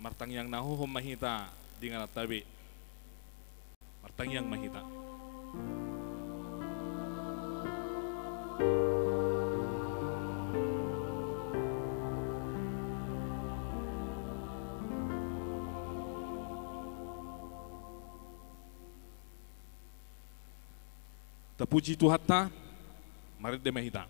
martang yang nahuhum mahita dengan tabi martang yang mahita. Terpuji Tuhan ta, mari de mahita.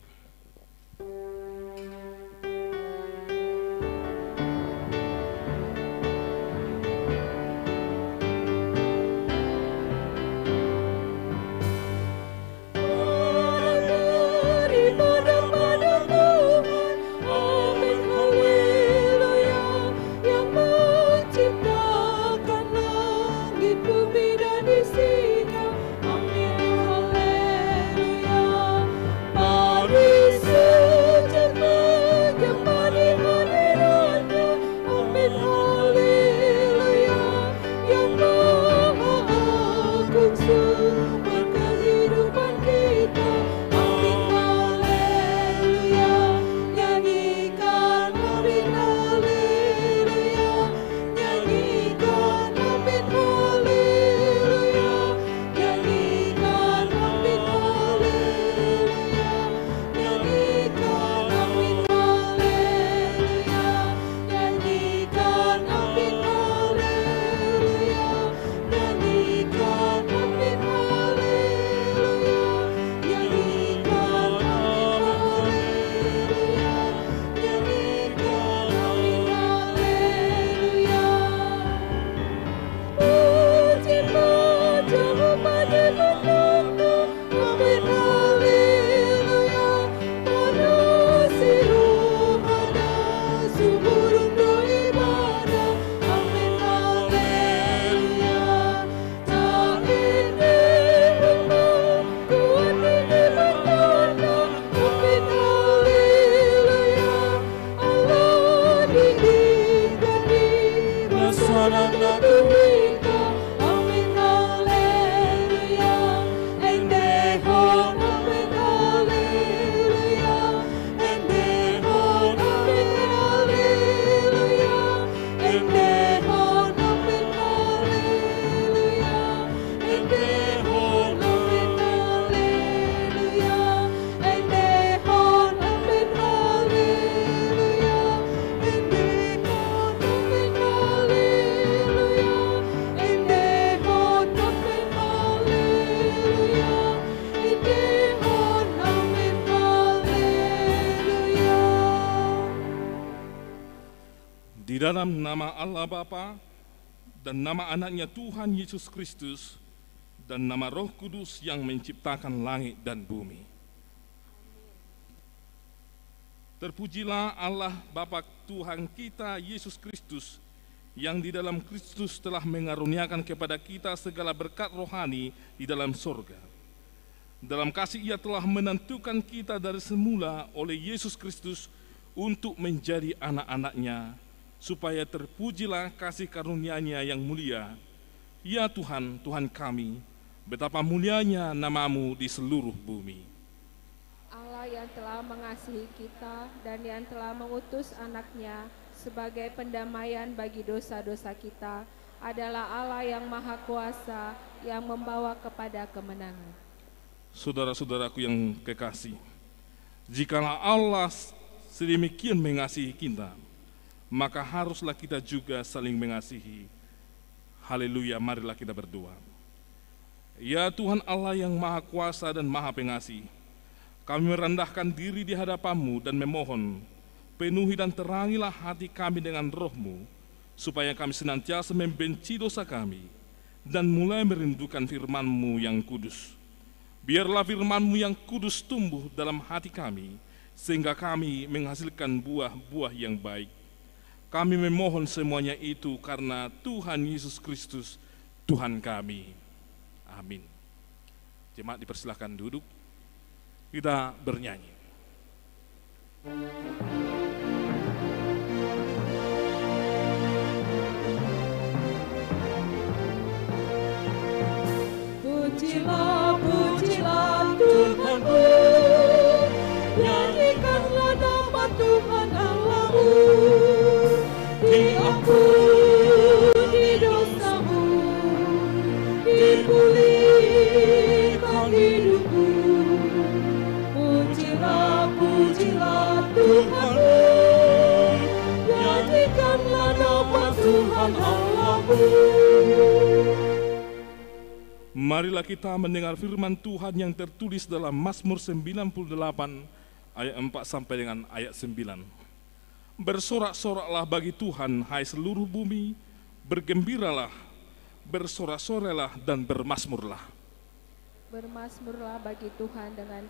Di dalam nama Allah Bapa dan nama anaknya Tuhan Yesus Kristus dan nama Roh Kudus yang menciptakan langit dan bumi. Terpujilah Allah Bapa Tuhan kita Yesus Kristus yang di dalam Kristus telah mengaruniakan kepada kita segala berkat rohani di dalam sorga. Dalam kasih Ia telah menentukan kita dari semula oleh Yesus Kristus untuk menjadi anak-anaknya, supaya terpujilah kasih karunia-Nya yang mulia. Ya Tuhan, Tuhan kami, betapa mulianya nama-Mu di seluruh bumi. Allah yang telah mengasihi kita dan yang telah mengutus anak-Nya sebagai pendamaian bagi dosa-dosa kita adalah Allah yang Maha Kuasa yang membawa kepada kemenangan. Saudara-saudaraku yang kekasih, jikalau Allah sedemikian mengasihi kita, maka haruslah kita juga saling mengasihi. Haleluya, marilah kita berdoa. Ya Tuhan Allah yang Maha Kuasa dan Maha Pengasih, kami merendahkan diri di hadapan-Mu dan memohon, penuhi dan terangilah hati kami dengan Roh-Mu, supaya kami senantiasa membenci dosa kami, dan mulai merindukan firman-Mu yang kudus. Biarlah firman-Mu yang kudus tumbuh dalam hati kami, sehingga kami menghasilkan buah-buah yang baik. Kami memohon semuanya itu karena Tuhan Yesus Kristus, Tuhan kami. Amin. Jemaat dipersilahkan duduk, kita bernyanyi. Pujilah, pujilah Tuhanku, nyanyikanlah nama Tuhan Allahmu. Diampuni Marilah kita mendengar firman Tuhan yang tertulis dalam Mazmur 98 ayat 4 sampai dengan ayat 9. Bersorak-soraklah bagi Tuhan, hai seluruh bumi, bergembiralah, bersorak-sorailah dan bermasmurlah. Bermasmurlah bagi Tuhan dengan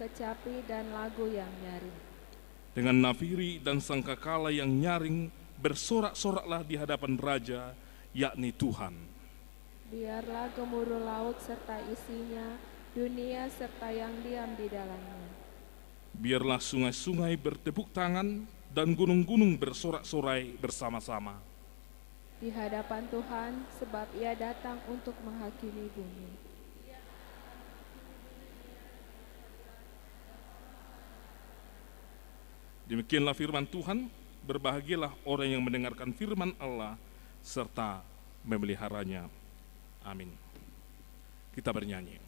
kecapi dan lagu yang nyaring. Dengan nafiri dan sangkakala yang nyaring, bersorak-soraklah di hadapan Raja, yakni Tuhan. Biarlah gemuruh laut serta isinya, dunia serta yang diam di dalamnya. Biarlah sungai-sungai bertepuk tangan dan gunung-gunung bersorak-sorai bersama-sama di hadapan Tuhan, sebab Ia datang untuk menghakimi bumi. Demikianlah firman Tuhan. Berbahagialah orang yang mendengarkan firman Allah serta memeliharanya. Amin. Kita bernyanyi.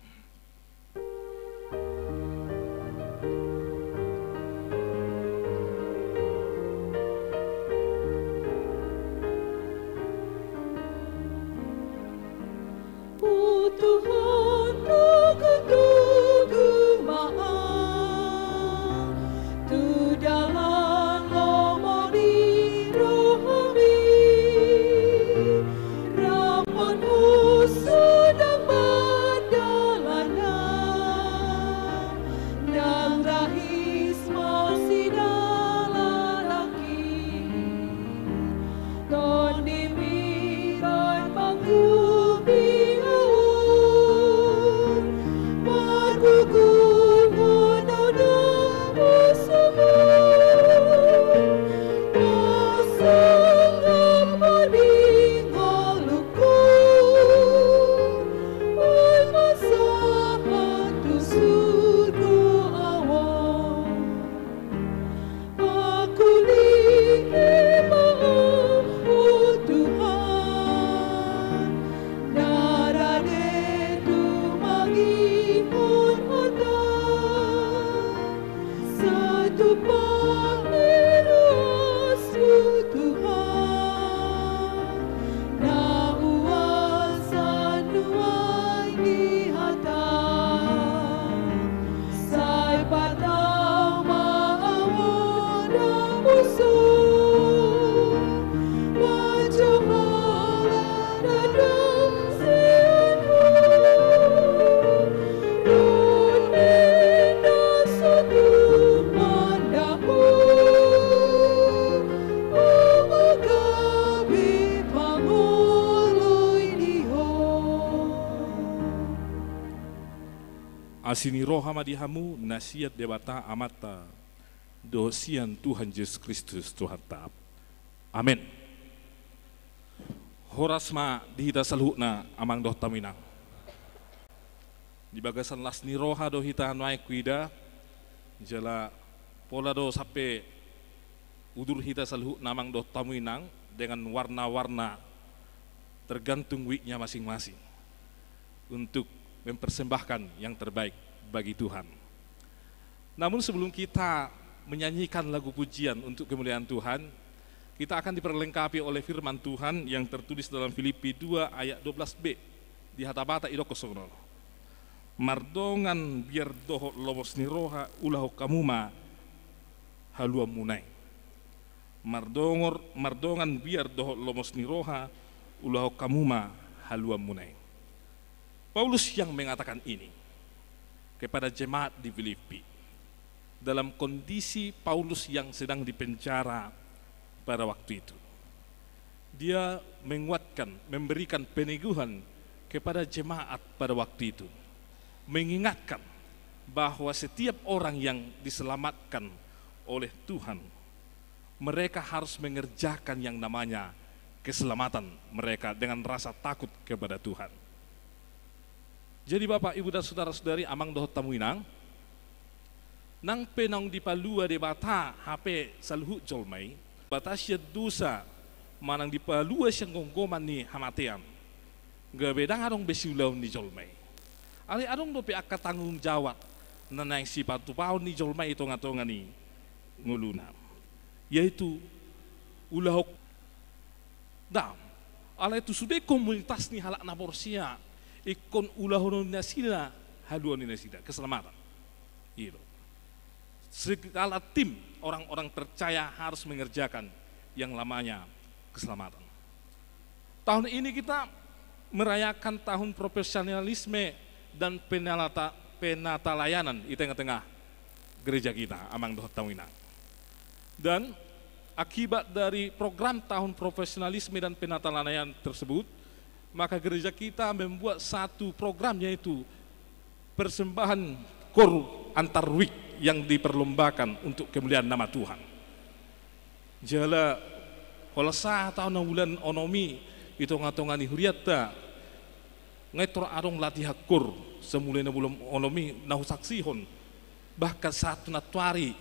Oh Tuhan, tugu-tugu maaf, tu dalam lomori rohani, ramonmu sedang berjalanan, dan rahis masih dalam lagi, don dimirai panggung. Asini roha madihamu nasihat debata amata dosian Tuhan Yesus Kristus Tuhan taap. Amin. Horasma dihita salhukna amang doh taminang. Di bagasan lasni roha doh hita naik kuida jala pola doh sampai udur hita salhukna amang doh taminang dengan warna-warna tergantung wiknya masing-masing untuk mempersembahkan yang terbaik bagi Tuhan. Namun sebelum kita menyanyikan lagu pujian untuk kemuliaan Tuhan, kita akan diperlengkapi oleh firman Tuhan yang tertulis dalam Filipi 2 ayat 12b di hatabata idokosogno. Mardongan biar doho lomos ni roha ulahu kamuma halua munai. Mardongan biar doho lomos ni roha ulahu kamuma halua munai. Paulus yang mengatakan ini kepada jemaat di Filipi dalam kondisi Paulus yang sedang dipenjara pada waktu itu. Dia menguatkan, memberikan peneguhan kepada jemaat pada waktu itu, mengingatkan bahwa setiap orang yang diselamatkan oleh Tuhan, mereka harus mengerjakan yang namanya keselamatan mereka dengan rasa takut kepada Tuhan. Jadi Bapak, Ibu dan Saudara-saudari amang doh tamuinang, nang penong di palua de bata HP salhu jolmai, batasya dosa manang di palua siyang gonggoman ni hamatean. Gabedang arong besiulaw ni jolmai. Ali arong dope akka tanggung jawab nanang sipatu paon ni jolmai ito nga ni nguluna. Yaitu ulahok dam. Ala itu sudah komunitas ni halak na porsia ikon ulahun nasida haluan nasida keselamatan. Itu. Segala tim orang-orang percaya harus mengerjakan yang namanya keselamatan. Tahun ini kita merayakan tahun profesionalisme dan penata layanan di tengah-tengah gereja kita, Amang Dohot Tawinang. Dan akibat dari program tahun profesionalisme dan penata layanan tersebut, maka gereja kita membuat satu program, yaitu persembahan kor antar week yang diperlombakan untuk kemuliaan nama Tuhan. Jala holasa tahun bulan onomi itu ngatongani huriata ngaitro arong latih kur semulanya belum onomi nahu saksihon bahkan satu natuari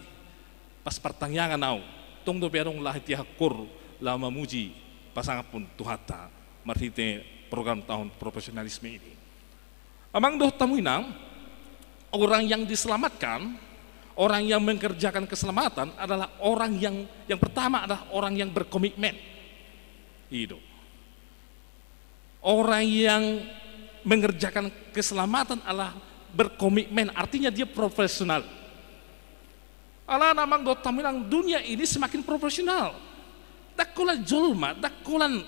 pas pertanyaan nau tong do berong latih kur lama muji pasangan pun tuhata marhite program tahun profesionalisme ini. Amang doh tamuinang orang yang diselamatkan, orang yang mengerjakan keselamatan adalah orang yang pertama adalah orang yang berkomitmen. Itu. Orang yang mengerjakan keselamatan adalah berkomitmen, artinya dia profesional. Allah namang dota bilang dunia ini semakin profesional. Dakulan jolma, dakulan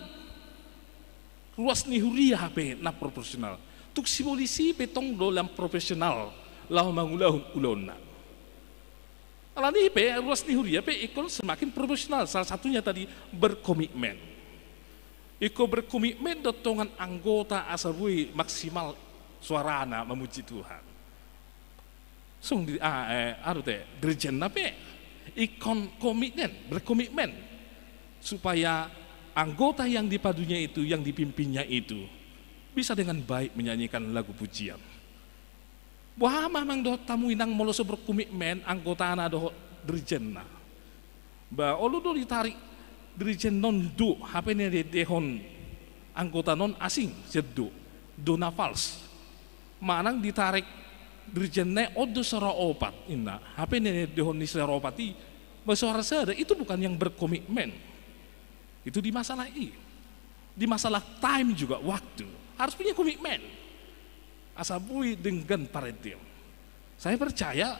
ruas nihuria HP na profesional. Tuk simulisi petong dolam profesional, lau mangulahun ulona. Allah ni pe ruas nihuria pe ikon semakin profesional. Salah satunya tadi berkomitmen. Iko berkomitmen dotongan anggota asabui maksimal suarana memuji Tuhan. Sung di dirjen apa? Ikon komitmen, berkomitmen supaya anggota yang dipadunya itu, yang dipimpinnya itu bisa dengan baik menyanyikan lagu pujian. Wah, memang do tamu inang moloso berkomitmen anggota ana do dirjen na. Ba olu do ditarik dirjen non do HP ne dehon anggota non asing sedo dona fals manang ditarik dirjen ne odo sora opat inna HP ne dehon ni sora opati bersuara sada itu bukan yang berkomitmen. Itu di masalah di masalah time juga waktu harus punya komitmen asabui dengan parentim. Saya percaya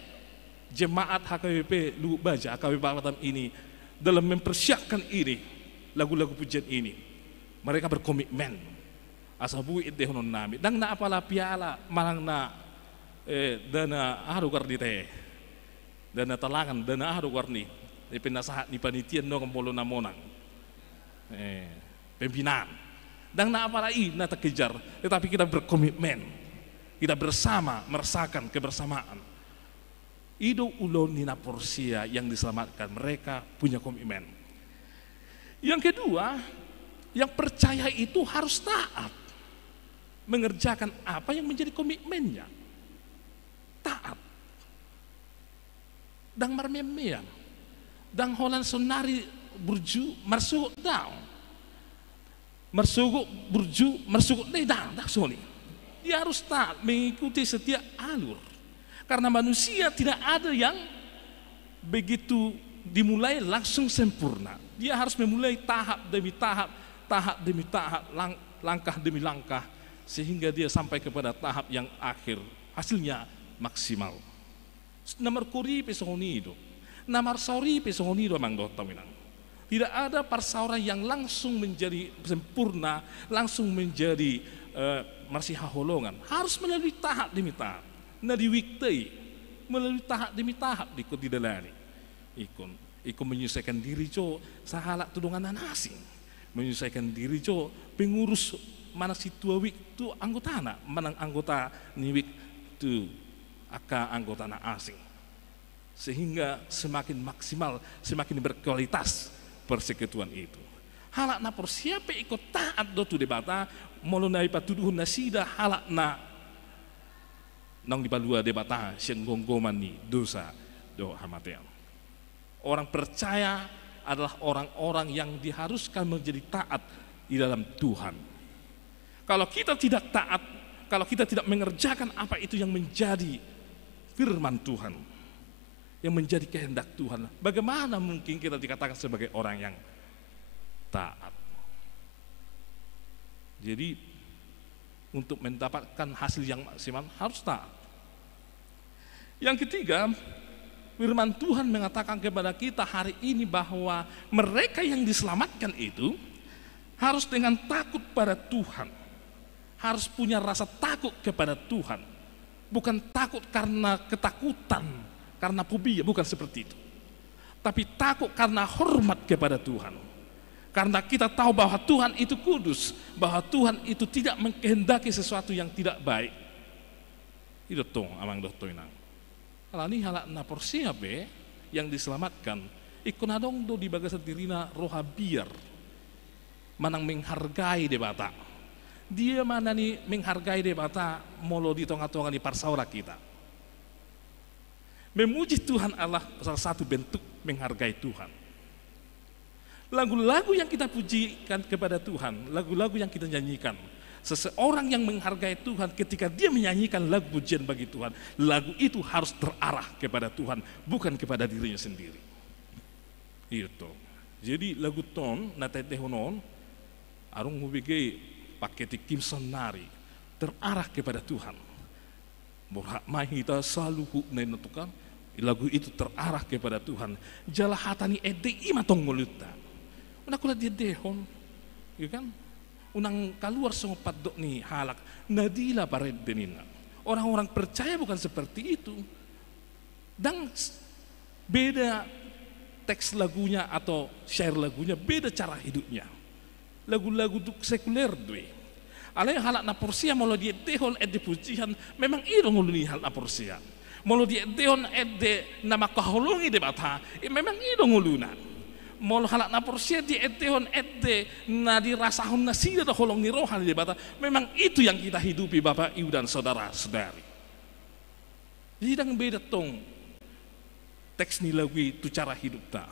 jemaat HKBP Lubuk Baja HKBP Batam ini dalam mempersiapkan ini lagu-lagu pujian ini mereka berkomitmen asabui idehonon nami dang na apala piala malang na dana aru kardi teh dana talangan dana aru karni di penasahat ni panitian no kembolo namonang pimpinan dang na apala na terkejar tetapi kita berkomitmen kita bersama merasakan kebersamaan. Ido ulon nina porsia yang diselamatkan, mereka punya komitmen. Yang kedua, yang percaya itu harus taat mengerjakan apa yang menjadi komitmennya. Taat. Dang marmemian, dang holan sonari burju marsuk daun, marsuk burju marsuk ledang dah soni. Dia harus taat mengikuti setiap alur. Karena manusia tidak ada yang begitu dimulai langsung sempurna. Dia harus memulai tahap demi tahap, tahap demi tahap, langkah demi langkah, sehingga dia sampai kepada tahap yang akhir, hasilnya maksimal. Namar kuri pesonido, namar sauri pesonido mang do taminang. Tidak ada parsaura yang langsung menjadi sempurna, langsung menjadi marsihaholongan. Harus melalui tahap demi tahap. Na diwiktay melalui tahap demi tahap dikut didalani ikon menyelesaikan diri co sahalak tudungan asing menyelesaikan diri co pengurus mana situa wik tu anggota anak manang anggota niwik tu aka anggota anak asing sehingga semakin maksimal semakin berkualitas persekutuan itu halak na persiape ikut taat do tu debata molonai patuduhun nasida halak na nang di balua debata senggonggoman ni dosa do hamatean. Orang percaya adalah orang-orang yang diharuskan menjadi taat di dalam Tuhan. Kalau kita tidak taat, kalau kita tidak mengerjakan apa itu yang menjadi firman Tuhan, yang menjadi kehendak Tuhan, bagaimana mungkin kita dikatakan sebagai orang yang taat? Jadi untuk mendapatkan hasil yang maksimal harus taat. Yang ketiga, firman Tuhan mengatakan kepada kita hari ini bahwa mereka yang diselamatkan itu harus dengan takut pada Tuhan, harus punya rasa takut kepada Tuhan, bukan takut karena ketakutan, karena fobia, bukan seperti itu, tapi takut karena hormat kepada Tuhan. Karena kita tahu bahwa Tuhan itu kudus, bahwa Tuhan itu tidak mengkehendaki sesuatu yang tidak baik. Itu tong amang dokto inang. Kalau ini halak na porsia be yang diselamatkan, ikon adong do di bagas dirina roha biar, manang menghargai debata. Dia mana nih menghargai debata molo di tonga-tonga di parsaura kita. Memuji Tuhan Allah salah satu bentuk menghargai Tuhan. Lagu-lagu yang kita pujikan kepada Tuhan, lagu-lagu yang kita nyanyikan, seseorang yang menghargai Tuhan ketika dia menyanyikan lagu pujian bagi Tuhan, lagu itu harus terarah kepada Tuhan, bukan kepada dirinya sendiri. Itu. Jadi lagu ton natete honon arung mubege paketi kimson nari terarah kepada Tuhan. Borak mahita saluhu nenatukan lagu itu terarah kepada Tuhan. Jala hatani ede imatong ngoluta. Una kula dia dehon, ya kan? Unang keluar semua padok nih halak nadila pared denina. Orang-orang percaya bukan seperti itu. Dan beda teks lagunya atau syair lagunya, beda cara hidupnya. Lagu-lagu sekuler dwe. Alay halak na porsia molo dia dehon ede pujian memang iro nguluni hal na porsia. Molo dia dehon ede nama kaholongi debata, memang iro ngulunan. Molo halak na porsia di etehon ete na dirasahon na sida da holong ni rohan di bata, memang itu yang kita hidupi Bapak Ibu dan saudara-saudari. Jadi dang beda tong teks ni lagu itu cara hidup ta.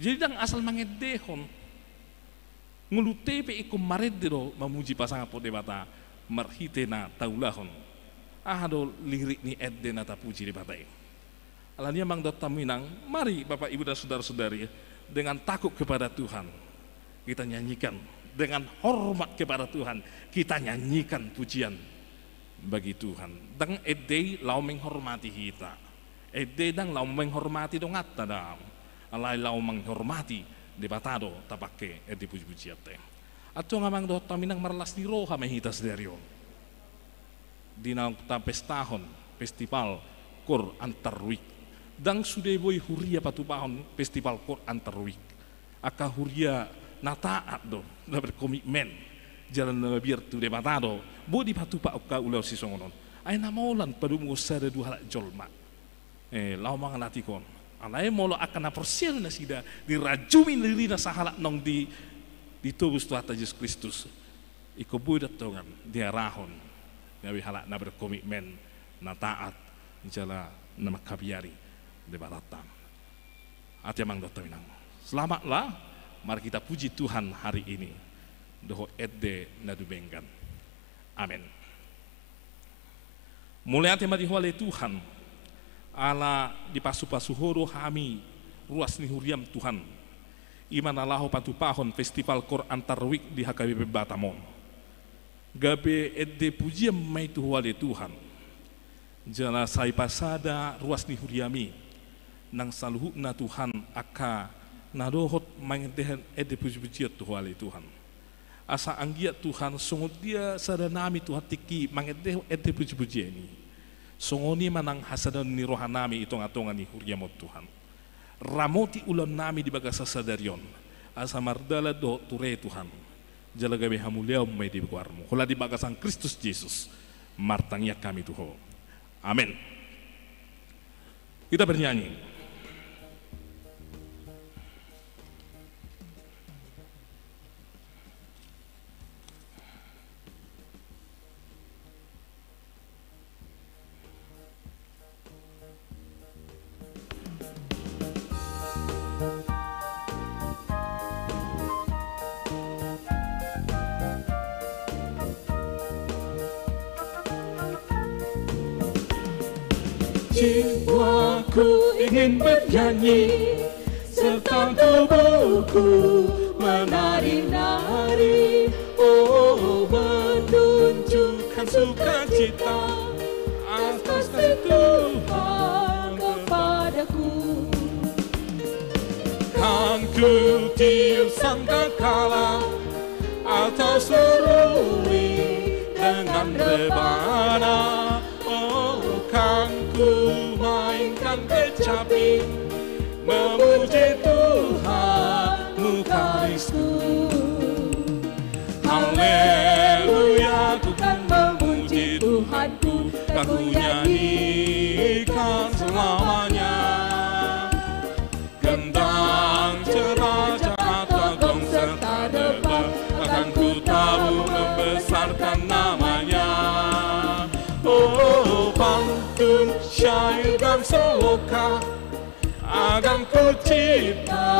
Jadi dang asal mangedehon ngulutepe ikum maredero memuji pasangan po di bata marhite na taulahon. Do lirik ni edde na tapuji di bata. Alanya mang dot taminang, mari Bapak Ibu dan saudara-saudari dengan takut kepada Tuhan kita nyanyikan, dengan hormat kepada Tuhan kita nyanyikan pujian bagi Tuhan. Dang ede lau menghormati kita, ede dang lau menghormati dong atta dang, alai lau menghormati debatado tapake ede puji-pujian teh. Atau ngamang do taminang marlas di roha mehita sederio. Dinang tapestahon festival Kur Antarwik. Dang sudah boy huria patupahon festival Quran terwik. Aka huria nataat do, na berkomitmen jalan na biar tu debatado. Bo di patupa uka ulau si songonon. Ay namaulan padu mo sada dua halak jolma. Lau mga natikon. Alay molo akan na porsial na sida dirajumin lili na sa halak nong di tubus tu hata Yesus Kristus. Iko boy datongan dia rahon. Ngawi halak na berkomitmen na taat jala na makabiari debatatan. Ati amang dokter minang. Selamatlah, mari kita puji Tuhan hari ini. Doho edde nadubenggan. Amin. Mulai ati mati huale Tuhan. Ala di pasu-pasu horo kami ruas ni huriam Tuhan. Iman alaho patupahon festival Quran Tarwik di HKBP Batamon. Gabe edde pujiam mai tu huale Tuhan. Jala sai pasada ruas ni huriami. Nang saluhu na Tuhan aka nadohot mangedehen ede puji-pujian Tuhan Tuhan. Asa anggiat Tuhan sungguh dia sadanami Tuhan tiki mangedeh ede puji-pujian ini. Sungoni manang hasadan ni rohanami itong atongan ni huriamot Tuhan. Ramoti ulam nami di bagas sadarion. Asa mardala do ture Tuhan. Jala gabe hamuliaw may di kuarmo. Kula di bagasang Kristus Yesus martangya kami Tuhan. Amin. Kita bernyanyi. Jiwaku ingin bernyanyi, serta tubuhku menari-nari, oh menunjuk menunjukkan sukacita atas kasih Tuhan kepadaku. Kan ku tiup sangkakala atau seruli dengan rebana. Oh, kan ku mainkan kecapi memuji Tuhan Mukalisku. Haleluya, ku kan memuji Tuhanku, kan ku nyanyikan selamanya. Gendang, ceraca, atau gong serta debar, akan ku tahu membesarkan namanya. Oh, pantun, syair dan seloka akan ku cipta,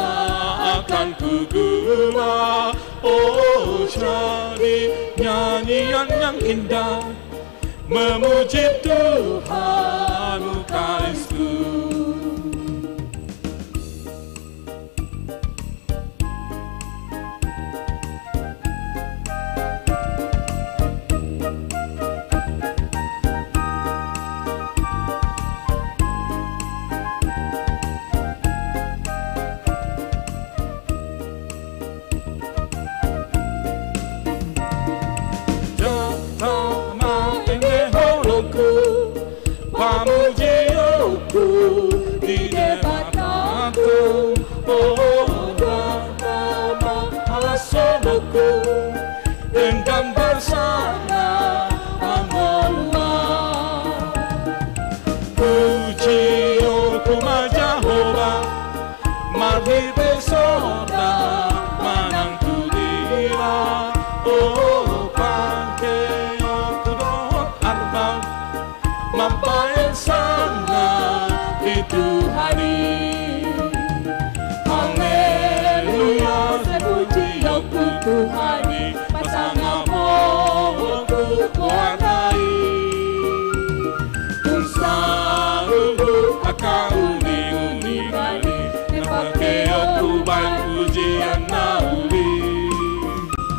akan ku guma. Oh, jadi nyanyian yang indah memuji Tuhan Mukalisku. Dengan bersama mengeluar puji Okuma Jehovah, mari besoda menantu dia. Oh, pakai aku doa arbal mampain sangat itu hari. Haleluya, puji aku Tuhani, pasangan aku kuatai. Usahaku akan uni-uni kali, pakai aku baik pujian nauli.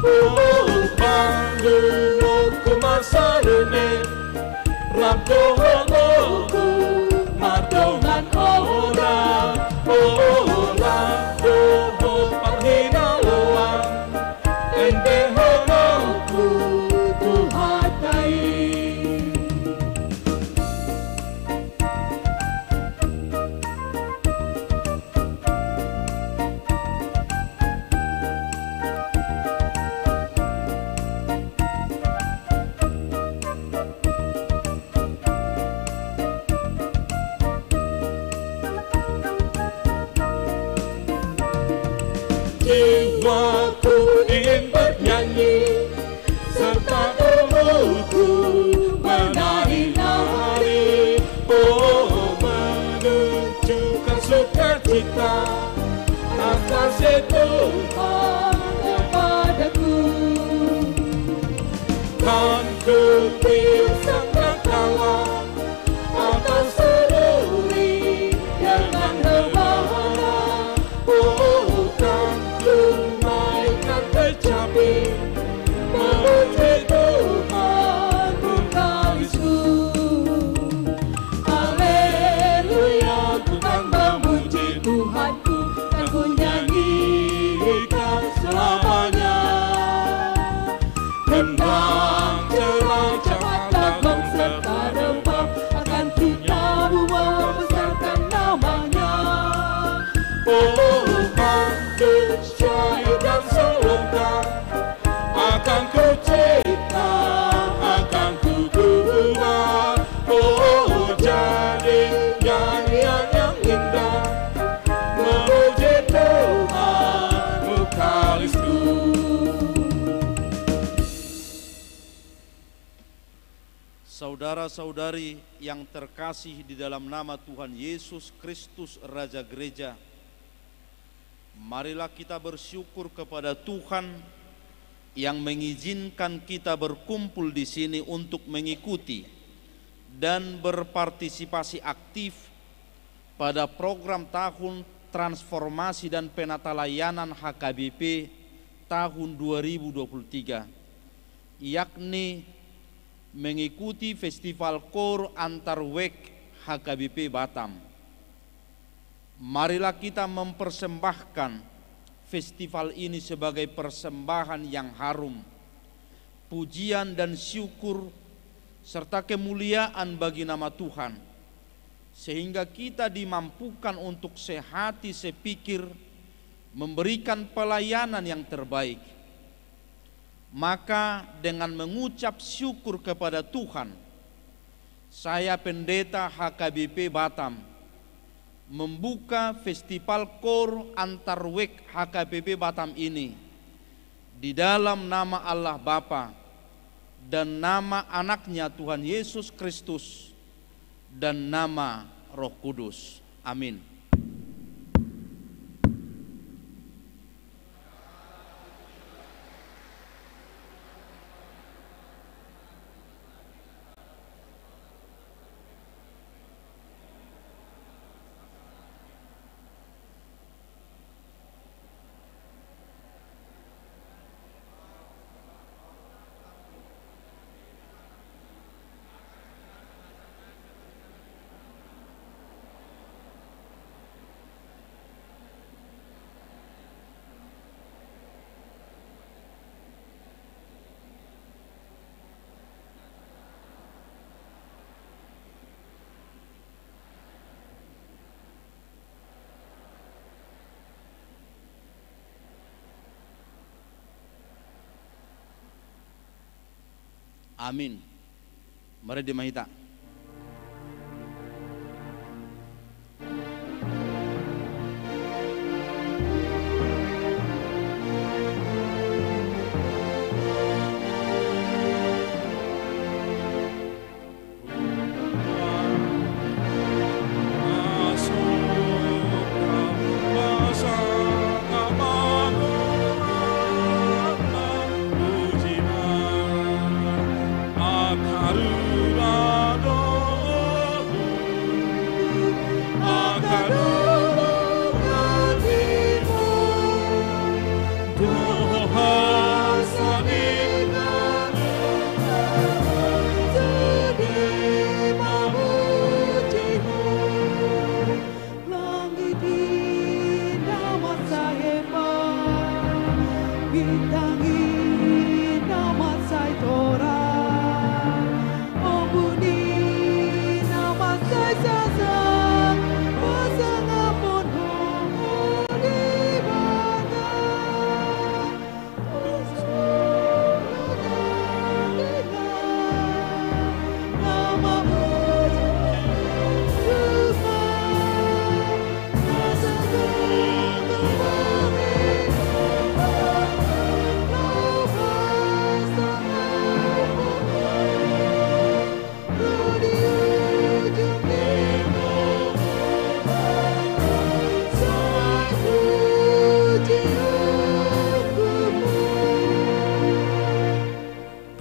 Oh, panggil aku masa ini, rabdohoku madongan orang. Oh, rabdoho panghina loang, endehonoku kuhatai. Jiwaku ingin bernyanyi, serta tubuhku menari-nari. Oh, menunjukkan sukacita atas Tuhan kepadaku. Kan ku tiup sangkakala atau seruli dengan rebana. Oh, kan ku mainkan kecapi memuji Tuhan Mukalisku. Haleluya, ku kan memuji Tuhanku, kan ku nyanyikan selamanya. Gendang, ceraca, gong serta debar, akan ku tahu membesarkan namanya. Oh, pantun, syair dan seloka akan ku cipta, akan ku guma. Oh, jadi nyanyian yang indah memuji Tuhan Mukalisku. Saudara-saudari yang terkasih di dalam nama Tuhan Yesus Kristus Raja Gereja, marilah kita bersyukur kepada Tuhan yang mengizinkan kita berkumpul di sini untuk mengikuti dan berpartisipasi aktif pada program tahun transformasi dan penata layanan HKBP tahun 2023, yakni mengikuti festival KOR antar WEK HKBP Batam. Marilah kita mempersembahkan festival ini sebagai persembahan yang harum, pujian dan syukur serta kemuliaan bagi nama Tuhan, sehingga kita dimampukan untuk sehati sepikir memberikan pelayanan yang terbaik. Maka dengan mengucap syukur kepada Tuhan, saya pendeta HKBP Batam membuka festival KOR antar WEK HKBP Batam ini di dalam nama Allah Bapa dan nama anaknya Tuhan Yesus Kristus dan nama Roh Kudus. Amin. Amin. Mari dimahita.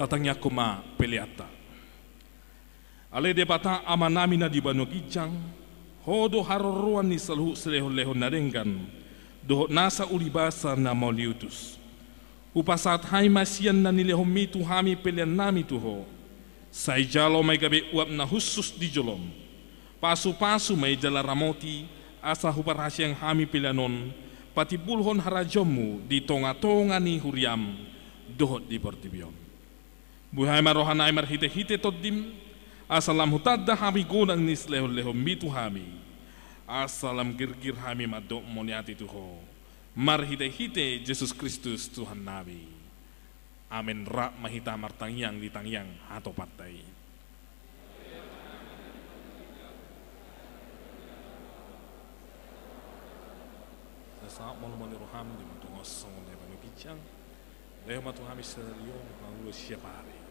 Tatangnya kuma peliata. Ale de bata amanami na di bano gijang, hodo haroruan ni salhu seleho-leho narengan, doho nasa ulibasa na mauliutus. Upasat hai masian na nileho mitu hami pelian nami tuho, sai jalo may gabi uap na husus di jolom, pasu-pasu may jala ramoti, asa huparhasyang hami pelianon, pati bulhon harajomu di tonga-tonga ni huriam, doho di portibion. Buhay marohan ay marhite-hite toddim, asalam hutadda hami gunang nis leho-leho mitu hami, asalam girgir hami madok moniati tuho, marhite-hite Jesus Kristus Tuhan Nabi. Amin. Ra mahita martangyang ditangyang atau patay. Nasa mol-mol roham di matungos song leho nukicang, leho matuhami seriyo mangulo siapari.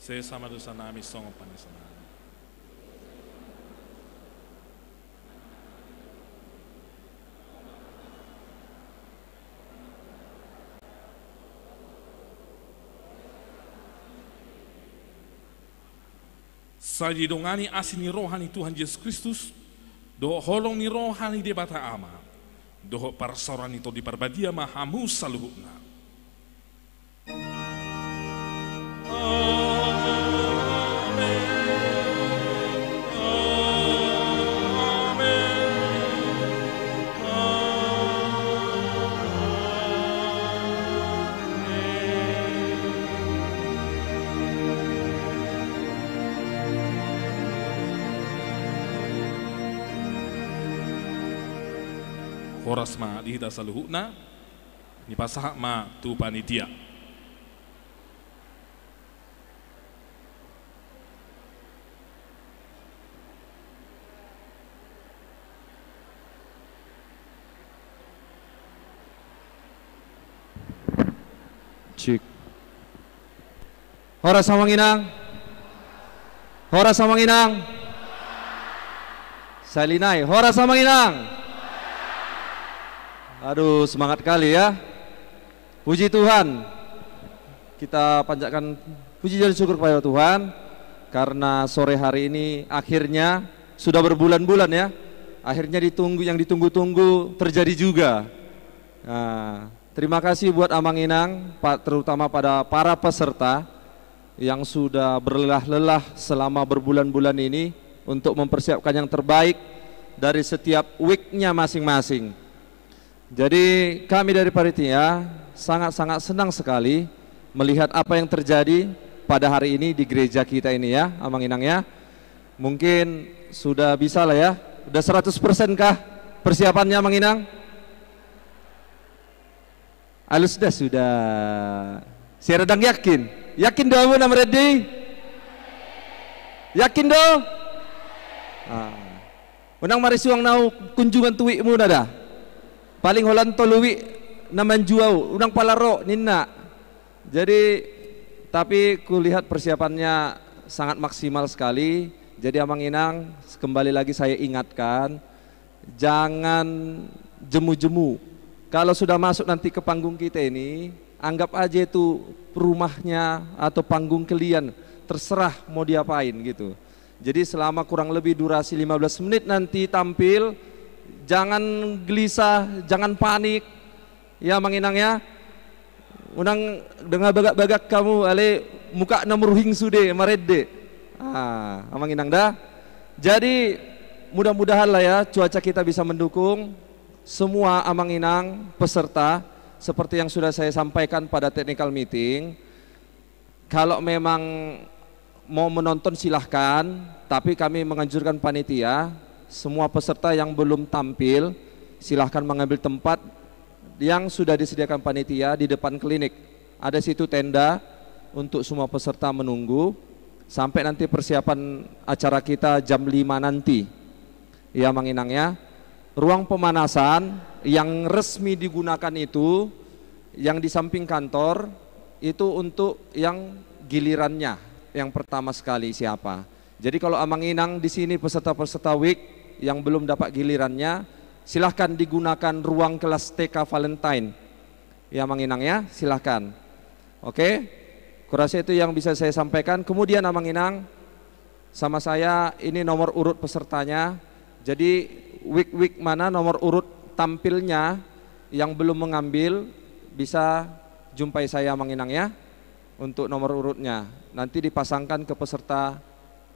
Saya sama dosa nami song panesanan. Saya didongani asin ni rohani Tuhan Yesus Kristus, doho holong ni rohani de bata ama, doho parsoran itu di parbadia mahamu saluhuna. horas ma lihita saluhuna ni pasah ma tu panitia. Cik. Horas samanginang. Horas samanginang. Salinai, horas samanginang. Aduh, semangat kali ya. Puji Tuhan. Kita panjatkan puji dan syukur kepada Tuhan karena sore hari ini akhirnya sudah berbulan-bulan ya. Akhirnya yang ditunggu-tunggu terjadi juga. Nah, terima kasih buat Amanginang, terutama pada para peserta yang sudah berlelah-lelah selama berbulan-bulan ini untuk mempersiapkan yang terbaik dari setiap weeknya masing-masing. Jadi kami dari panitia sangat-sangat senang sekali melihat apa yang terjadi pada hari ini di gereja kita ini ya, Amanginang ya. Mungkin sudah bisa lah ya, udah 100% kah persiapannya Amanginang? Alus sudah. Saya redang yakin. Yakin doa nam ready? Yakin do? Unang marisuang nau kunjungan tuwi mu dah. Paling holan toluwi naman juau. Unang palaro ninna. Jadi tapi kulihat persiapannya sangat maksimal sekali. Jadi Amanginang kembali lagi saya ingatkan, jangan jemu-jemu. Kalau sudah masuk nanti ke panggung kita ini, anggap aja itu rumahnya atau panggung kalian, terserah mau diapain gitu. Jadi selama kurang lebih durasi 15 menit nanti tampil, jangan gelisah, jangan panik. Ya Manginang ya. Unang dengan bagak-bagak kamu ale muka namuruhing sude marede. Manginang dah. Jadi mudah-mudahan lah ya cuaca kita bisa mendukung. Semua Amanginang peserta seperti yang sudah saya sampaikan pada technical meeting, kalau memang mau menonton silahkan, tapi kami menganjurkan panitia semua peserta yang belum tampil silahkan mengambil tempat yang sudah disediakan panitia di depan klinik. Ada situ tenda untuk semua peserta menunggu sampai nanti persiapan acara kita jam 5 nanti ya Manginang ya. Ruang pemanasan yang resmi digunakan itu yang di samping kantor itu untuk yang gilirannya yang pertama sekali siapa. Jadi kalau Amanginang di sini peserta-peserta week yang belum dapat gilirannya silahkan digunakan ruang kelas TK Valentine ya Amanginang ya, silahkan. Oke, kurasa itu yang bisa saya sampaikan. Kemudian Amanginang sama saya ini nomor urut pesertanya. Jadi week mana nomor urut tampilnya yang belum mengambil bisa jumpai saya Manginang ya untuk nomor urutnya. Nanti dipasangkan ke peserta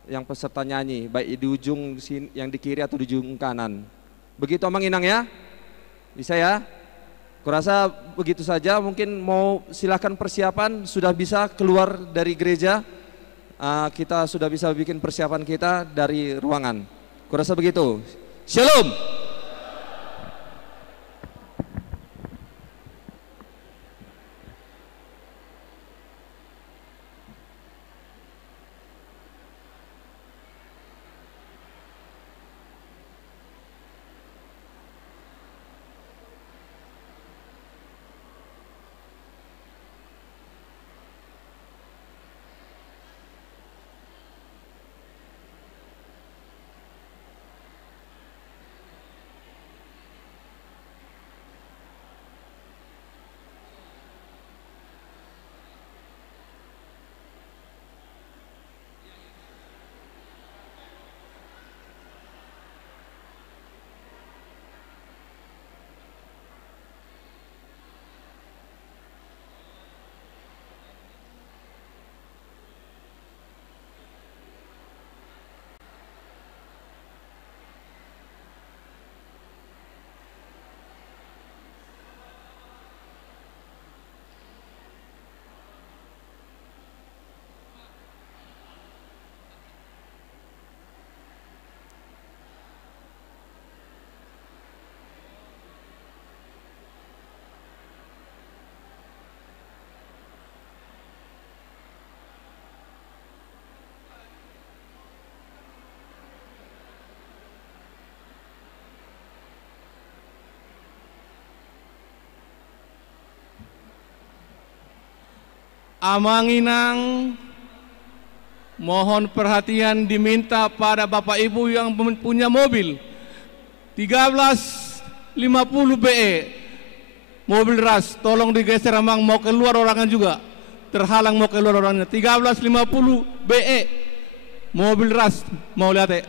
yang peserta nyanyi baik di ujung yang di kiri atau di ujung kanan. Begitu Manginang ya. Bisa ya? Kurasa begitu saja. Mungkin mau silakan persiapan sudah bisa keluar dari gereja. Kita sudah bisa bikin persiapan kita dari ruangan. Kurasa begitu. Shalom. Amanginang, mohon perhatian diminta pada Bapak Ibu yang punya mobil 1350 BE mobil ras, tolong digeser, Amang mau keluar orangnya juga, terhalang mau keluar orangnya. 1350 BE mobil ras, mau lihat ya.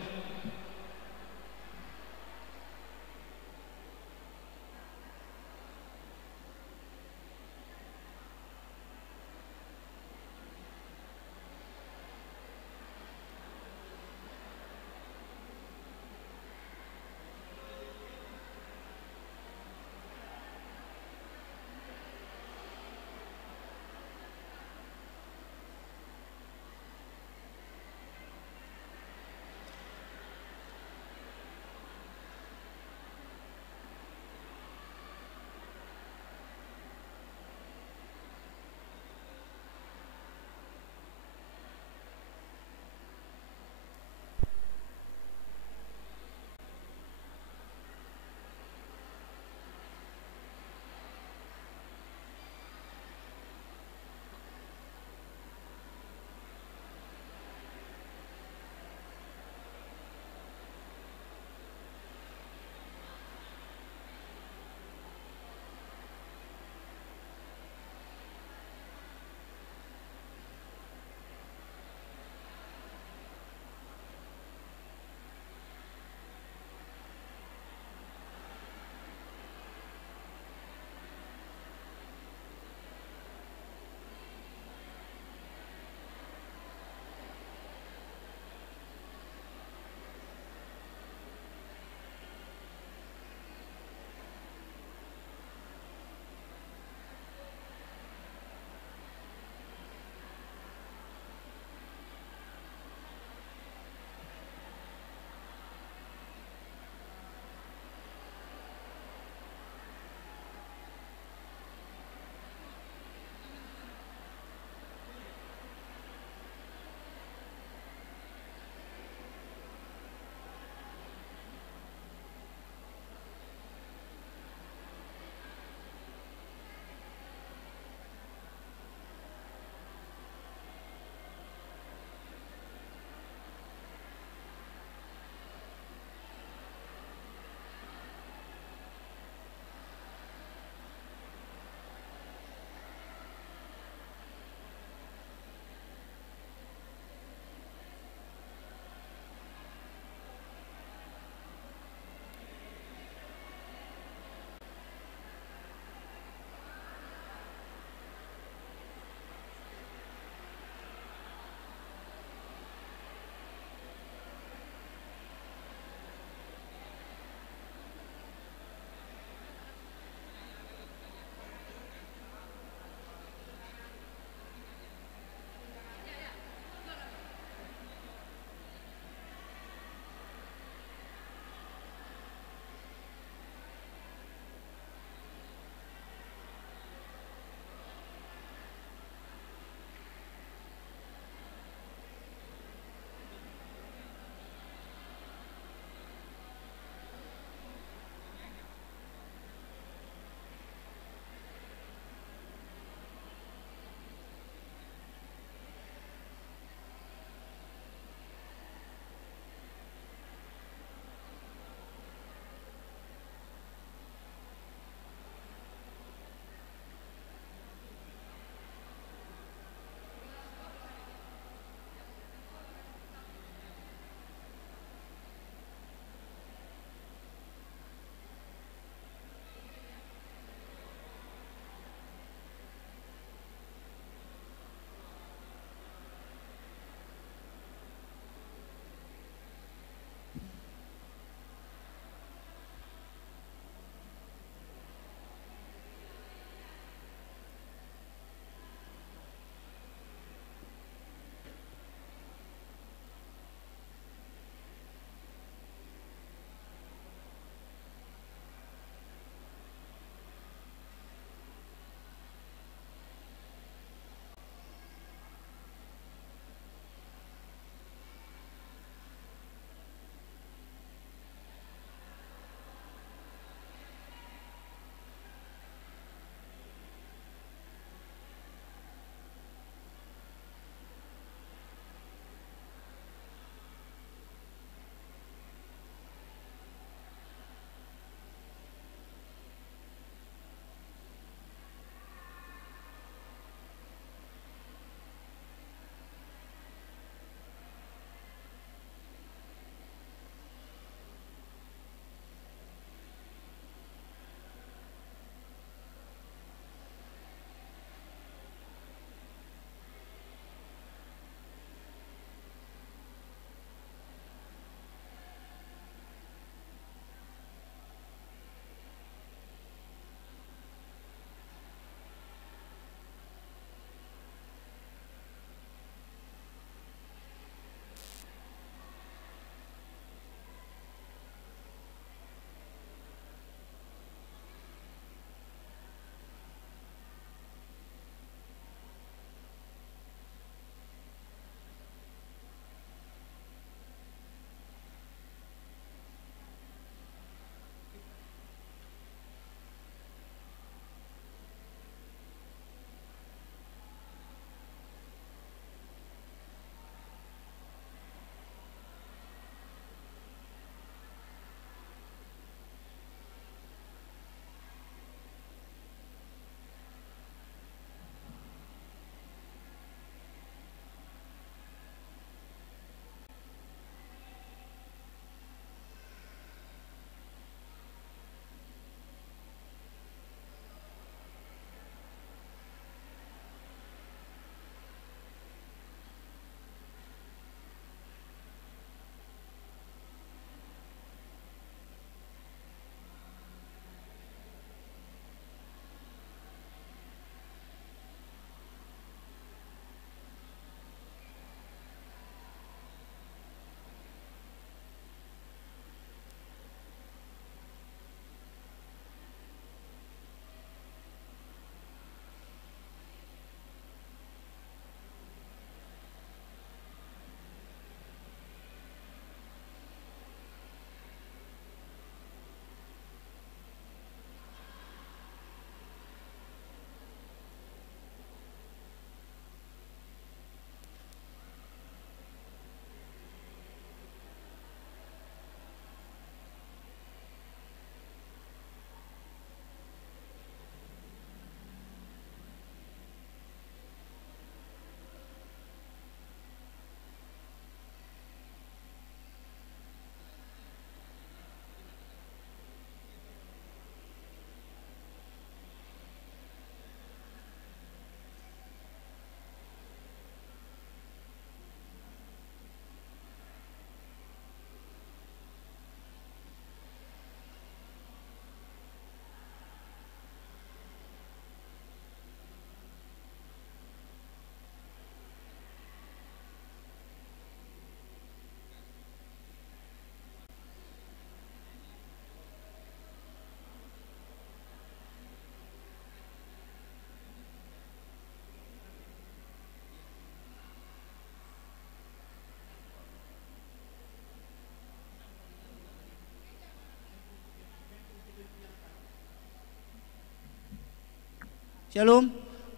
Shalom.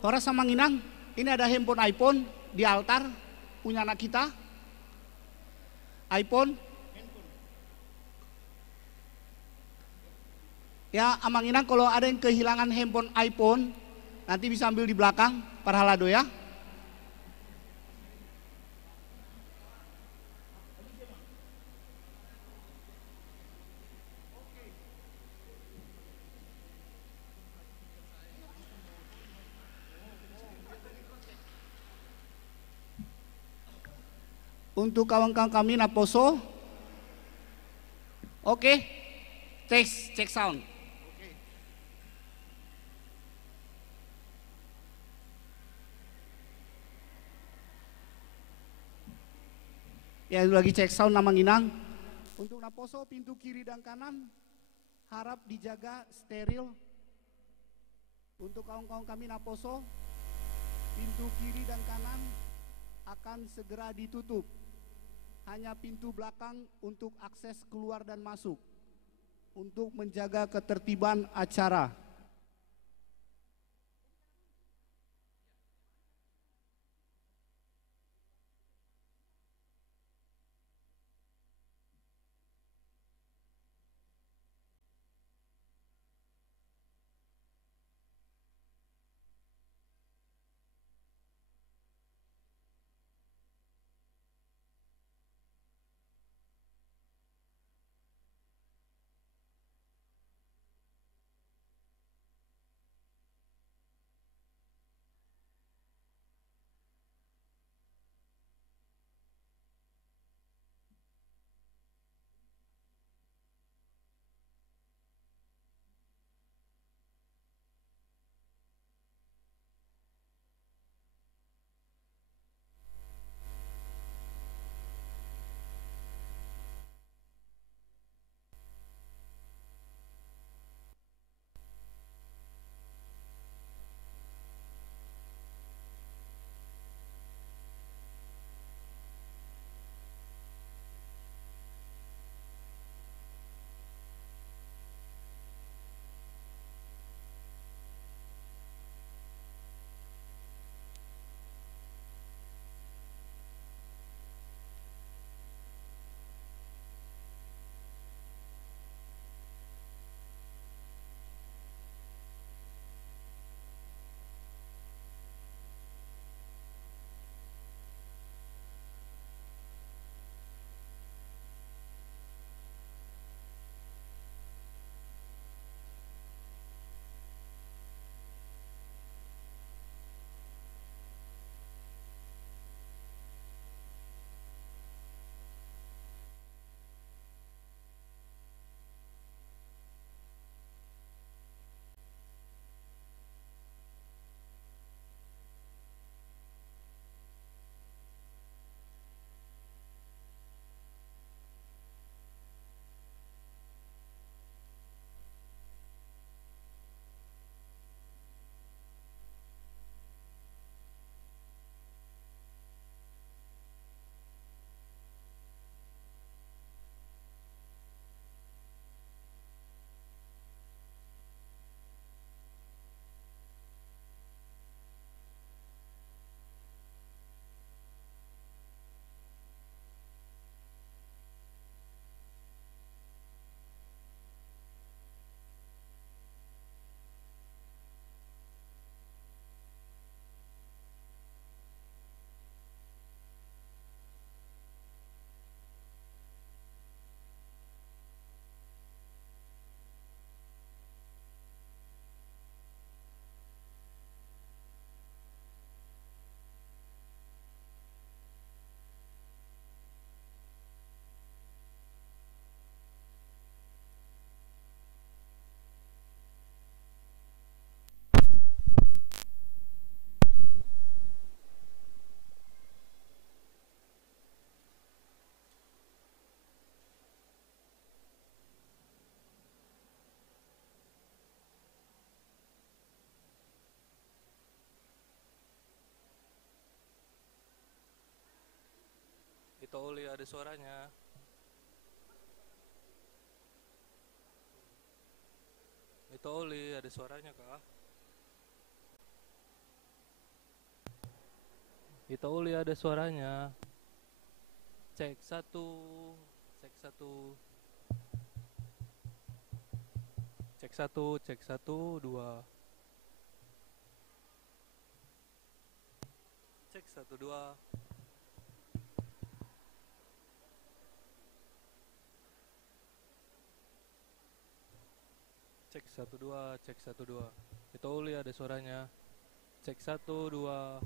Horas Samanginang, ini ada handphone iPhone di altar punya anak kita. iPhone. Ya, Amanginang kalau ada yang kehilangan handphone iPhone, nanti bisa ambil di belakang para halado ya. Untuk kawan-kawan kami Naposo, oke, cek sound. Ya lagi cek sound Namanginang. Untuk Naposo pintu kiri dan kanan harap dijaga steril. Untuk kawan-kawan kami Naposo, pintu kiri dan kanan akan segera ditutup. Hanya pintu belakang untuk akses keluar dan masuk. Untuk menjaga ketertiban acara. Itu Oli ada suaranya. Itu Oli ada suaranya kah? Itu Uli ada suaranya. Cek satu, cek satu. Cek satu, cek satu, dua. Cek satu, dua. Cek satu, dua, cek satu, dua. Itu Uli ada suaranya. Cek satu, dua.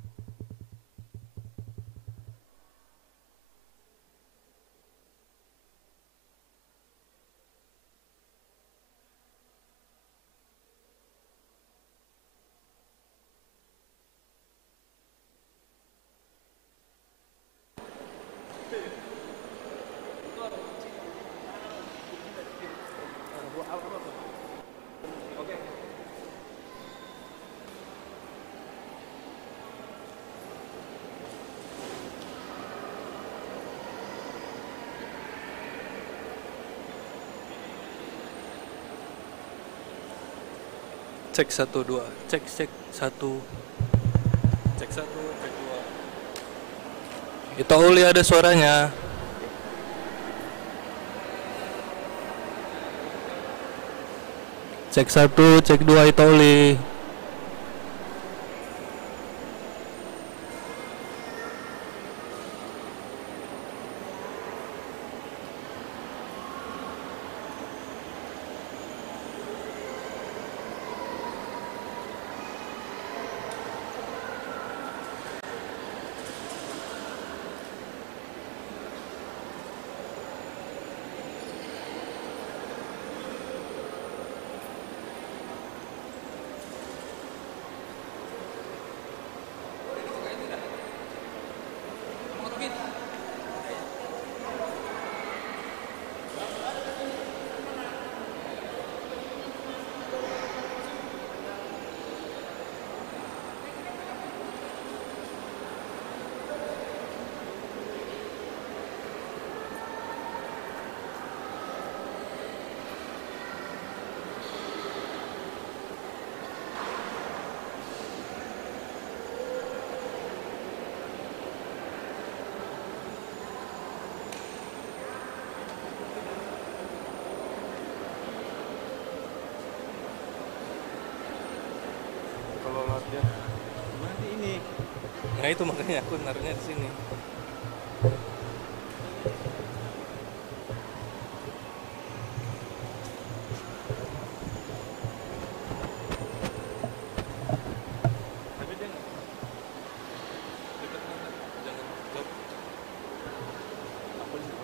Cek satu, dua. Cek satu. Cek satu, cek dua. Itu Uli ada suaranya. Cek satu, cek dua, itu Uli. Kalau latihan Nanti ini. nah itu makanya aku naruhnya di sini. Tapi dia nggak dekat mana? Jangan jauh. Aku di sini.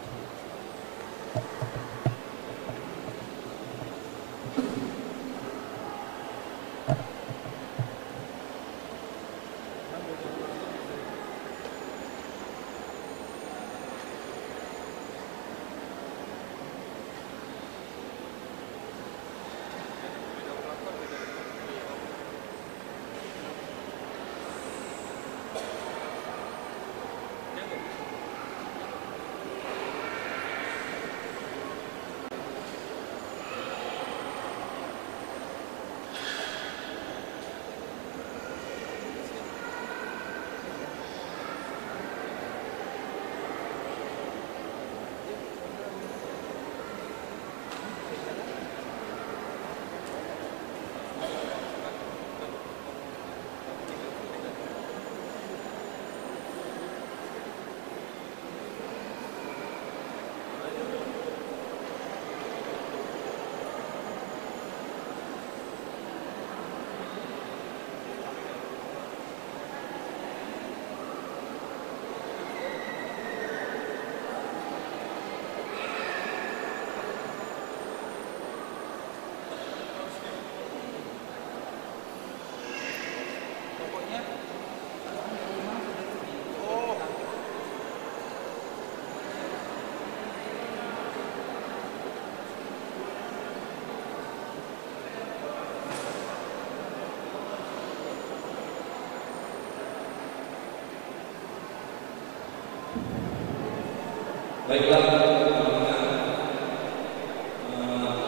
Baiklah,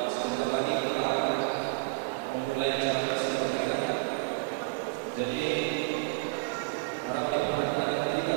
sebentar lagi kita akan memulai acara seperti kita. Jadi harap diperhatikan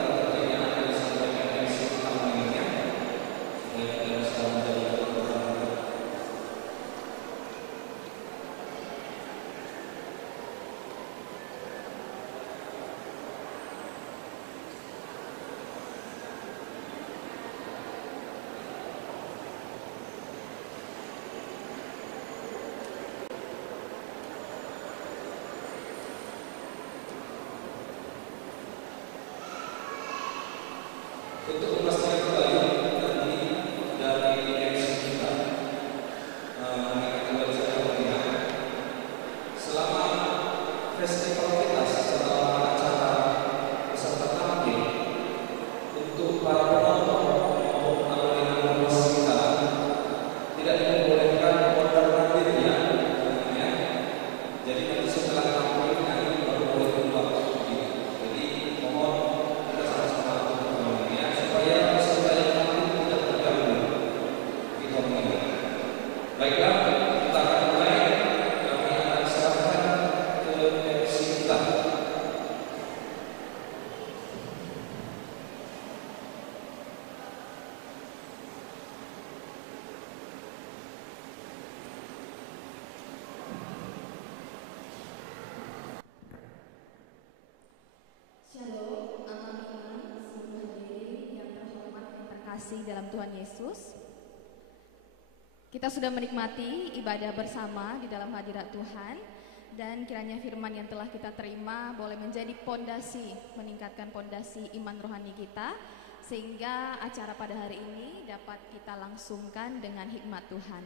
kasih dalam Tuhan Yesus, kita sudah menikmati ibadah bersama di dalam hadirat Tuhan, dan kiranya firman yang telah kita terima boleh menjadi pondasi, meningkatkan pondasi iman rohani kita, sehingga acara pada hari ini dapat kita langsungkan dengan hikmat Tuhan.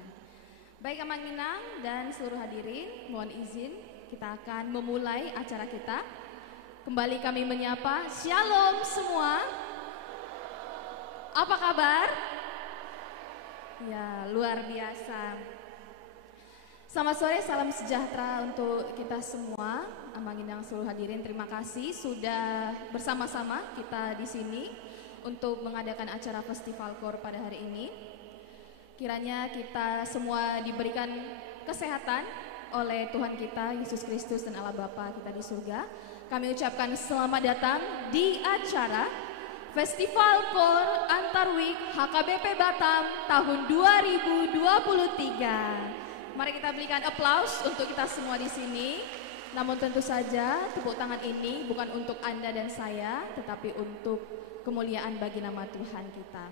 Baik Amang Minang dan seluruh hadirin, mohon izin kita akan memulai acara kita. Kembali kami menyapa, Shalom semua. Apa kabar? Ya, luar biasa. Selamat sore, salam sejahtera untuk kita semua. Amang Indang seluruh hadirin, terima kasih sudah bersama-sama kita di sini untuk mengadakan acara Festival KOR pada hari ini. Kiranya kita semua diberikan kesehatan oleh Tuhan kita Yesus Kristus dan Allah Bapa kita di surga. Kami ucapkan selamat datang di acara Festival KOR Antar Week HKBP Batam tahun 2023. Mari kita berikan aplaus untuk kita semua di sini. Namun tentu saja tepuk tangan ini bukan untuk Anda dan saya, tetapi untuk kemuliaan bagi nama Tuhan kita.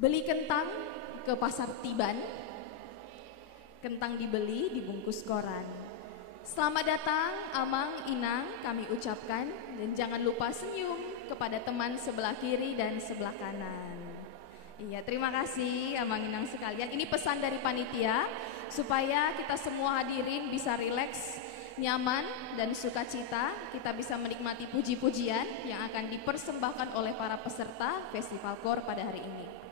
Beli kentang ke pasar Tiban, kentang dibeli dibungkus koran. Selamat datang Amang Inang kami ucapkan, dan jangan lupa senyum kepada teman sebelah kiri dan sebelah kanan. Iya, terima kasih Amang Inang sekalian. Ini pesan dari panitia supaya kita semua hadirin bisa rileks, nyaman dan sukacita. Kita bisa menikmati puji-pujian yang akan dipersembahkan oleh para peserta Festival KOR pada hari ini.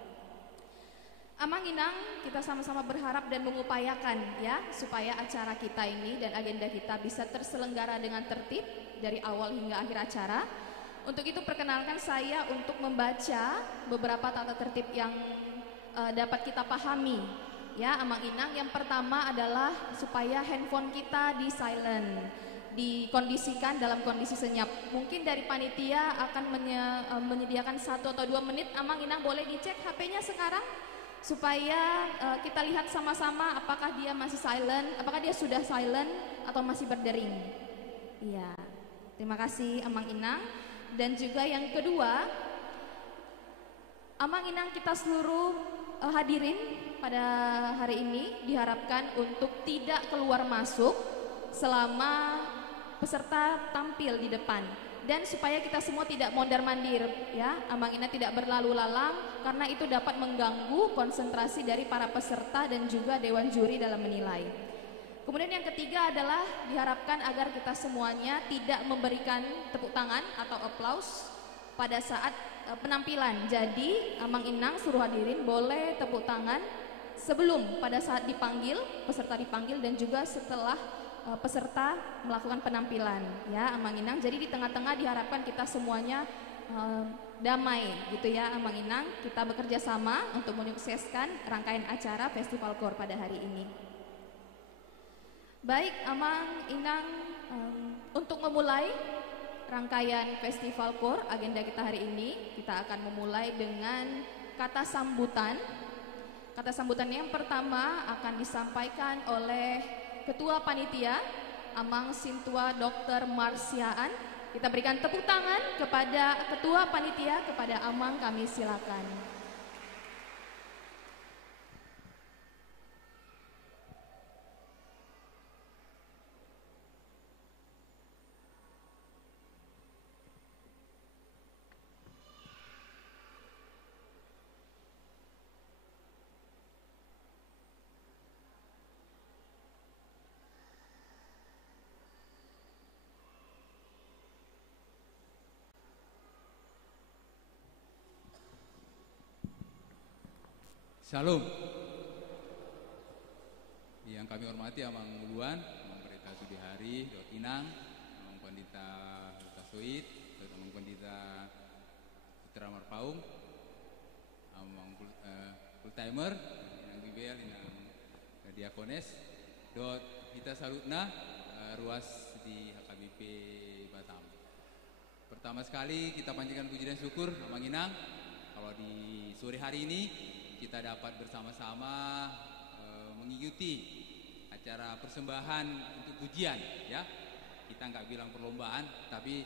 Amang Inang, kita sama-sama berharap dan mengupayakan ya supaya acara kita ini dan agenda kita bisa terselenggara dengan tertib dari awal hingga akhir acara. Untuk itu perkenalkan saya untuk membaca beberapa tata tertib yang dapat kita pahami ya Amang Inang. Yang pertama adalah supaya handphone kita di silent, dikondisikan dalam kondisi senyap. Mungkin dari panitia akan menyediakan 1 atau 2 menit. Amang Inang boleh dicek HP-nya sekarang supaya kita lihat sama-sama apakah dia masih silent, apakah dia sudah silent atau masih berdering. Iya, terima kasih Amang Inang. Dan juga yang kedua, Amang Inang kita seluruh hadirin pada hari ini diharapkan untuk tidak keluar masuk selama peserta tampil di depan. Dan supaya kita semua tidak mondar-mandir ya, Amang Inang tidak berlalu lalang karena itu dapat mengganggu konsentrasi dari para peserta dan juga dewan juri dalam menilai. Kemudian yang ketiga adalah diharapkan agar kita semuanya tidak memberikan tepuk tangan atau aplaus pada saat penampilan. Jadi Amang Inang suruh hadirin boleh tepuk tangan sebelum pada saat dipanggil, peserta dipanggil, dan juga setelah peserta melakukan penampilan ya Amang Inang. Jadi di tengah-tengah diharapkan kita semuanya damai gitu ya Amang Inang. Kita bekerja sama untuk menyukseskan rangkaian acara Festival KOR pada hari ini. Baik Amang Inang, untuk memulai rangkaian Festival KOR agenda kita hari ini, kita akan memulai dengan kata sambutan. Kata sambutan yang pertama akan disampaikan oleh Ketua Panitia Amang Sintua Dr. Marsiaan. Kita berikan tepuk tangan kepada Ketua Panitia, kepada Amang kami silakan. Shalom. Yang kami hormati Amang Muluan, Amang Pendeta Sudihari, Dr. Inang, Amang Pendeta Lukas Soit, Amang Pendeta Putra Marpaung, Amang full timer, Inang Bibel, Inang Diakones, Dot kita salutna ruas di HKBP Batam. Pertama sekali kita panjatkan puji dan syukur Amang Inang kalau di sore hari ini kita dapat bersama-sama mengikuti acara persembahan untuk pujian ya. Kita nggak bilang perlombaan, tapi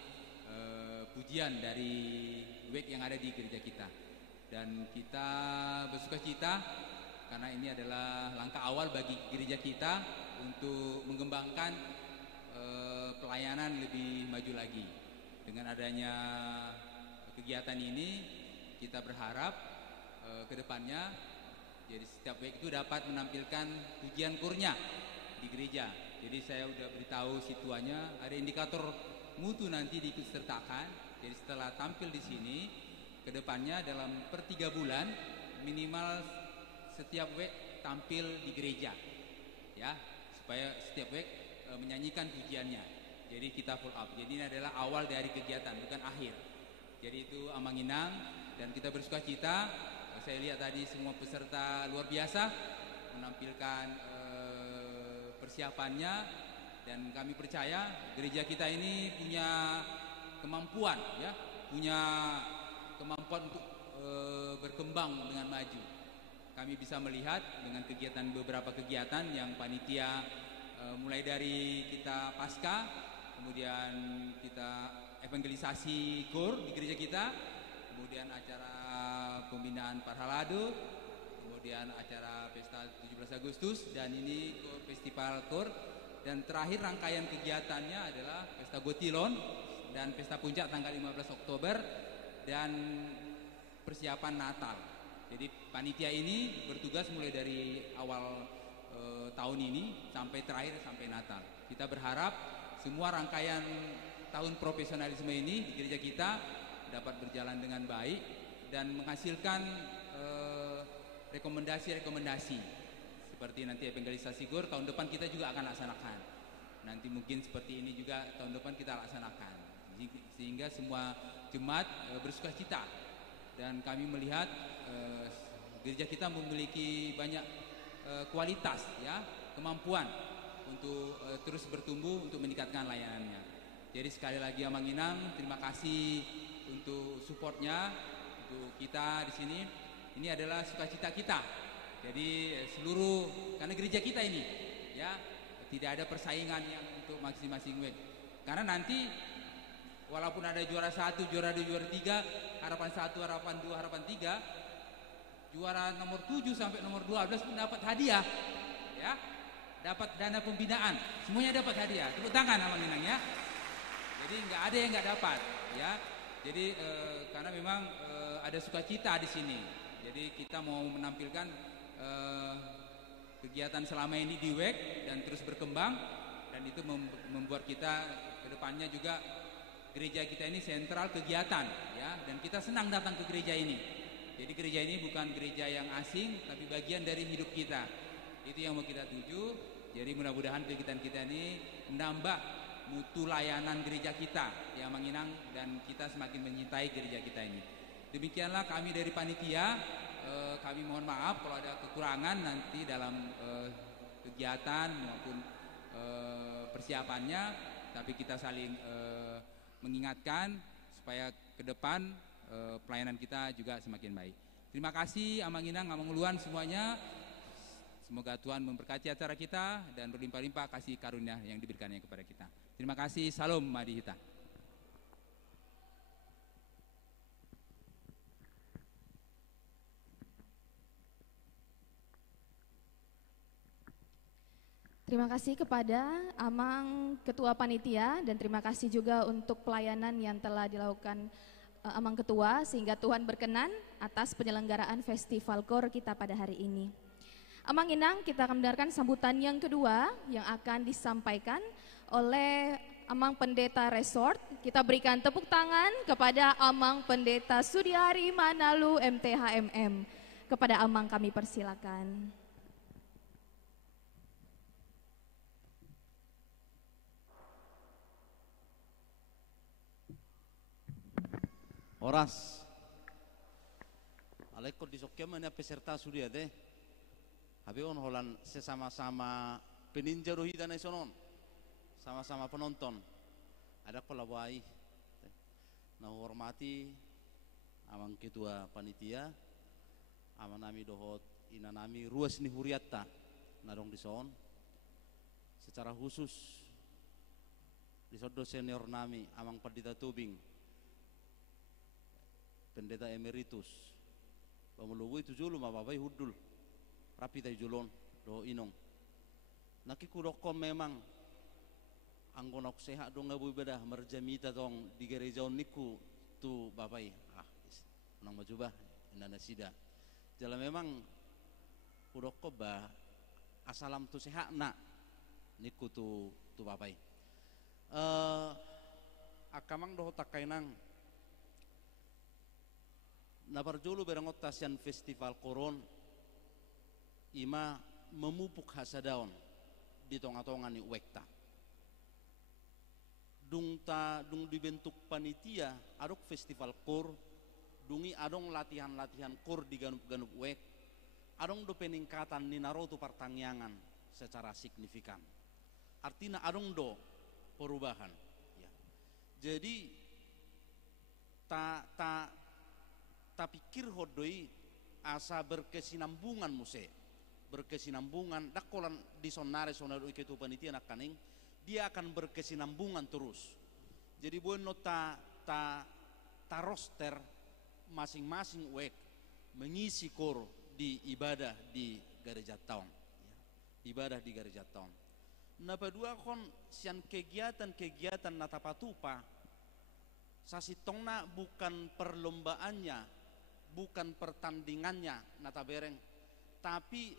pujian dari WEG yang ada di gereja kita. Dan kita bersukacita karena ini adalah langkah awal bagi gereja kita untuk mengembangkan pelayanan lebih maju lagi. Dengan adanya kegiatan ini, kita berharap ke depannya, jadi setiap WEG itu dapat menampilkan pujian kurnya di gereja. Jadi saya udah beritahu situannya, ada indikator mutu nanti diikutsertakan. Jadi setelah tampil di sini, ke depannya dalam per 3 bulan minimal setiap WEG tampil di gereja, ya, supaya setiap WEG menyanyikan pujiannya. Jadi kita full up. Jadi ini adalah awal dari kegiatan, bukan akhir. Jadi itu Amanginang, dan kita bersukacita. Saya lihat tadi semua peserta luar biasa menampilkan persiapannya, dan kami percaya gereja kita ini punya kemampuan, ya, punya kemampuan untuk berkembang dengan maju. Kami bisa melihat dengan kegiatan, beberapa kegiatan yang panitia mulai dari kita pasca, kemudian kita evangelisasi KUR di gereja kita, kemudian acara pembinaan Parhalado, kemudian acara pesta 17 Agustus, dan ini festival KUR, dan terakhir rangkaian kegiatannya adalah pesta Gotilon dan pesta puncak tanggal 15 Oktober dan persiapan Natal. Jadi panitia ini bertugas mulai dari awal tahun ini sampai terakhir, sampai Natal. Kita berharap semua rangkaian tahun profesionalisme ini di gereja kita dapat berjalan dengan baik dan menghasilkan rekomendasi-rekomendasi seperti nanti evangelisasi KUR tahun depan kita juga akan laksanakan. Nanti mungkin seperti ini juga tahun depan kita laksanakan, sehingga semua jemaat bersukacita. Dan kami melihat gereja kita memiliki banyak kualitas, ya, kemampuan untuk terus bertumbuh untuk meningkatkan layanannya. Jadi sekali lagi Amanginang, terima kasih untuk supportnya untuk kita di sini. Ini adalah sukacita kita. Jadi seluruh, karena gereja kita ini, ya, tidak ada persaingan yang untuk masing-masing WEG. Karena nanti walaupun ada juara 1, juara 2, juara 3, harapan 1, harapan 2, harapan 3, juara nomor 7 sampai nomor 12 pun dapat hadiah, ya, dapat dana pembinaan, semuanya dapat hadiah. Tepuk tangan Amanginang, ya. Jadi nggak ada yang nggak dapat, ya. Jadi karena memang ada sukacita di sini. Jadi kita mau menampilkan kegiatan selama ini di WEG dan terus berkembang, dan itu membuat kita kedepannya juga gereja kita ini sentral kegiatan, ya, dan kita senang datang ke gereja ini. Jadi gereja ini bukan gereja yang asing, tapi bagian dari hidup kita. Itu yang mau kita tuju. Jadi mudah-mudahan kegiatan kita ini menambah mutu layanan gereja kita yang Manginang, dan kita semakin mencintai gereja kita ini. Demikianlah kami dari panitia. Kami mohon maaf kalau ada kekurangan nanti dalam kegiatan maupun persiapannya, tapi kita saling mengingatkan supaya ke depan pelayanan kita juga semakin baik. Terima kasih Amanginang, Amanguluan semuanya. Semoga Tuhan memberkati acara kita dan berlimpah-limpah kasih karunia yang diberikannya kepada kita. Terima kasih. Salam Madihita. Terima kasih kepada Amang Ketua Panitia, dan terima kasih juga untuk pelayanan yang telah dilakukan Amang Ketua, sehingga Tuhan berkenan atas penyelenggaraan Festival KUR kita pada hari ini. Amanginang, kita akan mendengarkan sambutan yang kedua yang akan disampaikan oleh Amang Pendeta Resort. Kita berikan tepuk tangan kepada Amang Pendeta Sudiari Manalu MTHMM. Kepada Amang kami persilakan. Oras. Alekot disokya mana peserta sudia deh. Habion holan sesama-sama peninja rohida nasionon, sama-sama penonton. Ada pelawai. Nah hormati Amang Ketua Panitia, Amang nami dohot inanami ruas ni huriatta narong dison. Secara khusus disodo senior nami Amang Pendeta Tubing, pendeta emeritus. Pamulugu itu julu ma babai hudul. Rapi tay julon do inong. Nakikudoko memang anggonok sehat dong ngabu ibadah merjamita dong di gereja niku tu babai. Nang majubah inana sida. Jala memang kudoko ba asalam tu sehat nak niku tu babai. Akamang doho takainang naparjulu berangot tasian festival koron ima memupuk hasadaon di tonga-tonga ni wekta dung dibentuk panitia adok festival kor dungi adong latihan-latihan kor di ganup-ganup wek adong do peningkatan ni narotu pertangyangan secara signifikan artinya adong do perubahan ya. Jadi ta pikir hodoi asa berkesinambungan muse berkesinambungan dakolan di sonare itu panitia nak kaning dia akan berkesinambungan terus. Jadi bueno ta roster masing-masing wek mengisi kor di ibadah di gereja taun ya. Ibadah di gereja taun. Napa dua kon sian kegiatan natapatupa sasitongna bukan perlombaannya, bukan pertandingannya natabereng, tapi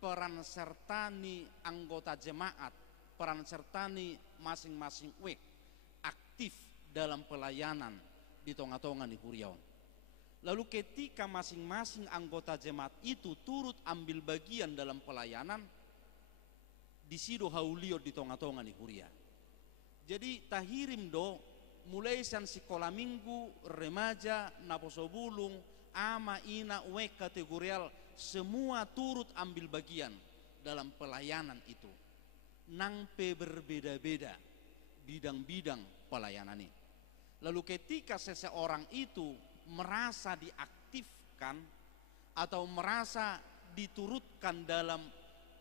peran serta ni anggota jemaat, peran serta ni masing-masing wek aktif dalam pelayanan di tonga-tonga di Huriaon. Lalu ketika masing-masing anggota jemaat itu turut ambil bagian dalam pelayanan, di sido haulio di tonga-tonga di Huria. Jadi tahirim do mulai san sekolah minggu, remaja, naposo bulung, ama, ina, wek kategorial semua turut ambil bagian dalam pelayanan itu. Nangpe berbeda-beda bidang-bidang pelayanan ini. Lalu ketika seseorang itu merasa diaktifkan atau merasa diturutkan dalam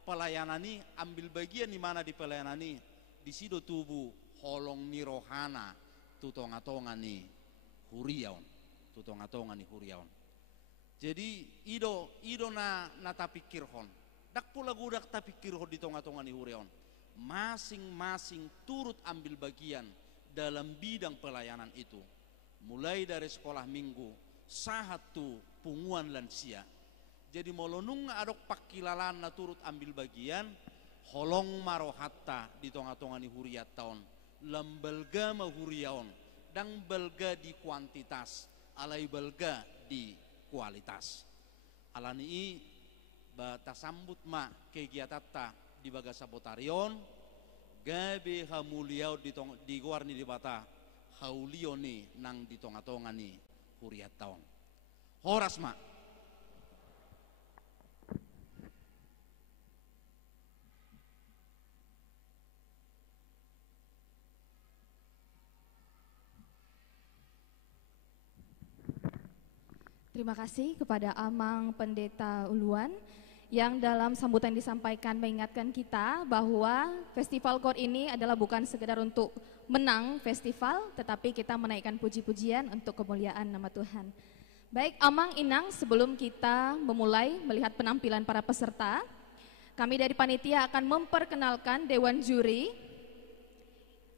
pelayanan ini, ambil bagian di mana di pelayanan ini, di sido tubuh holong ni rohana tutonga-tonga ni Huriaon, tutonga-tonga ni Huriaon. Jadi ido na tapikir hon, dak pula gudak tapikir hon di tonga-tonga ni Huriaon. Masing-masing turut ambil bagian dalam bidang pelayanan itu, mulai dari sekolah minggu, sahatu punguan lansia. Jadi molonung adok pakilalan na turut ambil bagian, holong marohatta di tonga-tonga ni Huriat taon, lembelga mahuriaon, dan belga di kuantitas, alai belga di kualitas. Alani bata sambut ma kegiatan di Bagasa Botarion, gabe hamuliau di guarni di bata haulioni nang di tonga-tonga ni Huriat taon. Horas ma. Terima kasih kepada Amang Pendeta Uluan yang dalam sambutan disampaikan mengingatkan kita bahwa festival KOR ini adalah bukan sekedar untuk menang festival, tetapi kita menaikkan puji-pujian untuk kemuliaan nama Tuhan. Baik Amang, Inang, sebelum kita memulai melihat penampilan para peserta, kami dari panitia akan memperkenalkan Dewan Juri.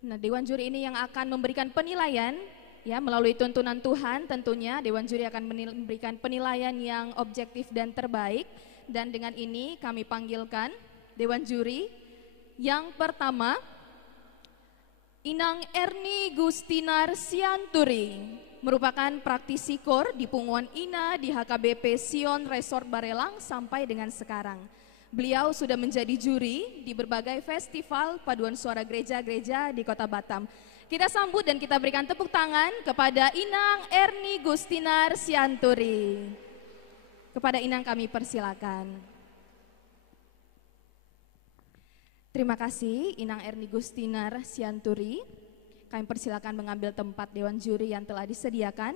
Nah, Dewan Juri ini yang akan memberikan penilaian. Ya, melalui tuntunan Tuhan tentunya Dewan Juri akan memberikan penilaian yang objektif dan terbaik. Dan dengan ini kami panggilkan Dewan Juri. Yang pertama, Inang Erni Gustinar Sianturi, merupakan praktisi KOR di Punguan Ina di HKBP Sion Resort Barelang sampai dengan sekarang. Beliau sudah menjadi juri di berbagai festival paduan suara gereja-gereja di Kota Batam. Kita sambut dan kita berikan tepuk tangan kepada Inang Erni Gustinar Sianturi. Kepada Inang kami persilakan. Terima kasih Inang Erni Gustinar Sianturi. Kami persilakan mengambil tempat Dewan Juri yang telah disediakan.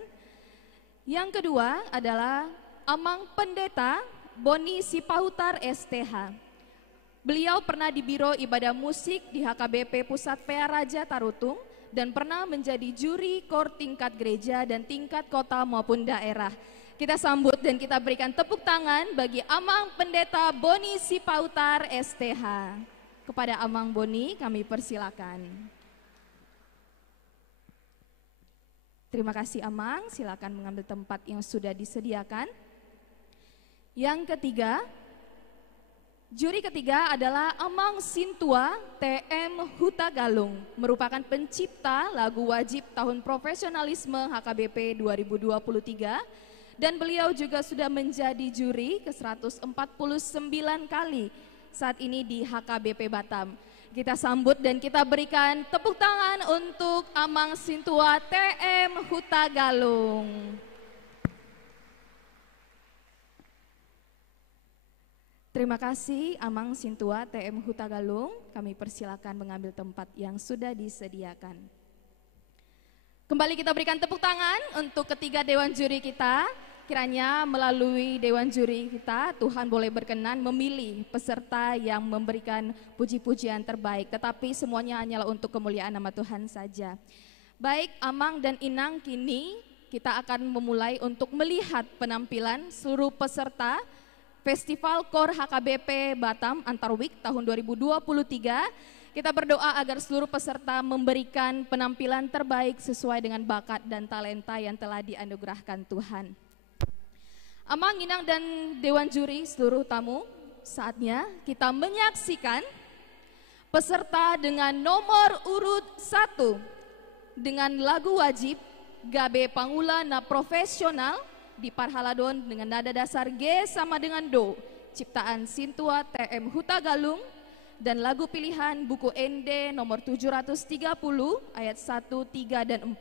Yang kedua adalah Amang Pendeta Boni Sipahutar STH. Beliau pernah di Biro Ibadah Musik di HKBP Pusat PA Raja Tarutung dan pernah menjadi juri KOR tingkat gereja dan tingkat kota maupun daerah. Kita sambut dan kita berikan tepuk tangan bagi Amang Pendeta Boni Sipautar STH. Kepada Amang Boni kami persilakan. Terima kasih Amang, silakan mengambil tempat yang sudah disediakan. Yang ketiga, juri ketiga adalah Amang Sintua TM Hutagalung, merupakan pencipta lagu wajib tahun profesionalisme HKBP 2023 dan beliau juga sudah menjadi juri ke-149 kali saat ini di HKBP Batam. Kita sambut dan kita berikan tepuk tangan untuk Amang Sintua TM Hutagalung. Terima kasih Amang Sintua TM Hutagalung, kami persilakan mengambil tempat yang sudah disediakan. Kembali kita berikan tepuk tangan untuk ketiga dewan juri kita. Kiranya melalui dewan juri kita, Tuhan boleh berkenan memilih peserta yang memberikan puji-pujian terbaik. Tetapi semuanya hanyalah untuk kemuliaan nama Tuhan saja. Baik Amang dan Inang, kini kita akan memulai untuk melihat penampilan seluruh peserta Festival KOR HKBP Batam Antar Week tahun 2023. Kita berdoa agar seluruh peserta memberikan penampilan terbaik sesuai dengan bakat dan talenta yang telah dianugerahkan Tuhan. Amang, Inang, dan Dewan Juri, seluruh tamu, saatnya kita menyaksikan peserta dengan nomor urut 1 dengan lagu wajib Gabe Pangula na Profesional di Parhaladon dengan nada dasar G sama dengan Do, ciptaan Sintua TM Hutagalung, dan lagu pilihan buku ND nomor 730 ayat 1, 3, dan 4,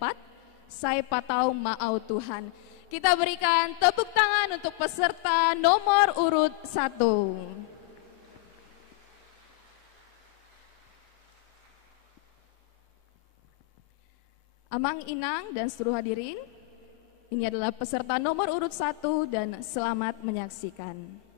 Sai Patau Maau Tuhan. Kita berikan tepuk tangan untuk peserta nomor urut 1. Amang, Inang, dan seluruh hadirin, ini adalah peserta nomor urut 1 dan selamat menyaksikan.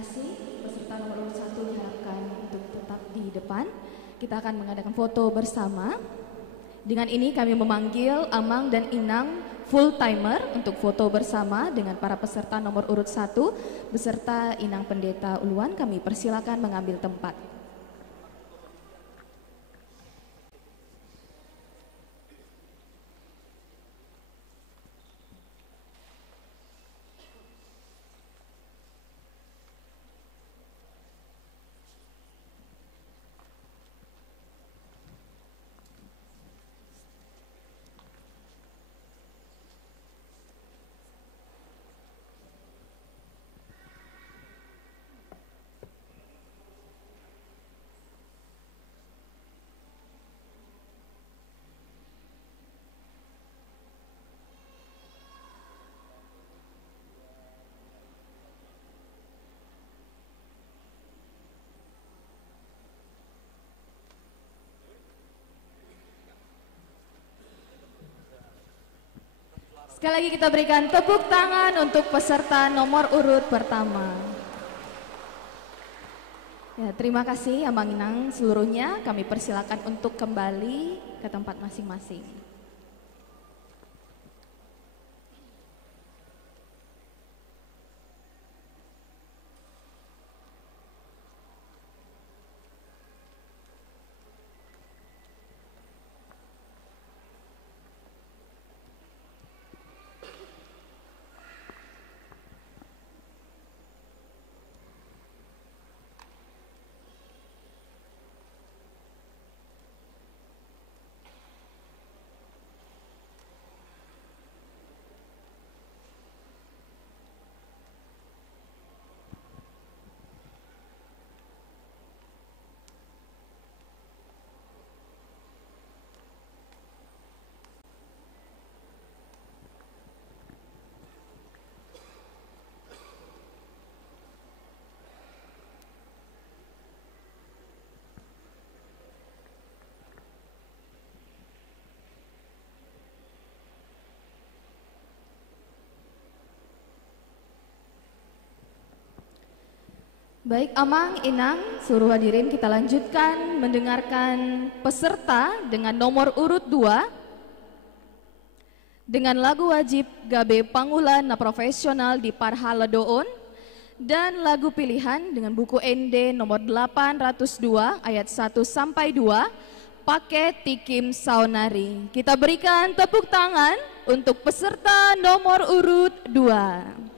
kasih. Peserta nomor urut 1 diharapkan untuk tetap di depan. Kita akan mengadakan foto bersama. Dengan ini kami memanggil Amang dan Inang full timer untuk foto bersama dengan para peserta nomor urut 1 beserta Inang Pendeta Uluan. Kami persilakan mengambil tempat. Sekali lagi kita berikan tepuk tangan untuk peserta nomor urut pertama. Ya, terima kasih Amang Inang seluruhnya. Kami persilakan untuk kembali ke tempat masing-masing. Baik Amang, Inang, seluruh hadirin kita lanjutkan mendengarkan peserta dengan nomor urut 2 dengan lagu wajib Gabe Pangulan na Profesional di Parhala Doon dan lagu pilihan dengan buku ND nomor 802 ayat 1 sampai 2 paket Tikim Saunari. Kita berikan tepuk tangan untuk peserta nomor urut 2.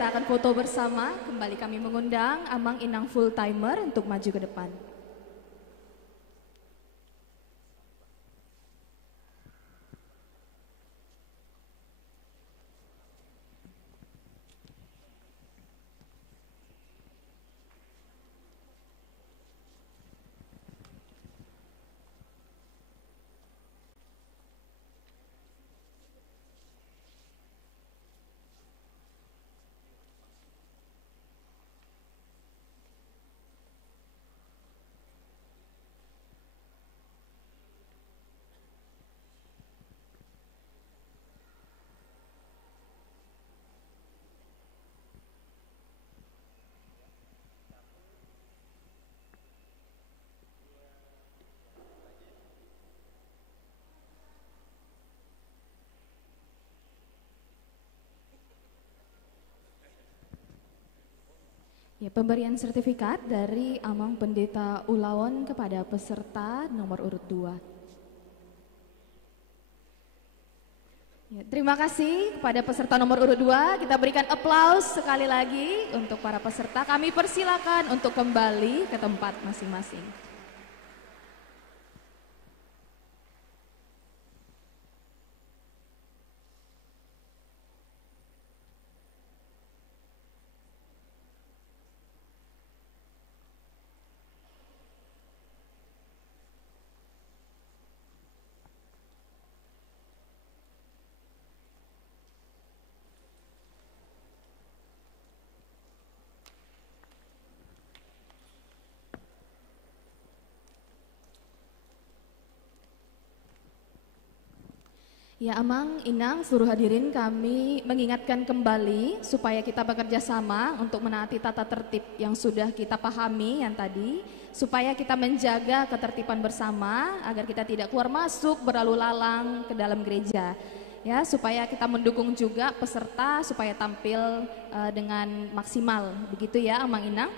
kita akan foto bersama. Kembali kami mengundang Amang Inang full timer untuk maju ke depan. Ya, pemberian sertifikat dari Amang Pendeta Ulawon kepada peserta nomor urut 2. Ya, terima kasih kepada peserta nomor urut 2. Kita berikan aplaus sekali lagi untuk para peserta. Kami persilakan untuk kembali ke tempat masing-masing. Ya, Amang, Inang, seluruh hadirin, kami mengingatkan kembali supaya kita bekerja sama untuk menaati tata tertib yang sudah kita pahami yang tadi, supaya kita menjaga ketertiban bersama agar kita tidak keluar masuk berlalu lalang ke dalam gereja. Ya, supaya kita mendukung juga peserta supaya tampil dengan maksimal. Begitu ya, Amang, Inang.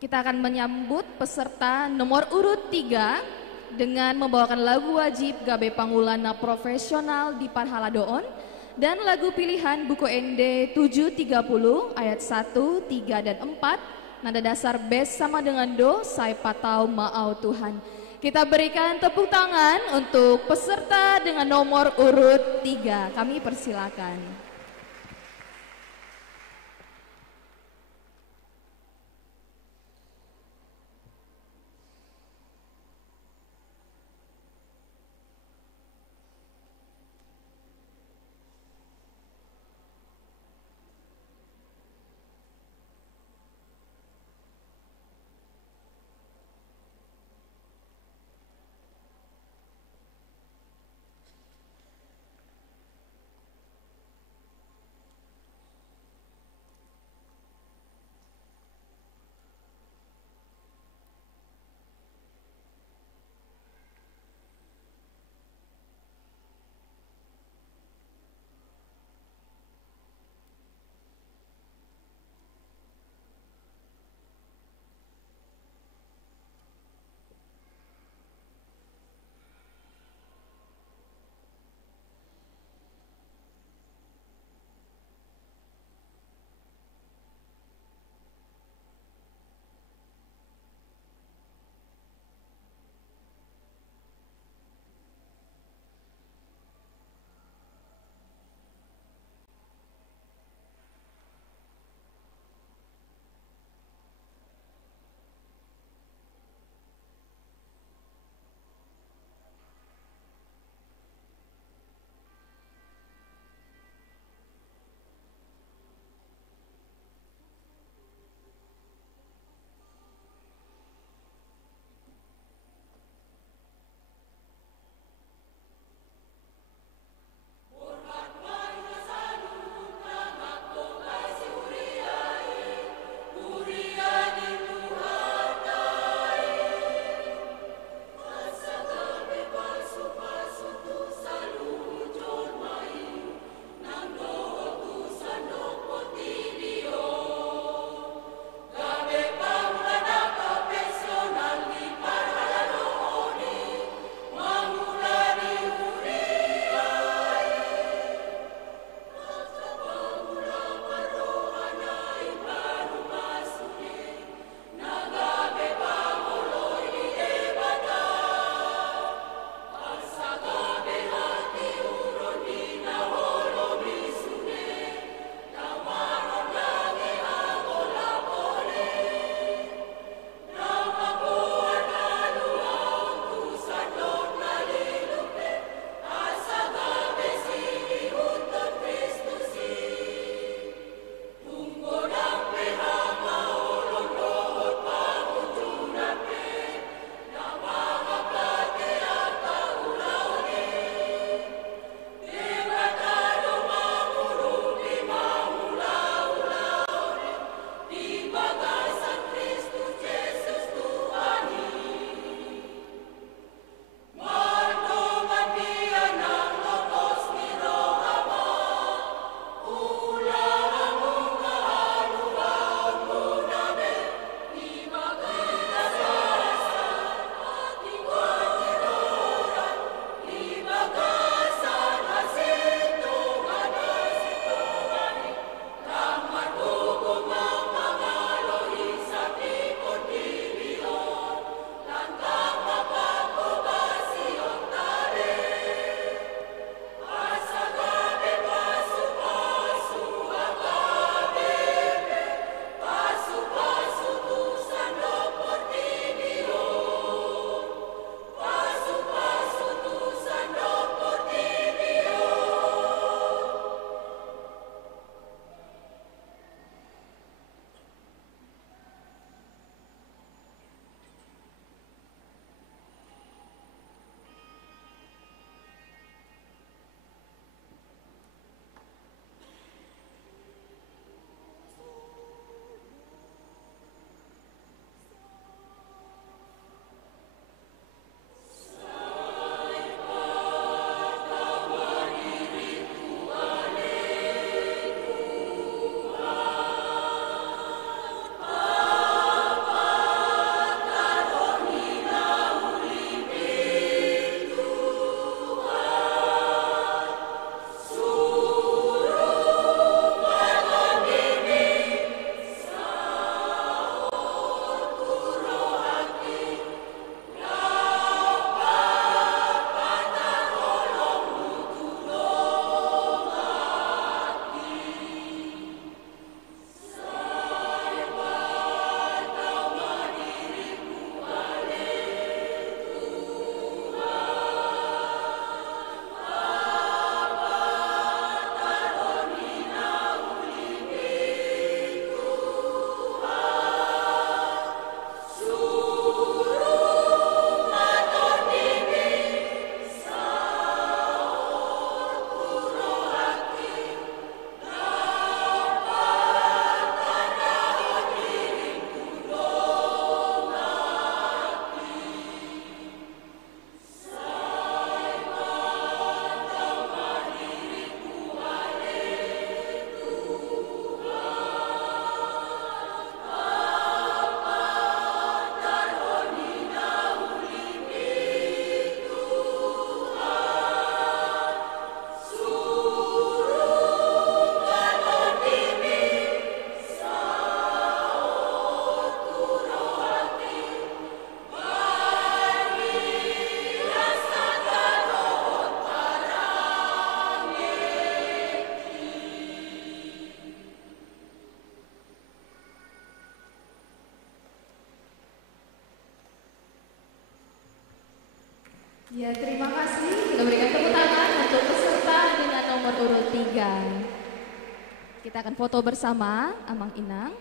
Kita akan menyambut peserta nomor urut 3 dengan membawakan lagu wajib Gabe Pangulana Profesional di Parhaladoon dan lagu pilihan buku ND 730 ayat 1, 3, dan 4, nada dasar bes sama dengan do, sai patau maau Tuhan. Kita berikan tepuk tangan untuk peserta dengan nomor urut 3. Kami persilakan. Ya, terima kasih. Kita berikan tepuk tangan untuk peserta dengan nomor urut 3. Kita akan foto bersama, Amang Inang.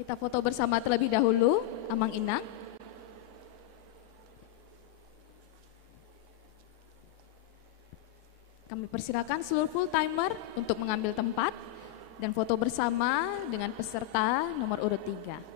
Kita foto bersama terlebih dahulu, Amang Inang. Kami persilakan seluruh full timer untuk mengambil tempat dan foto bersama dengan peserta nomor urut 3.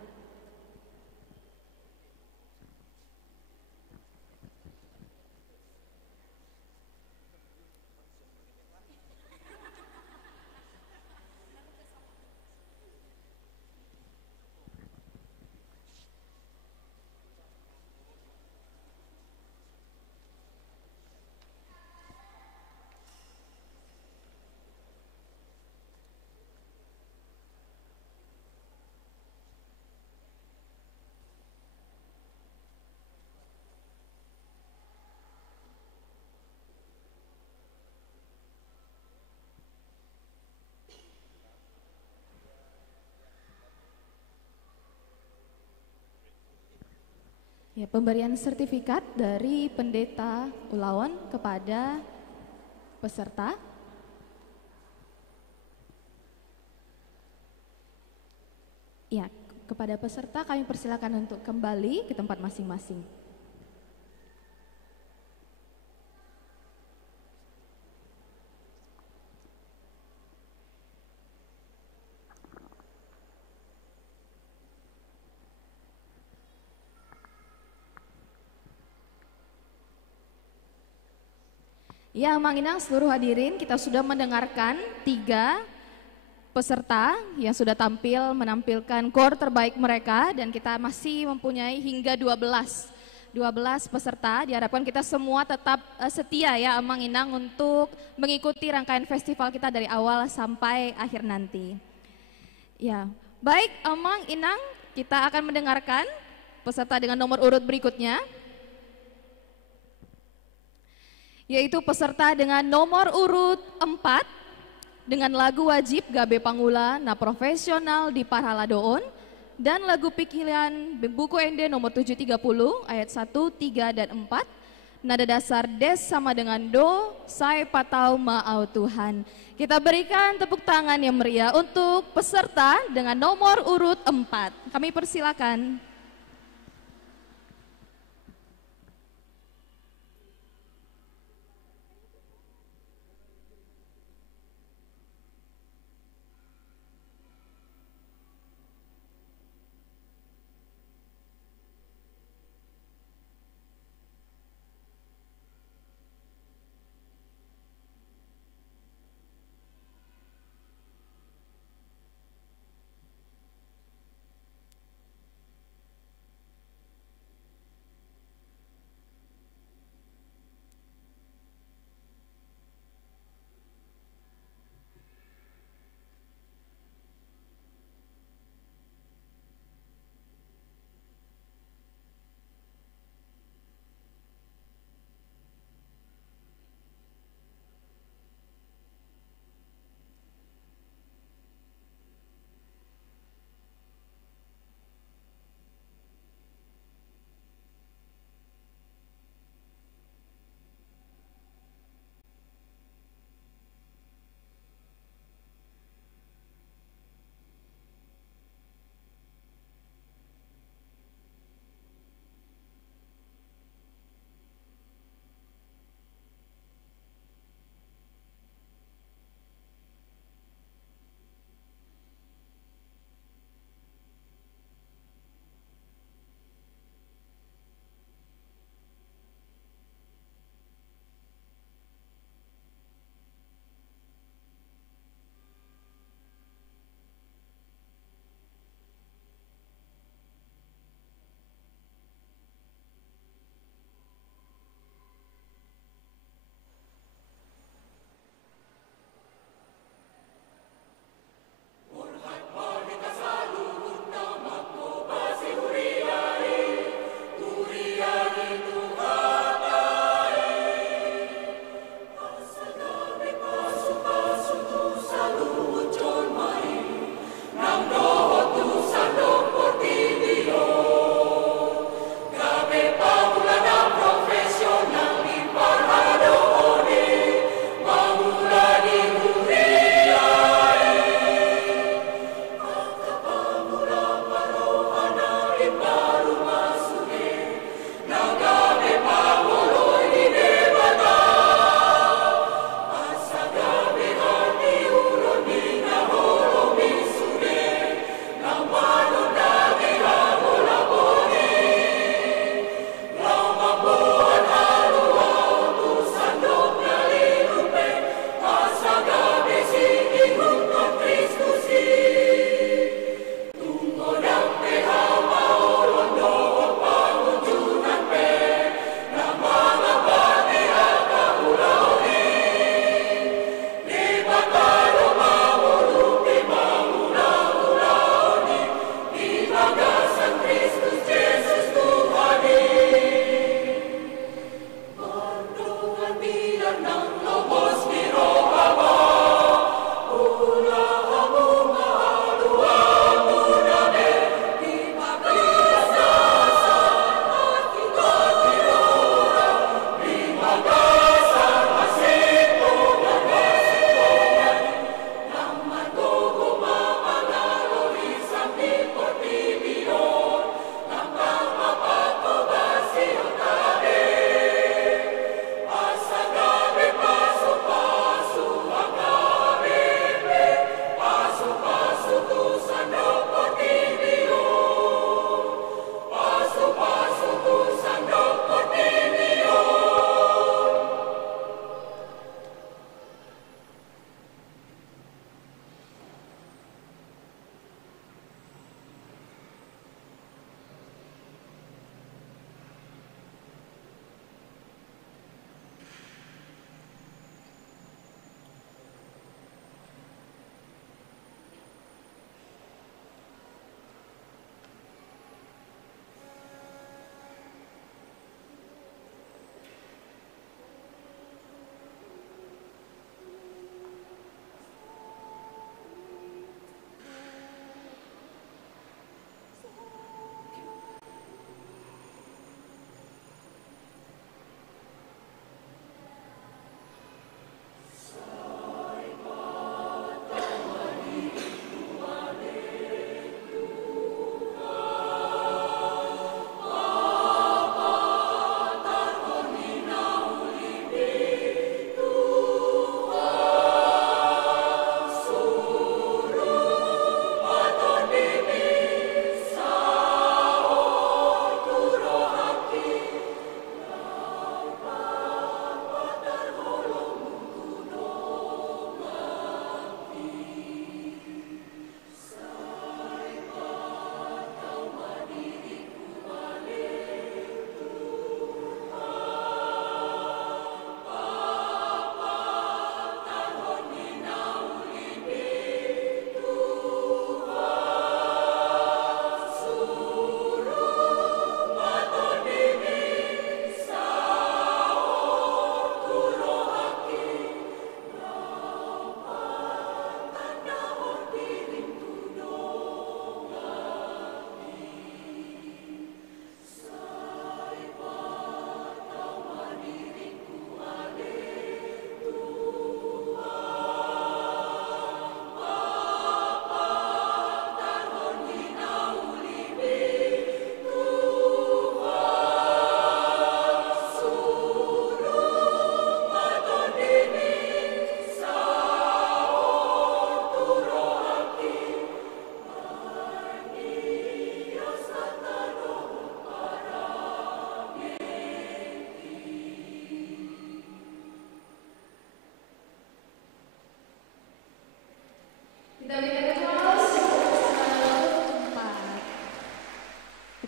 Ya, pemberian sertifikat dari Pendeta Ulawan kepada peserta. Ya, kepada peserta kami persilakan untuk kembali ke tempat masing-masing. Ya, Mang Inang, seluruh hadirin, kita sudah mendengarkan 3 peserta yang sudah tampil menampilkan core terbaik mereka, dan kita masih mempunyai hingga 12 peserta. Diharapkan kita semua tetap setia ya, Mang Inang, untuk mengikuti rangkaian festival kita dari awal sampai akhir nanti. Ya, baik, Mang Inang, kita akan mendengarkan peserta dengan nomor urut berikutnya, yaitu peserta dengan nomor urut 4 dengan lagu wajib Gabe Pangula na profesional di Parhaladoon dan lagu pikilan buku ND nomor 730 ayat 1, 3, dan 4, nada dasar des sama dengan do, sai patau ma'au Tuhan. Kita berikan tepuk tangan yang meriah untuk peserta dengan nomor urut 4. Kami persilakan.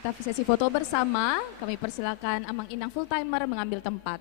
kita sesi foto bersama. Kami persilakan Amang Inang full timer mengambil tempat.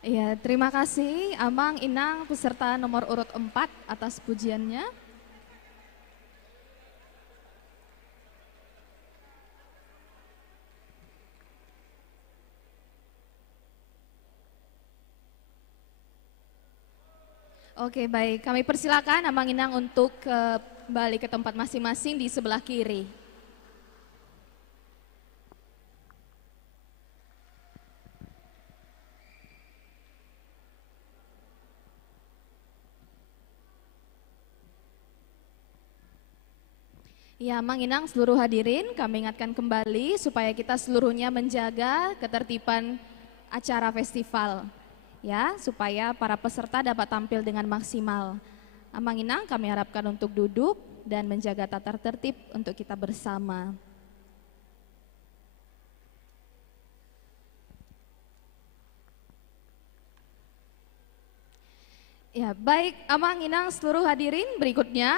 Ya, terima kasih Amang Inang peserta nomor urut 4 atas pujiannya. Oke, baik. Kami persilakan Amang Inang untuk kembali ke tempat masing-masing di sebelah kiri. Ya, Mang Inang, seluruh hadirin, kami ingatkan kembali supaya kita seluruhnya menjaga ketertiban acara festival, ya, supaya para peserta dapat tampil dengan maksimal. Mang Inang, kami harapkan untuk duduk dan menjaga tata tertib untuk kita bersama. Ya, baik, Amang Inang, seluruh hadirin, berikutnya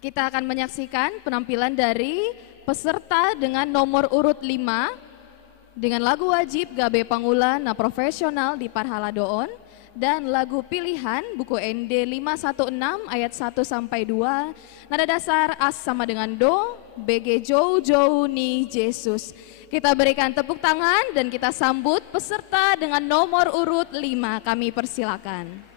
kita akan menyaksikan penampilan dari peserta dengan nomor urut 5 dengan lagu wajib Gabe Pangulan na Profesional di Parhala Doon dan lagu pilihan buku ND 516 ayat 1 sampai 2 nada dasar as sama dengan do BG Jou Jou ni Yesus. Kita berikan tepuk tangan dan kita sambut peserta dengan nomor urut 5. Kami persilakan.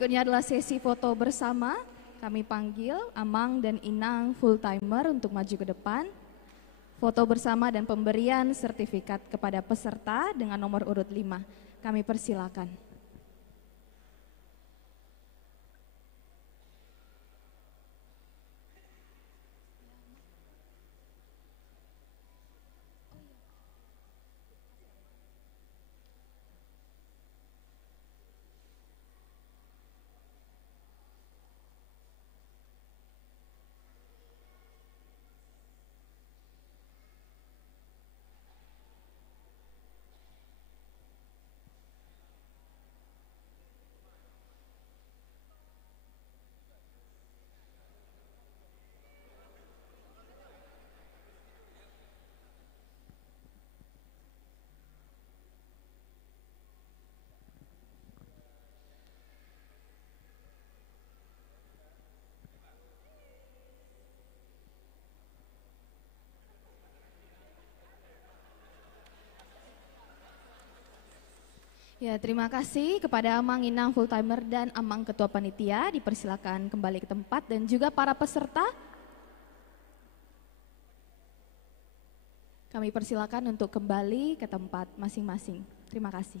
Berikutnya adalah sesi foto bersama. Kami panggil Amang dan Inang full timer untuk maju ke depan. Foto bersama dan pemberian sertifikat kepada peserta dengan nomor urut 5. Kami persilakan. Ya, terima kasih kepada Amang Inang full timer dan Amang ketua panitia. Dipersilakan kembali ke tempat dan juga para peserta. Kami persilakan untuk kembali ke tempat masing-masing. Terima kasih.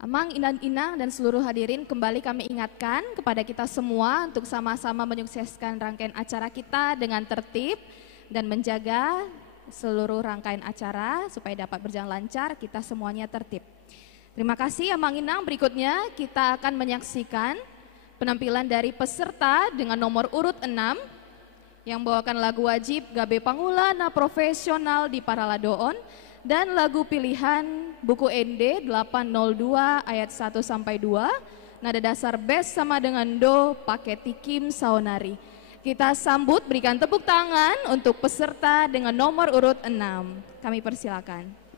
Amang, Inang, dan seluruh hadirin, kembali kami ingatkan kepada kita semua untuk sama-sama menyukseskan rangkaian acara kita dengan tertib dan menjaga seluruh rangkaian acara supaya dapat berjalan lancar, kita semuanya tertib. Terima kasih Amang Inang. Berikutnya kita akan menyaksikan penampilan dari peserta dengan nomor urut 6 yang membawakan lagu wajib Gabe Pangulana Profesional di Paraladoon dan lagu pilihan buku ND 802 ayat 1 sampai 2, nada dasar bes sama dengan do pakai tikim saonari. Kita sambut, berikan tepuk tangan untuk peserta dengan nomor urut 6. Kami persilakan.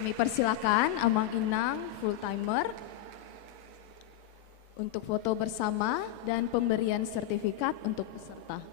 Kami persilakan Amang Inang full timer untuk foto bersama dan pemberian sertifikat untuk peserta.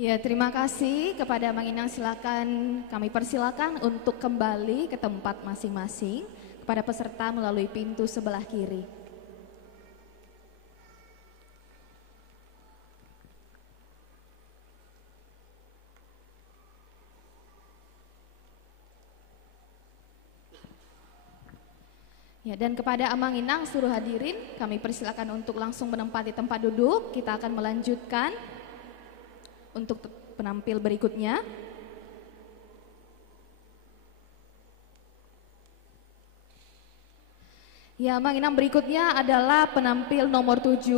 Ya, terima kasih kepada Mang Inang. Silakan kami persilakan untuk kembali ke tempat masing-masing kepada peserta melalui pintu sebelah kiri. Ya, dan kepada Amang Inang seluruh hadirin kami persilakan untuk langsung menempati tempat duduk. Kita akan melanjutkan untuk penampil berikutnya. Ya, Mang Inang berikutnya adalah penampil nomor 7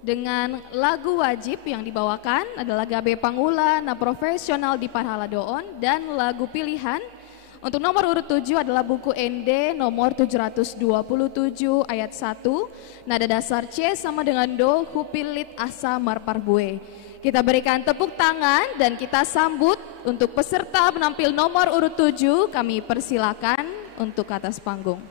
dengan lagu wajib yang dibawakan adalah Gabe Pangula na Profesional di Parhala Doon, dan lagu pilihan untuk nomor urut 7 adalah buku ND nomor 727 ayat 1, nada dasar C sama dengan Do, Hupilit Asa Marparbue. Kita berikan tepuk tangan dan kita sambut untuk peserta penampil nomor urut 7. Kami persilakan untuk ke atas panggung.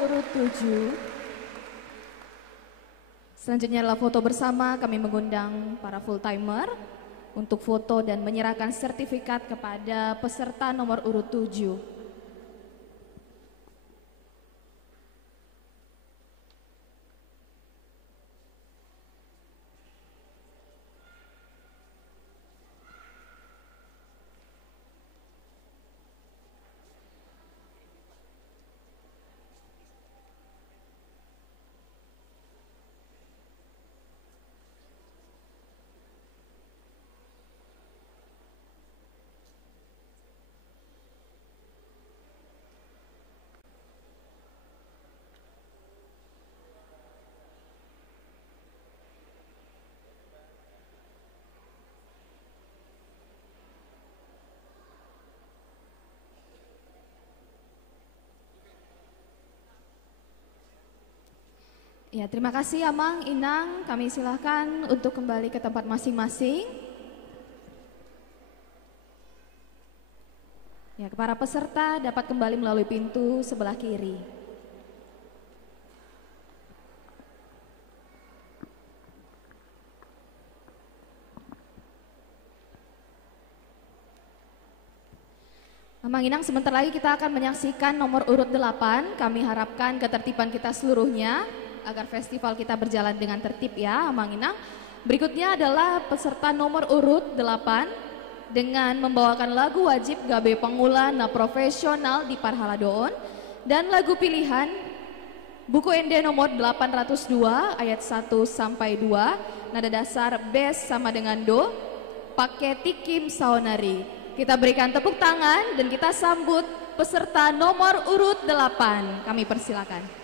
urut 7. Selanjutnya adalah foto bersama. Kami mengundang para full timer untuk foto dan menyerahkan sertifikat kepada peserta nomor urut 7. Ya, terima kasih Amang, Inang. Kami silahkan untuk kembali ke tempat masing-masing. Ya, para peserta dapat kembali melalui pintu sebelah kiri. Amang Inang, sebentar lagi kita akan menyaksikan nomor urut 8. Kami harapkan ketertiban kita seluruhnya agar festival kita berjalan dengan tertib ya, Amang Inang. Berikutnya adalah peserta nomor urut 8 dengan membawakan lagu wajib Gabe Pangulan na profesional di Parhaladoon dan lagu pilihan buku ND nomor 802 ayat 1 sampai 2, nada dasar bes sama dengan do, pakai tikim saonari. Kita berikan tepuk tangan dan kita sambut peserta nomor urut 8. Kami persilakan.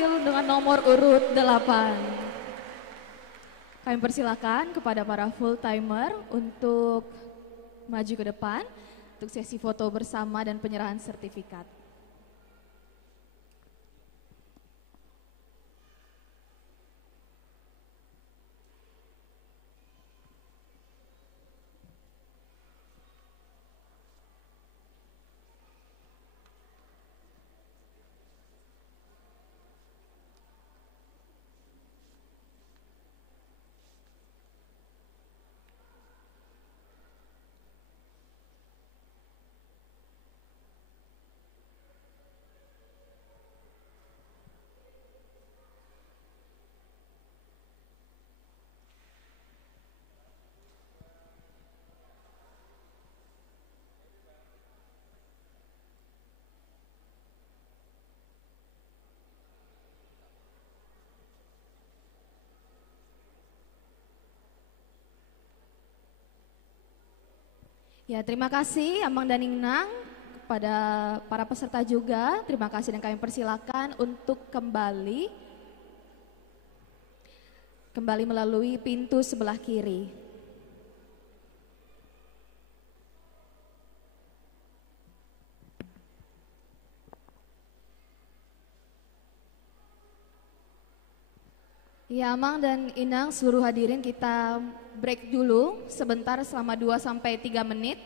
tampil dengan nomor urut 8. Kami persilakan kepada para full timer untuk maju ke depan untuk sesi foto bersama dan penyerahan sertifikat. Ya, terima kasih Amang dan Inang, kepada para peserta juga. Terima kasih dan kami persilakan untuk kembali melalui pintu sebelah kiri. Ya, Amang dan Inang, seluruh hadirin, kita break dulu sebentar selama 2-3 menit.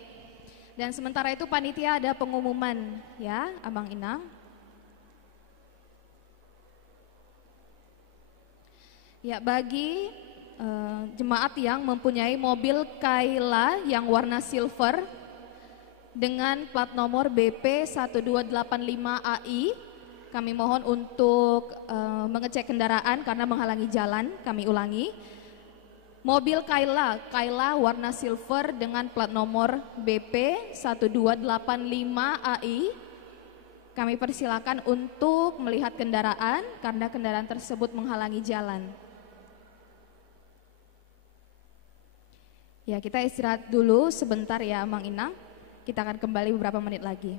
Dan sementara itu panitia ada pengumuman ya, Amang Inang. Ya, bagi jemaat yang mempunyai mobil Kayla yang warna silver dengan plat nomor BP 1285AI, kami mohon untuk mengecek kendaraan karena menghalangi jalan. Kami ulangi, mobil Kayla warna silver dengan plat nomor BP 1285AI, kami persilakan untuk melihat kendaraan karena kendaraan tersebut menghalangi jalan. Ya, kita istirahat dulu sebentar ya, Mang Inang. Kita akan kembali beberapa menit lagi.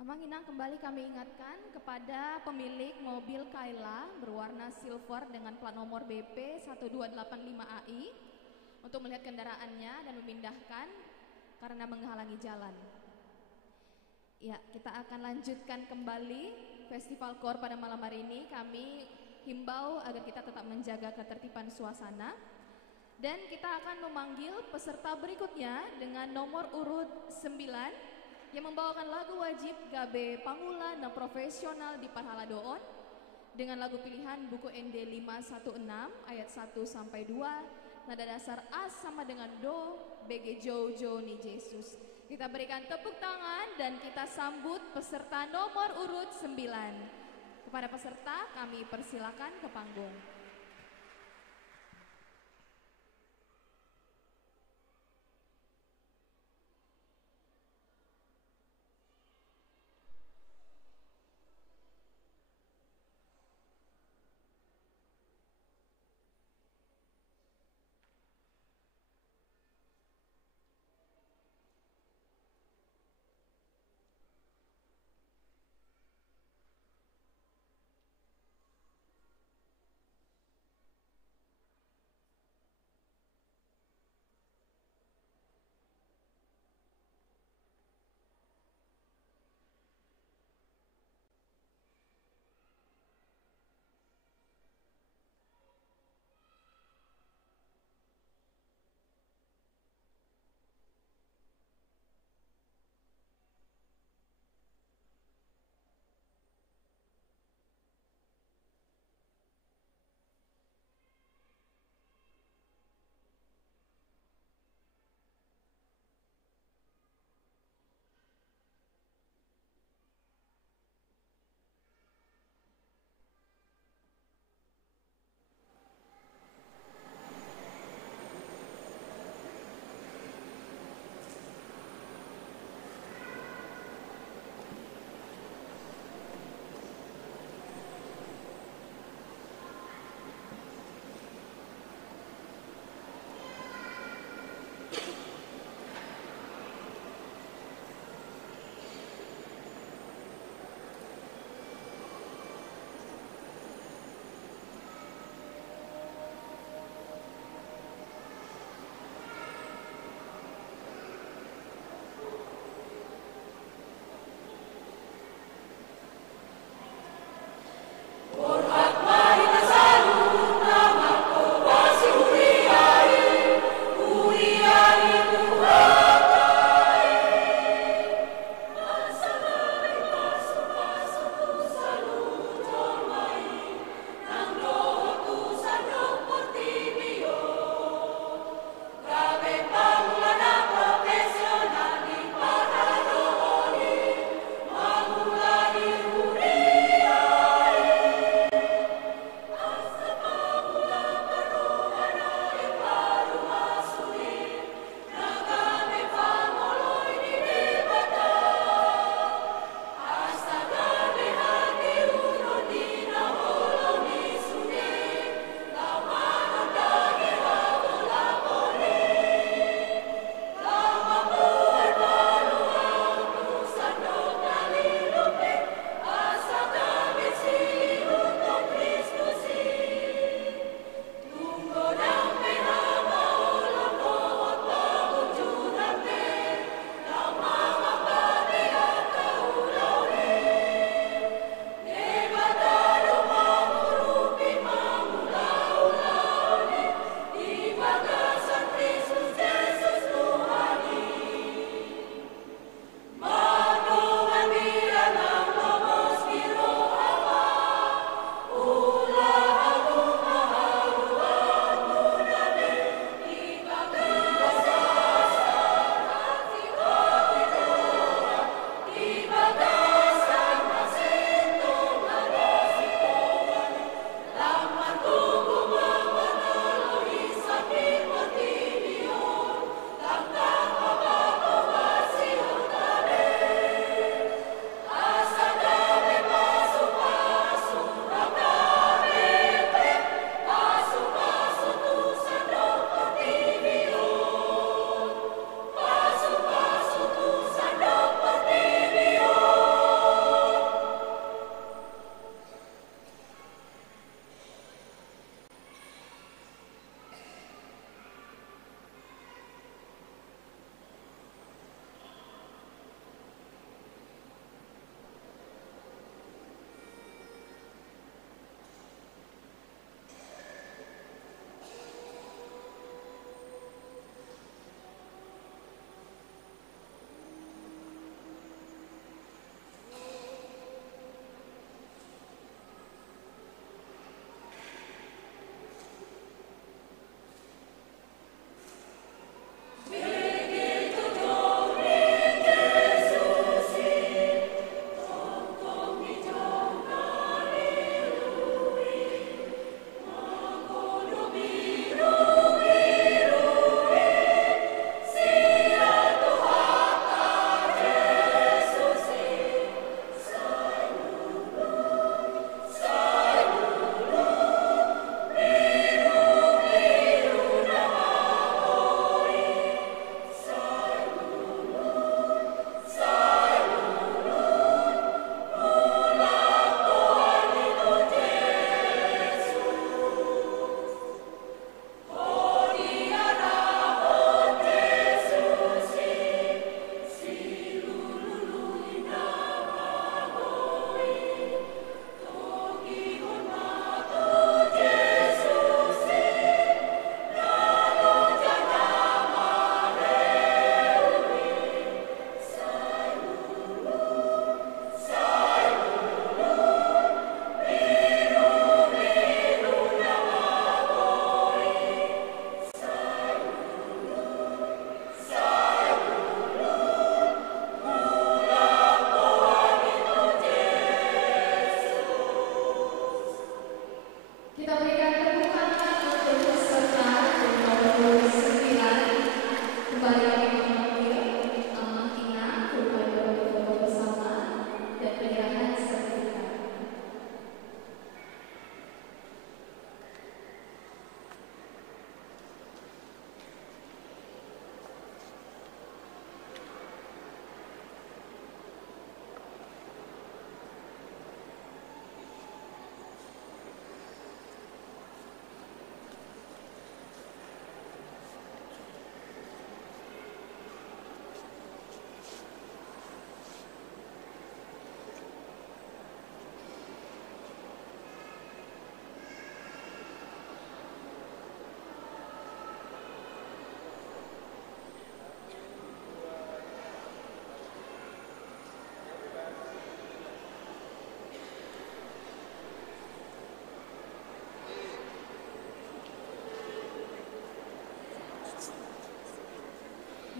Amang Inang, kembali kami ingatkan kepada pemilik mobil Kayla berwarna silver dengan plat nomor BP 1285AI untuk melihat kendaraannya dan memindahkan karena menghalangi jalan. Ya, kita akan lanjutkan kembali Festival Core pada malam hari ini. Kami himbau agar kita tetap menjaga ketertiban suasana. Dan kita akan memanggil peserta berikutnya dengan nomor urut 9 yang membawakan lagu wajib Gabe Pangula na Profesional di Parhala Doon dengan lagu pilihan buku ND 516 ayat 1-2, nada dasar A sama dengan Do, BG Jojo ni Jesus. Kita berikan tepuk tangan dan kita sambut peserta nomor urut 9. Kepada peserta kami persilakan ke panggung.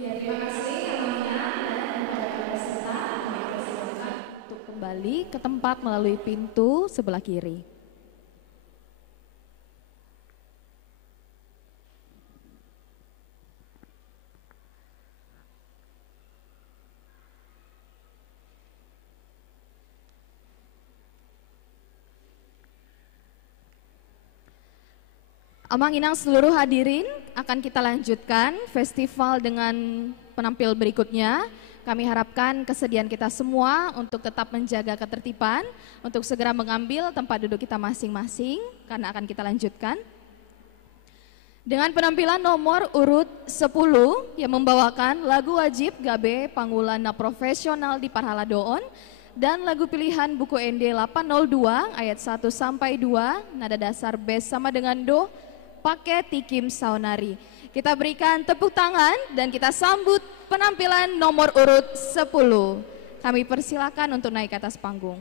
Ya, terima kasih Amanda dan kepada peserta kami persilakan untuk kembali ke tempat melalui pintu sebelah kiri. Amang Inang seluruh hadirin, akan kita lanjutkan festival dengan penampil berikutnya. Kami harapkan kesediaan kita semua untuk tetap menjaga ketertiban, untuk segera mengambil tempat duduk kita masing-masing, karena akan kita lanjutkan. Dengan penampilan nomor urut 10 yang membawakan lagu wajib Gabe Pangulana Profesional di Parhala Doon, dan lagu pilihan buku ND 802 ayat 1 sampai 2, nada dasar bes sama dengan do, pakai tikim saunari. Kita berikan tepuk tangan dan kita sambut penampilan nomor urut 10. Kami persilakan untuk naik ke atas panggung.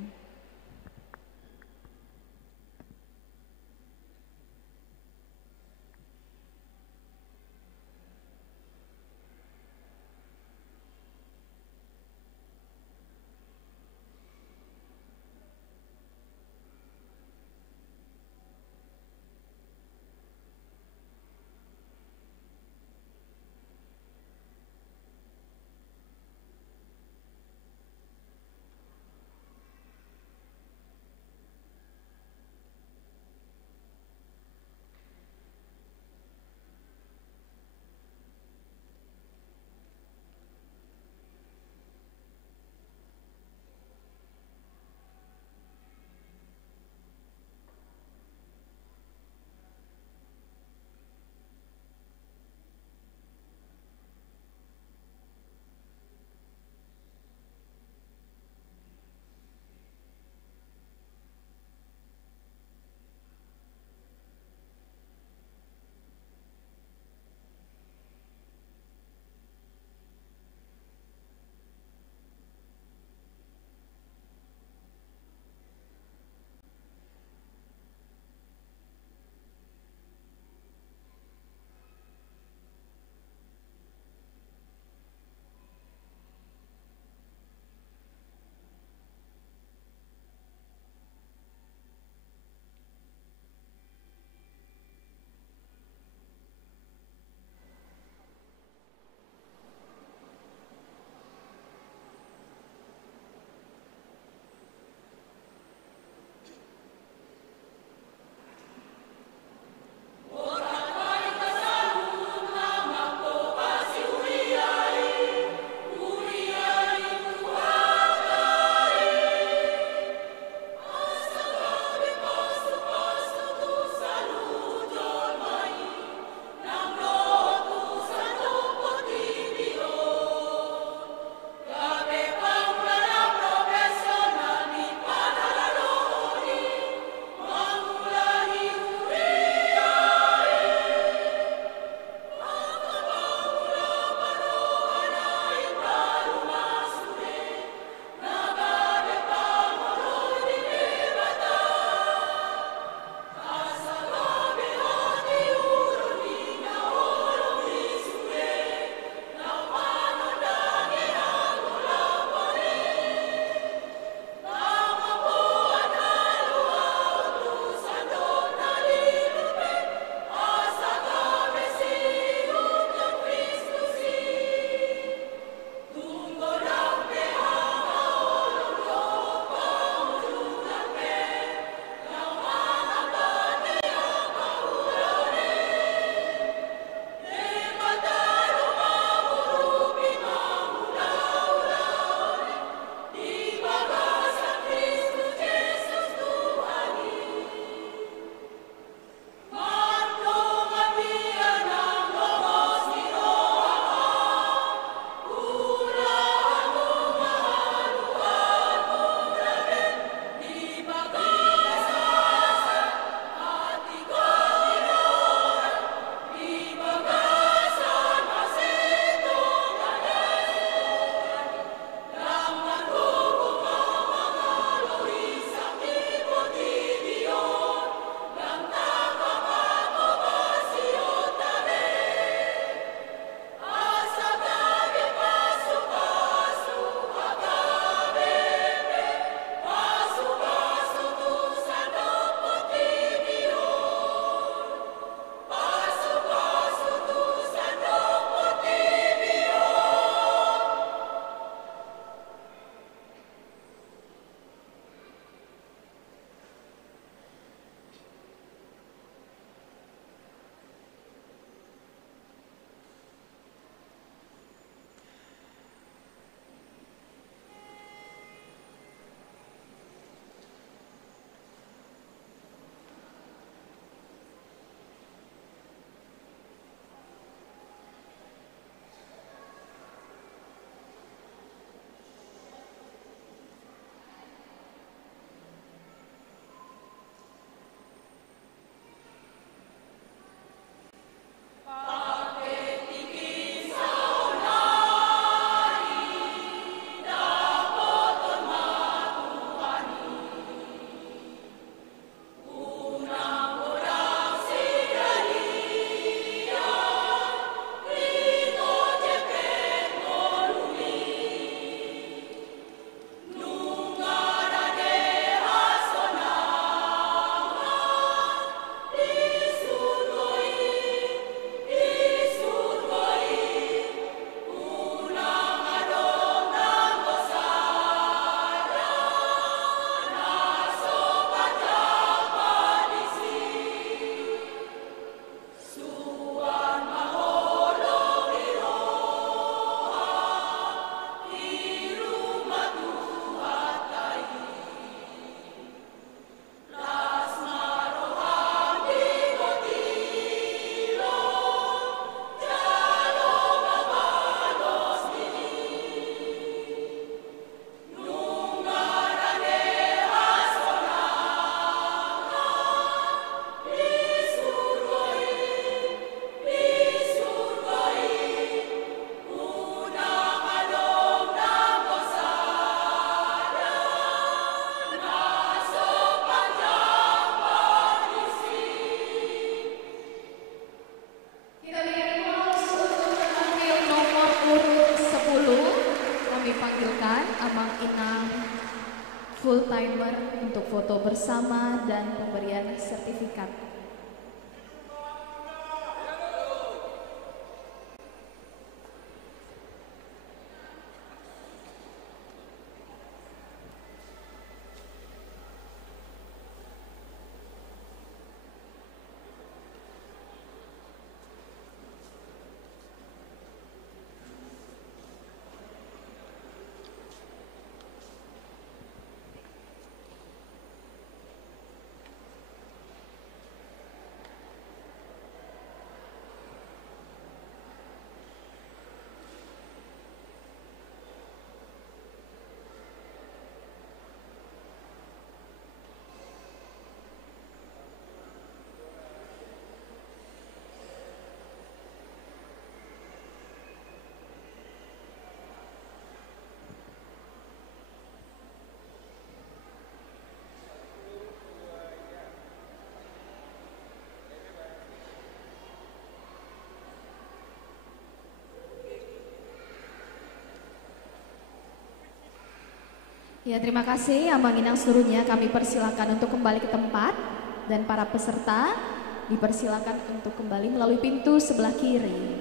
persilakan Amang Inang full timer untuk foto bersama dan pemberian sertifikat. Ya, terima kasih Amang Inang seluruhnya. Kami persilakan untuk kembali ke tempat dan para peserta dipersilakan untuk kembali melalui pintu sebelah kiri.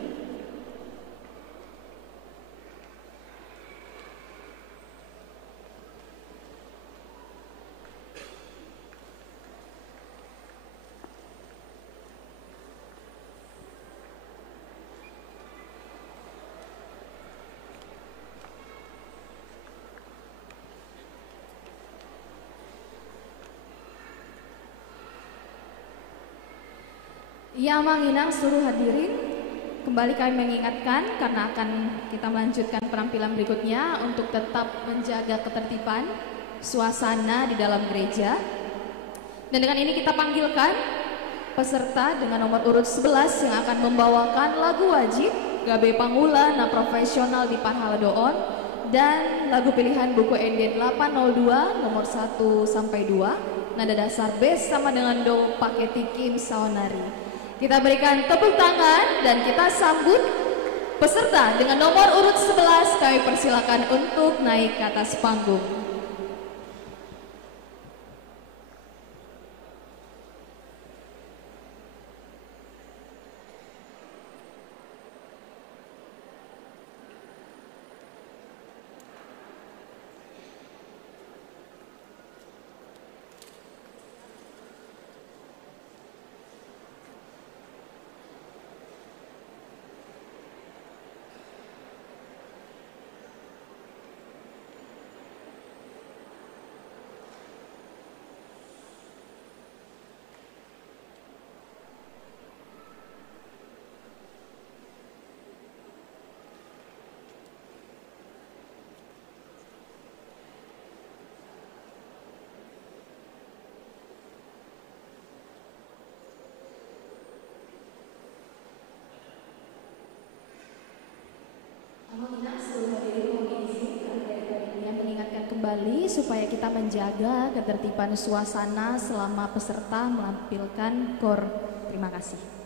Ya, Amang Inang seluruh hadirin, kembali kami mengingatkan karena akan kita melanjutkan penampilan berikutnya untuk tetap menjaga ketertiban suasana di dalam gereja. Dan dengan ini kita panggilkan peserta dengan nomor urut 11 yang akan membawakan lagu wajib Gabe Pangula na Profesional di Parhaladoon dan lagu pilihan buku ND 802 nomor 1 sampai 2 nada dasar bass sama dengan do paketi Kim Saonari. Kita berikan tepuk tangan dan kita sambut peserta dengan nomor urut 11. Kami persilakan untuk naik ke atas panggung. Mengingatkan kembali supaya kita menjaga ketertiban suasana selama peserta menampilkan kor. Terima kasih.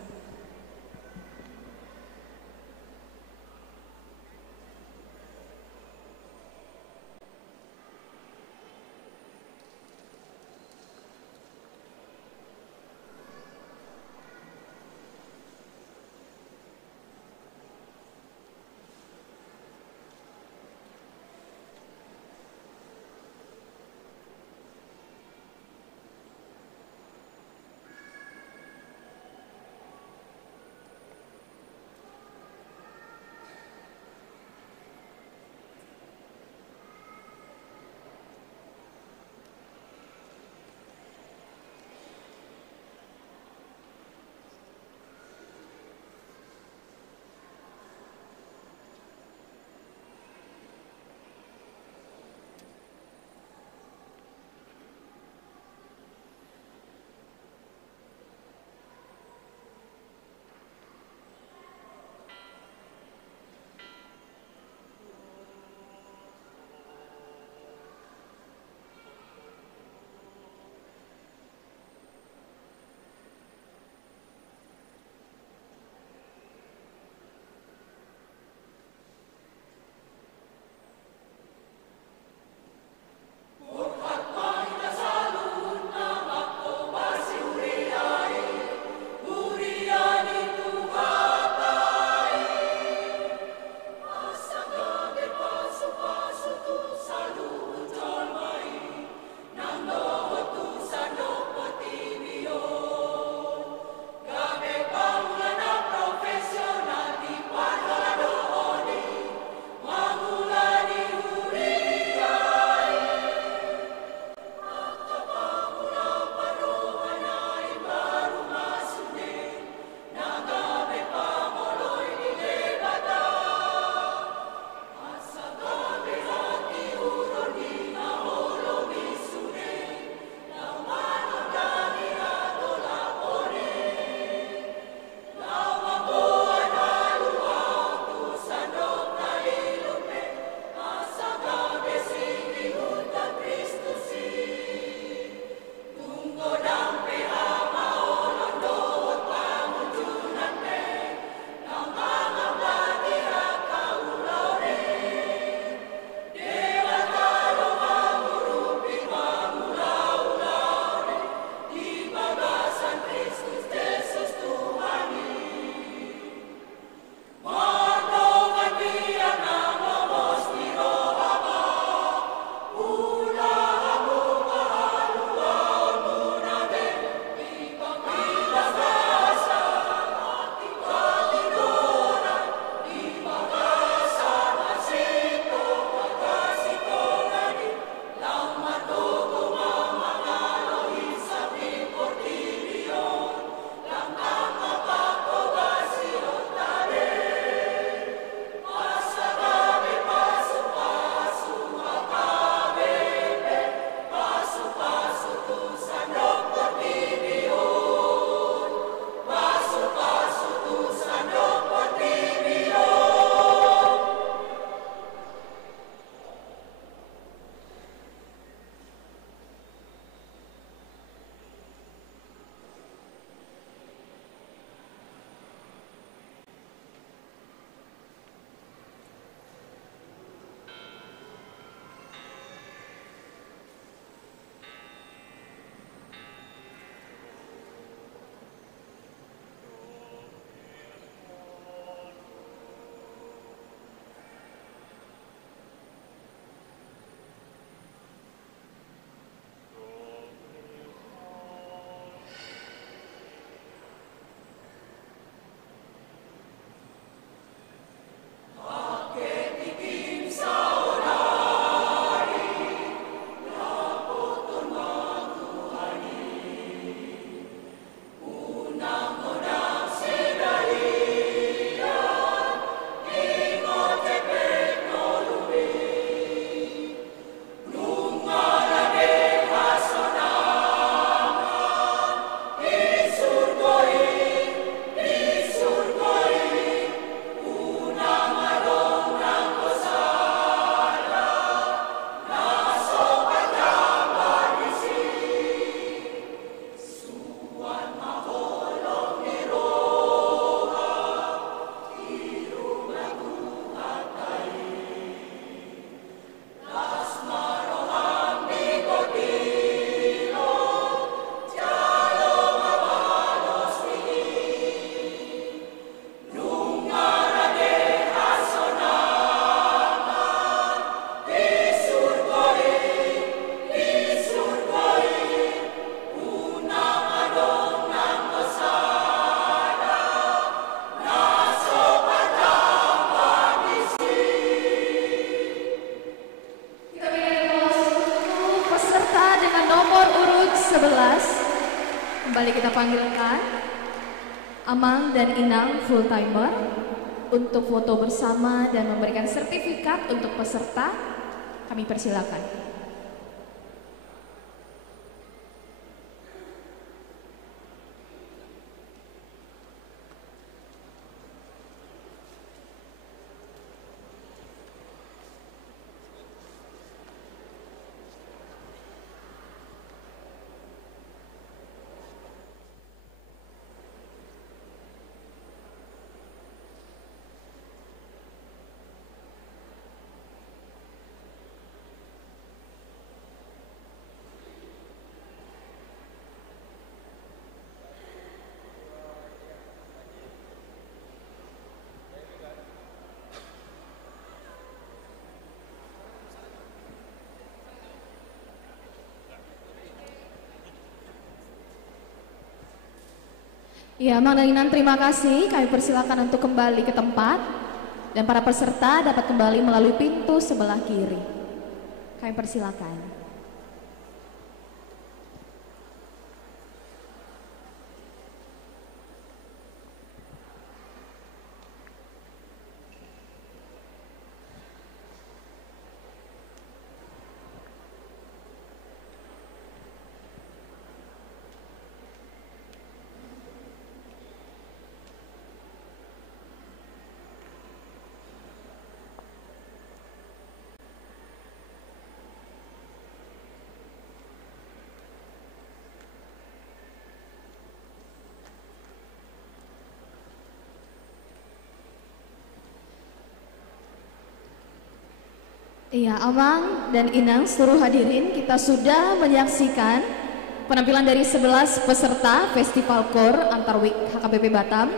11 kembali kita panggilkan Amang dan Inang full timer untuk foto bersama dan memberikan sertifikat untuk peserta. Kami persilakan. Ya, Mang dan Inan, terima kasih. Kami persilakan untuk kembali ke tempat dan para peserta dapat kembali melalui pintu sebelah kiri. Kami persilakan. Iya, Amang dan Inang, seluruh hadirin, kita sudah menyaksikan penampilan dari 11 peserta Festival KOR Antarwik HKBP Batam.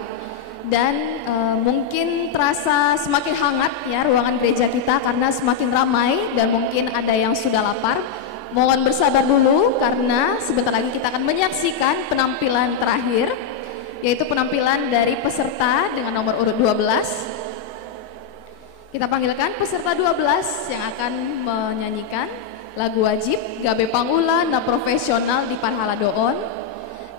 Dan mungkin terasa semakin hangat ya ruangan gereja kita karena semakin ramai dan mungkin ada yang sudah lapar. Mohon bersabar dulu karena sebentar lagi kita akan menyaksikan penampilan terakhir, yaitu penampilan dari peserta dengan nomor urut 12. Kita panggilkan peserta 12 yang akan menyanyikan lagu wajib Gabe Pangula na Profesional di Parhala Doon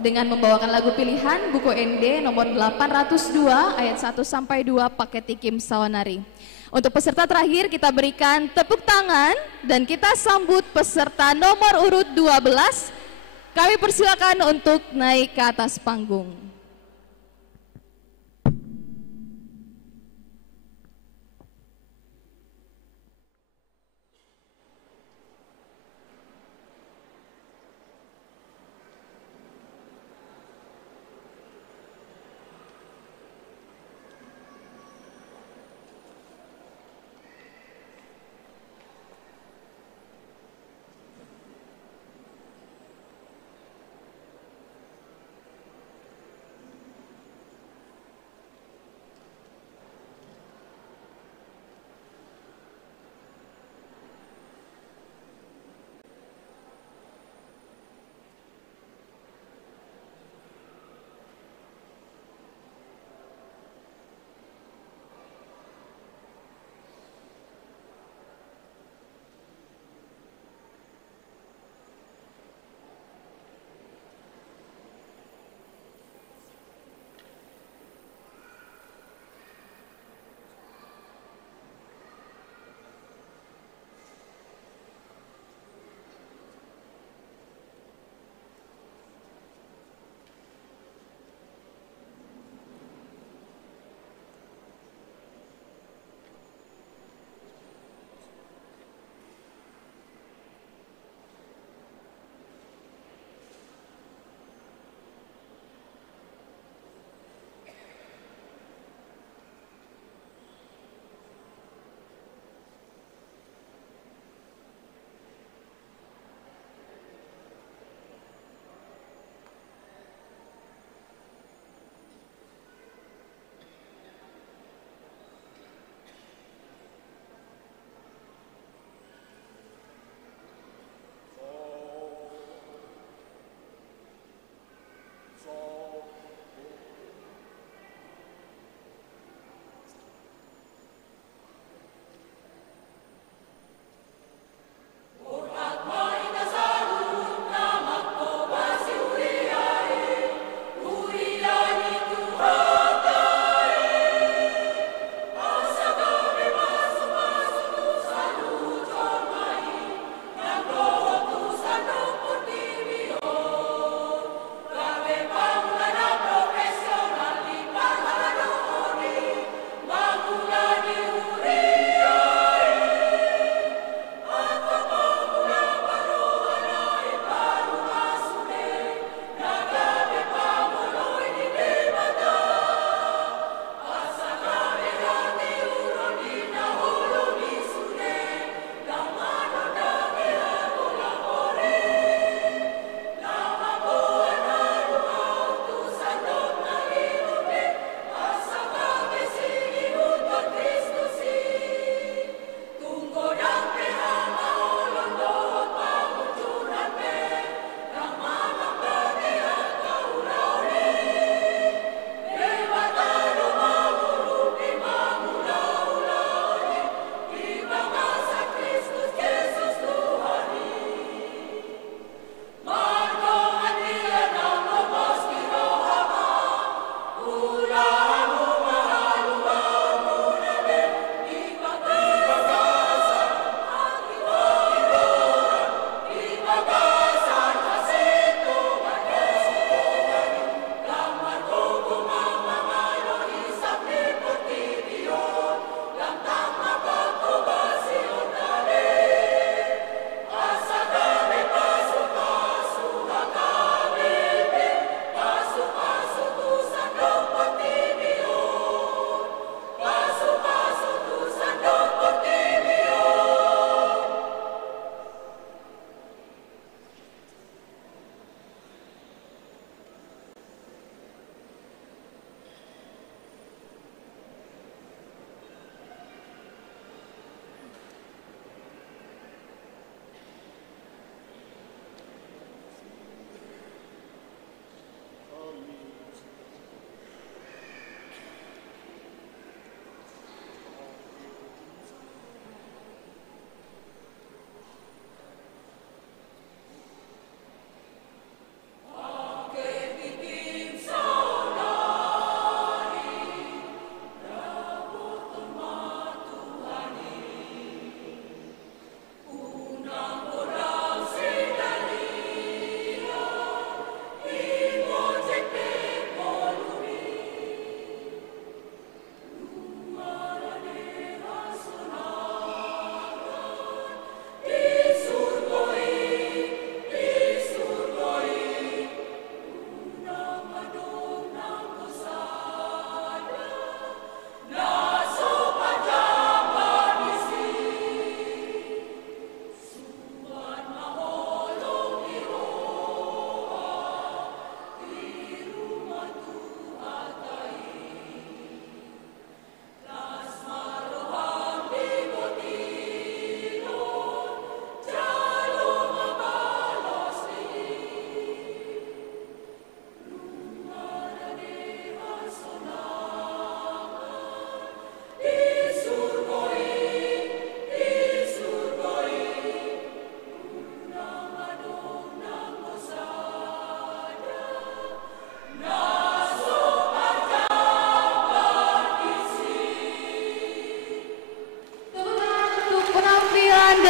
dengan membawakan lagu pilihan buku ND nomor 802 ayat 1 sampai 2 paket Tikim Sawanari. Untuk peserta terakhir kita berikan tepuk tangan dan kita sambut peserta nomor urut 12. Kami persilakan untuk naik ke atas panggung.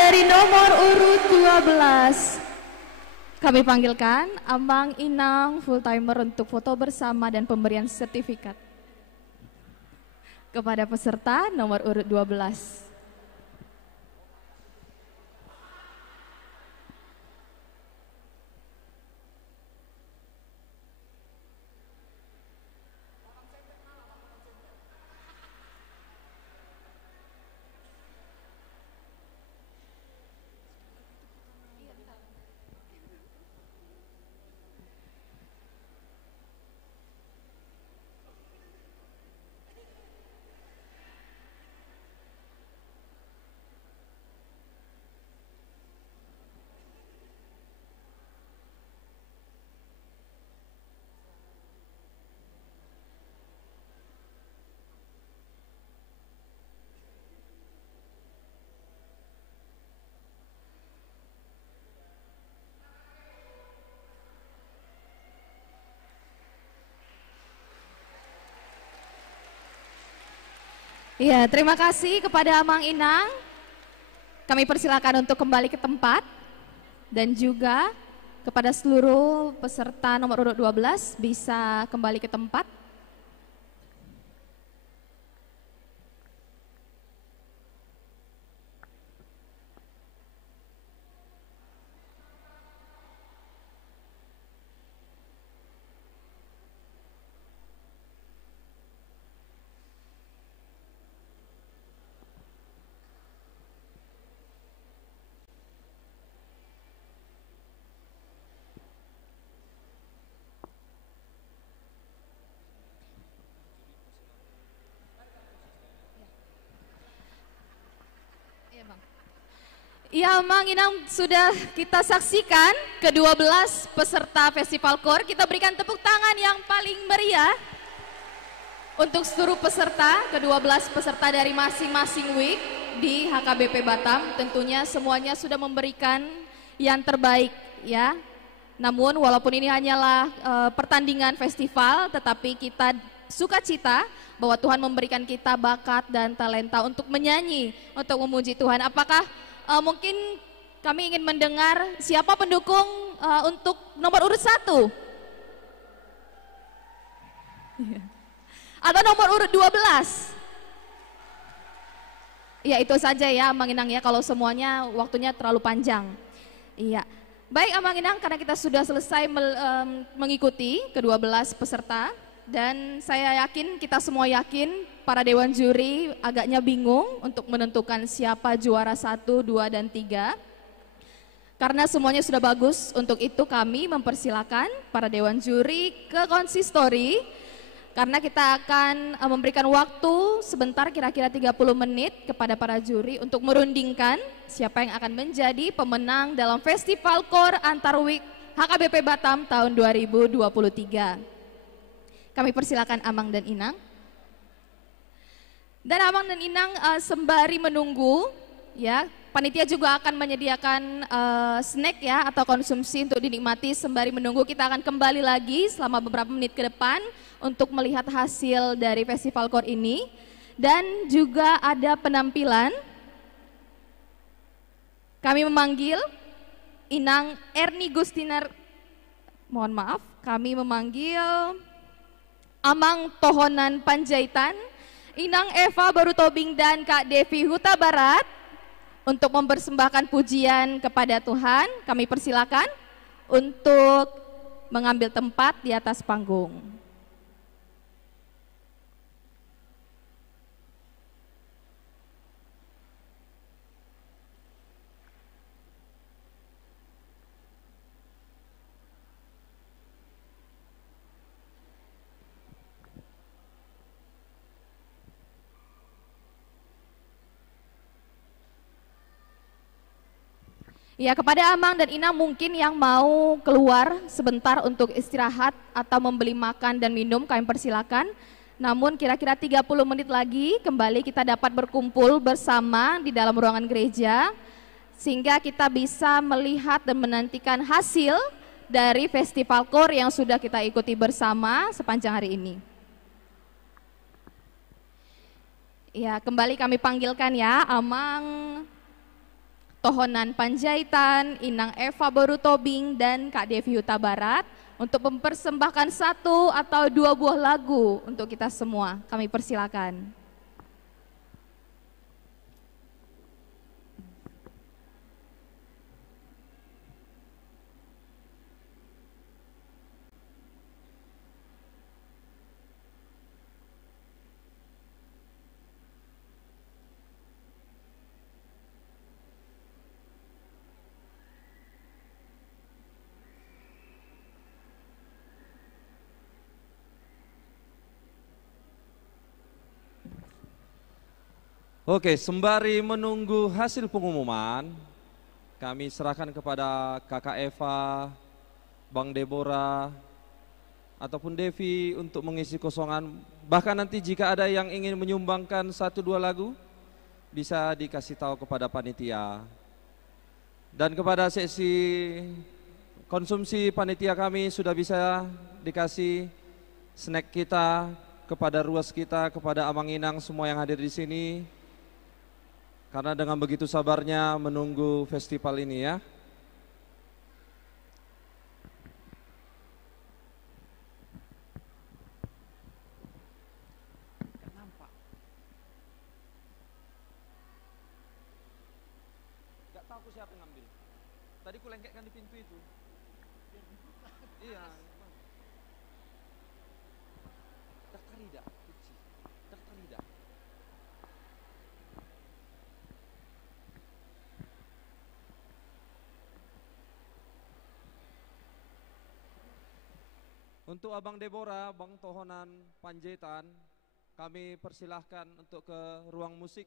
dari nomor urut 12. Kami panggilkan Amang Inang full timer untuk foto bersama dan pemberian sertifikat kepada peserta nomor urut 12. Ya, terima kasih kepada Amang Inang. Kami persilakan untuk kembali ke tempat dan juga kepada seluruh peserta nomor urut 12 bisa kembali ke tempat. Ya, Mang Inang sudah kita saksikan ke-12 peserta Festival Core. Kita berikan tepuk tangan yang paling meriah untuk seluruh peserta, ke-12 peserta dari masing-masing week di HKBP Batam. Tentunya semuanya sudah memberikan yang terbaik ya. Namun walaupun ini hanyalah pertandingan festival, tetapi kita sukacita bahwa Tuhan memberikan kita bakat dan talenta untuk menyanyi, untuk memuji Tuhan. Apakah mungkin kami ingin mendengar siapa pendukung untuk nomor urut 1? Atau nomor urut 12? Ya itu saja ya Amang Inang ya, kalau semuanya waktunya terlalu panjang. Iya. Baik Amang Inang, karena kita sudah selesai mengikuti ke-12 peserta. Dan saya yakin, kita semua yakin, para dewan juri agaknya bingung untuk menentukan siapa juara 1, 2, dan 3. Karena semuanya sudah bagus, untuk itu kami mempersilakan para dewan juri ke konsistori. Karena kita akan memberikan waktu sebentar, kira-kira 30 menit kepada para juri untuk merundingkan siapa yang akan menjadi pemenang dalam Festival Core Antar Week HKBP Batam tahun 2023. Kami persilakan Amang dan Inang. Dan Amang dan Inang sembari menunggu, ya, panitia juga akan menyediakan snack ya atau konsumsi untuk dinikmati sembari menunggu. Kita akan kembali lagi selama beberapa menit ke depan untuk melihat hasil dari Festival Core ini. Dan juga ada penampilan. Kami memanggil Inang Erni Gustiner, mohon maaf, kami memanggil Amang Tohonan Panjaitan, Inang Eva Barutobing dan Kak Devi Huta Barat untuk mempersembahkan pujian kepada Tuhan. Kami persilakan untuk mengambil tempat di atas panggung. Ya, kepada Amang dan Inang mungkin yang mau keluar sebentar untuk istirahat atau membeli makan dan minum, kami persilakan. Namun kira-kira 30 menit lagi kembali kita dapat berkumpul bersama di dalam ruangan gereja, sehingga kita bisa melihat dan menantikan hasil dari Festival Core yang sudah kita ikuti bersama sepanjang hari ini. Ya, kembali kami panggilkan ya Amang Tohonan Panjaitan, Inang Eva Borutobing, dan Kak Devi Huta Barat untuk mempersembahkan 1 atau 2 buah lagu untuk kita semua. Kami persilakan. Oke, sembari menunggu hasil pengumuman, kami serahkan kepada Kakak Eva, Bang Deborah, ataupun Devi untuk mengisi kosongan. Bahkan nanti jika ada yang ingin menyumbangkan 1-2 lagu, bisa dikasih tahu kepada panitia. Dan kepada seksi konsumsi panitia kami sudah bisa dikasih snack kita, kepada ruas kita, kepada Amang Inang semua yang hadir di sini. Karena dengan begitu sabarnya menunggu festival ini ya. Gak tahu aku siapa yang ngambil. Tadi ku lengketkan di pintu itu. Iya. Dakarida, Dakarida. Untuk Abang Deborah, Bang Tohonan Panjaitan, kami persilahkan untuk ke ruang musik.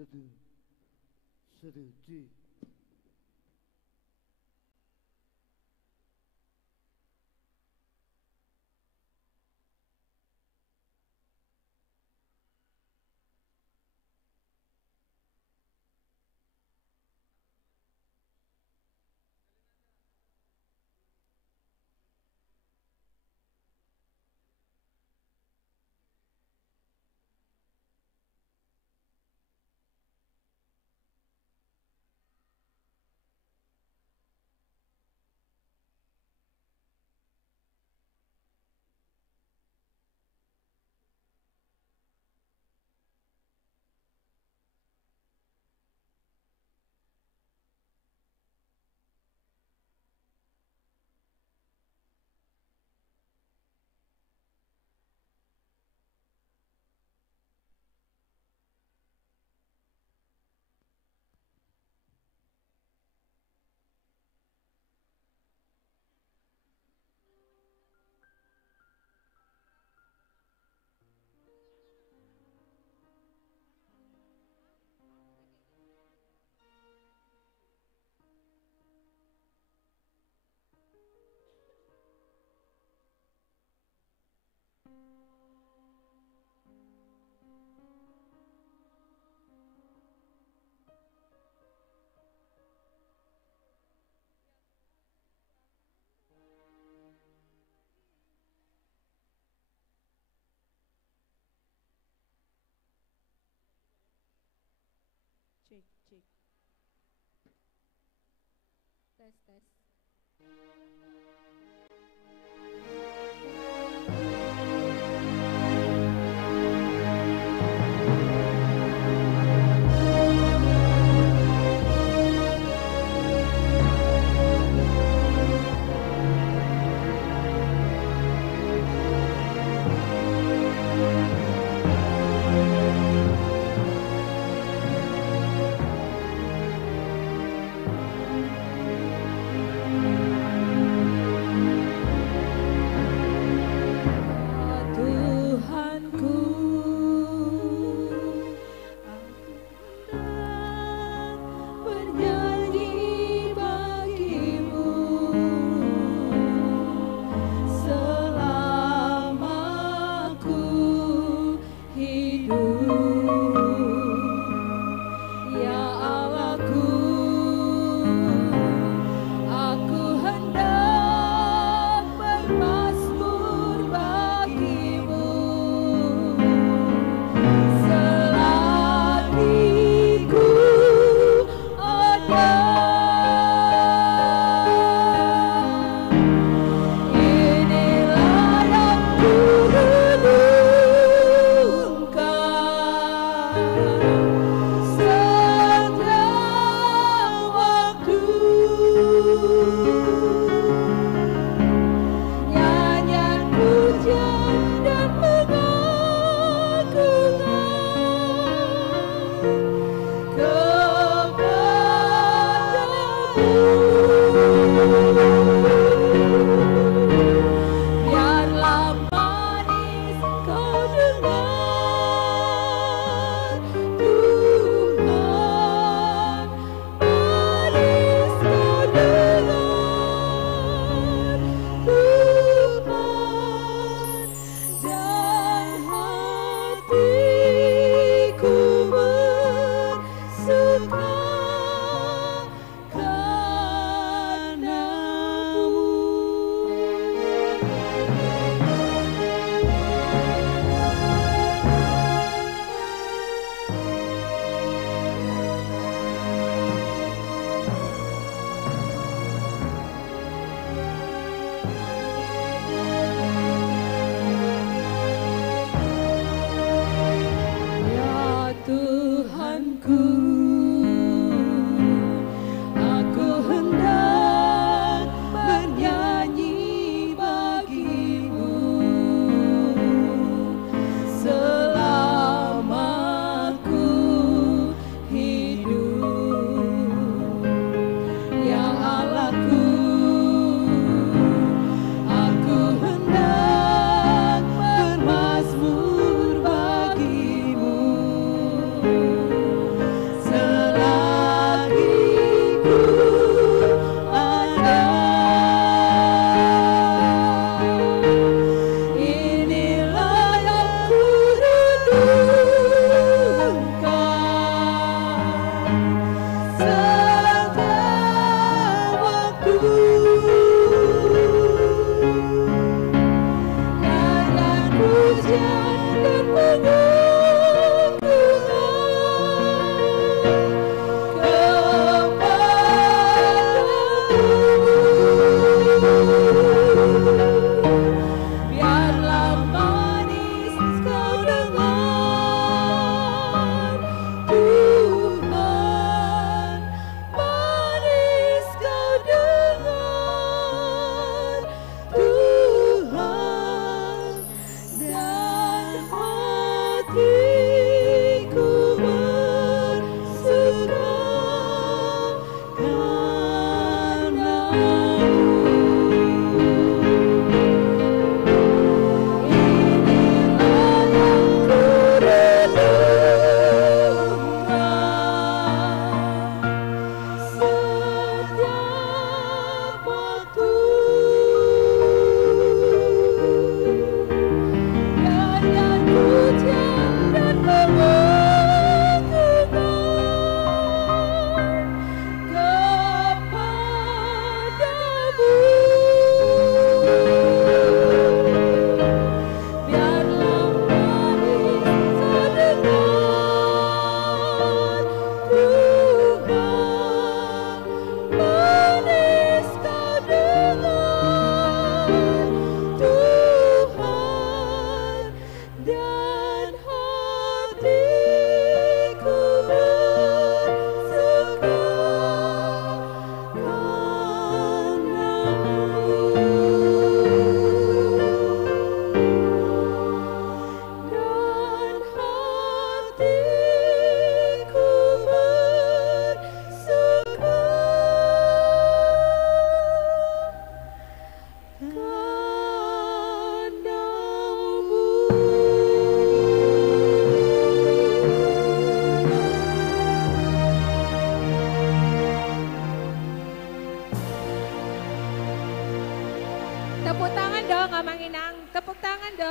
Cik. Sedu, cik. Cek, cek. Tes, tes.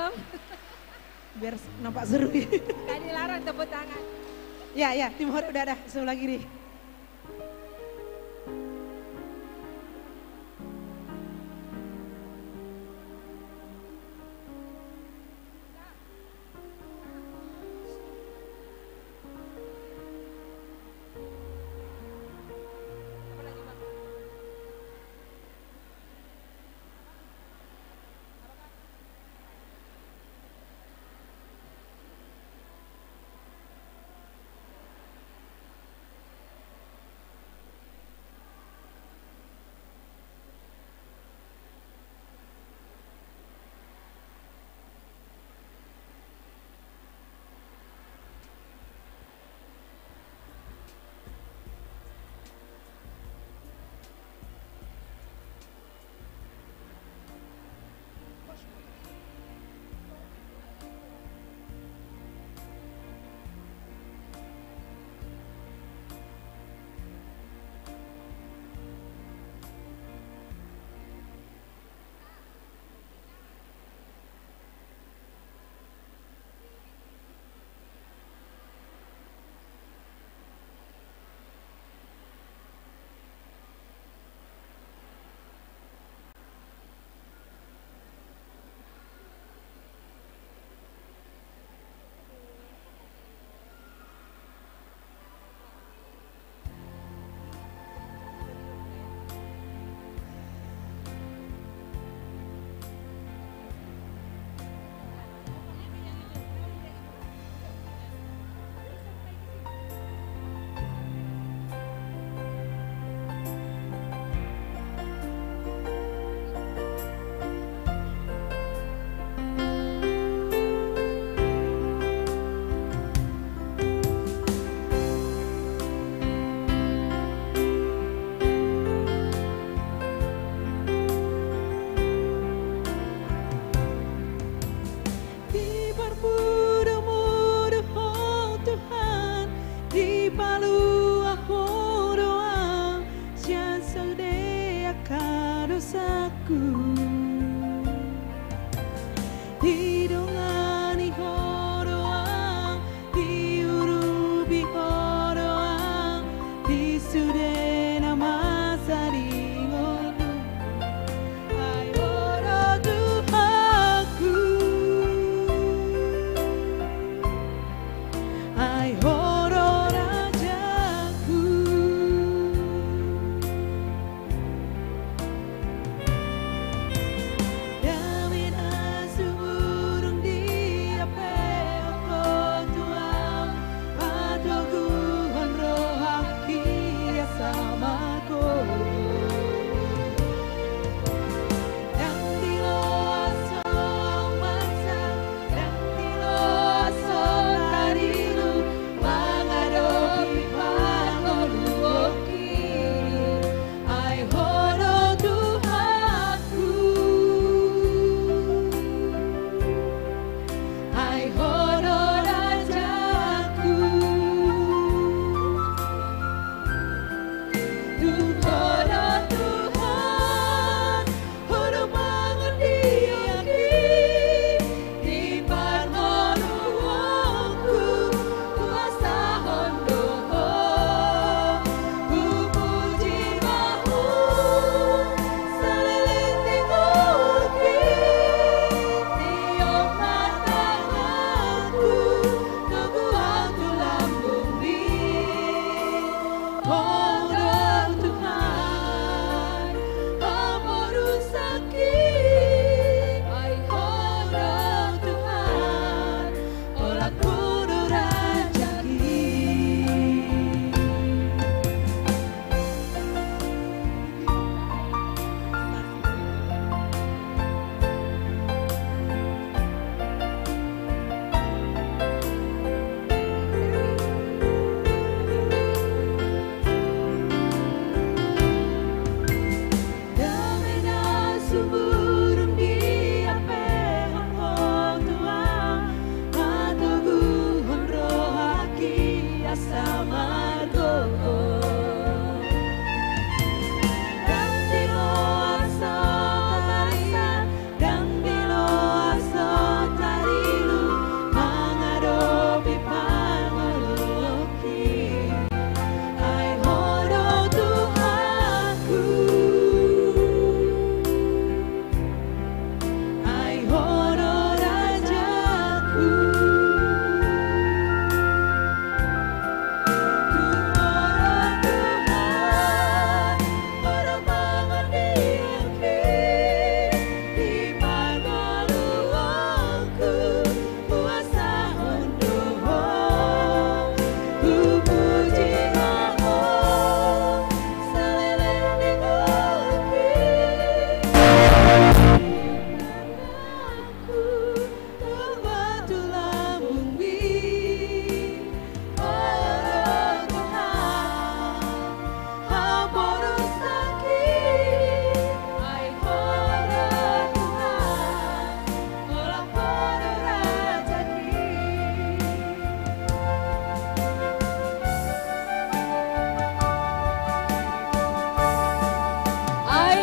dong. Biar nampak seru. Gak dilarang tepuk tangan. Ya, tim hore udah ada sebelah kiri.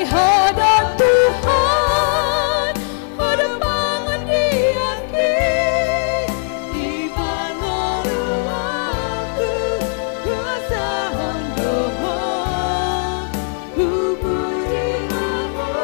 hadap Tuhan, hadap bangun diyakin, di mana aku kuasa hondoho, hubungi aku,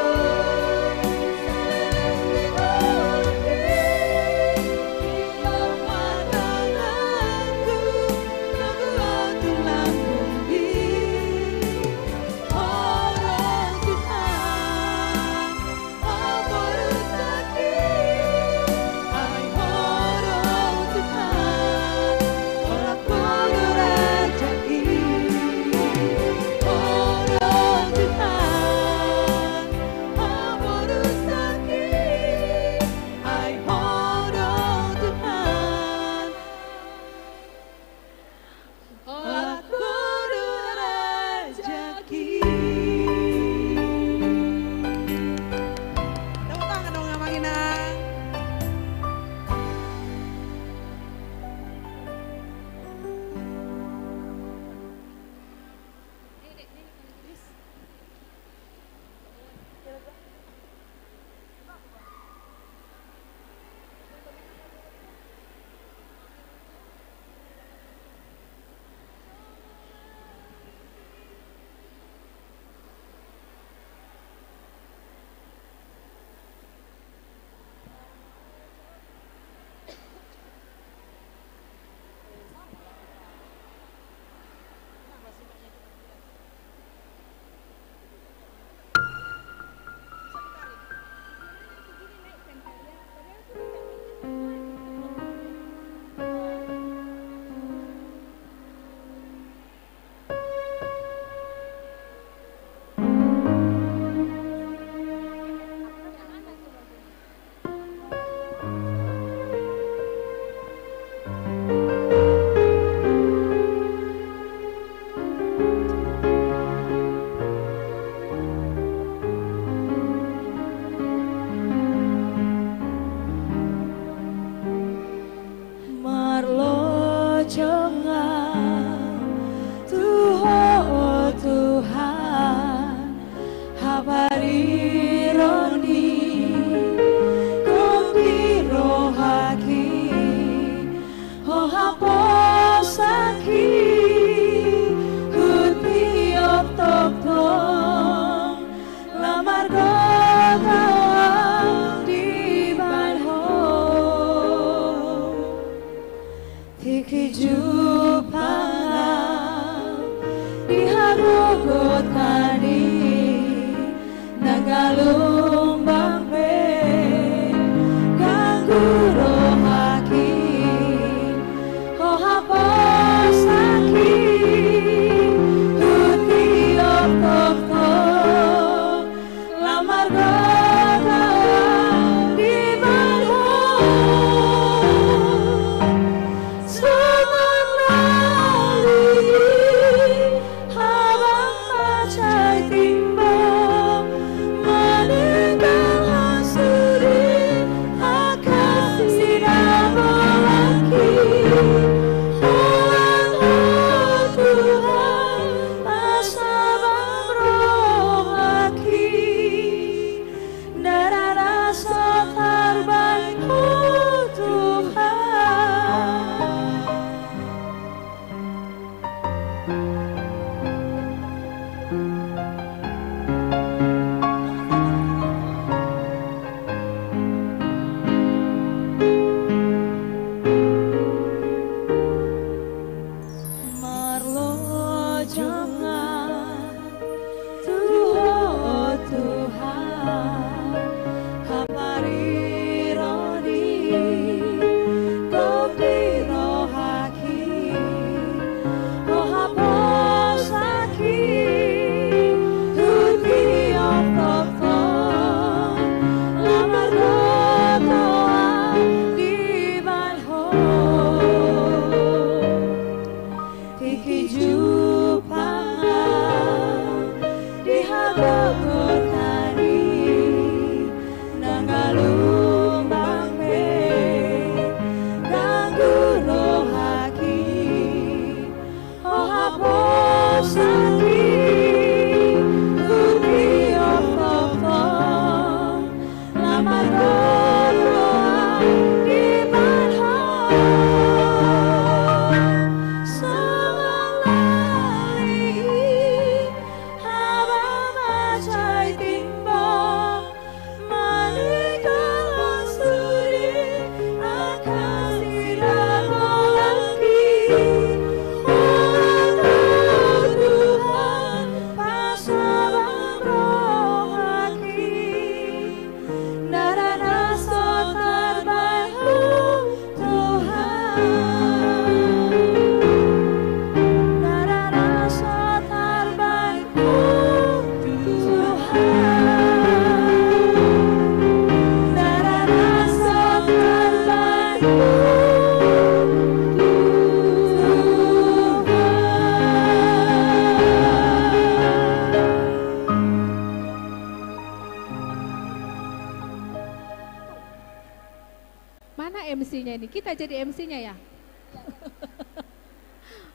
ini. Kita jadi MC-nya ya.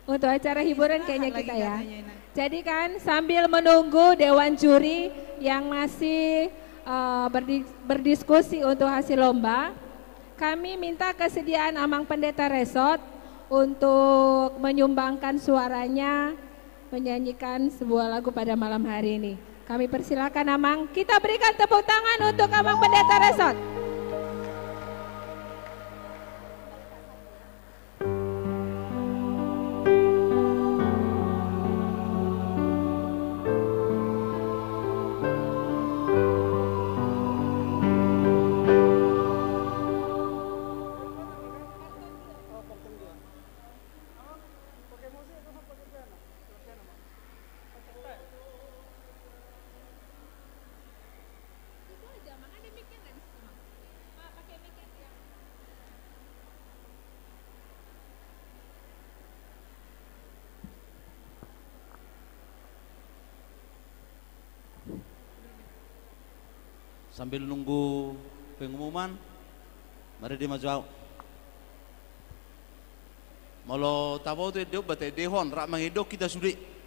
Untuk acara hiburan kayaknya kita ya. Jadi kan sambil menunggu Dewan Juri yang masih berdiskusi untuk hasil lomba, kami minta kesediaan Amang Pendeta Resort untuk menyumbangkan suaranya menyanyikan sebuah lagu pada malam hari ini. Kami persilakan Amang, kita berikan tepuk tangan untuk Amang Pendeta Resort. Sambil nunggu pengumuman, mari di maju. Malo tahu tu dia batai dehon, rak mangidok kita sudi.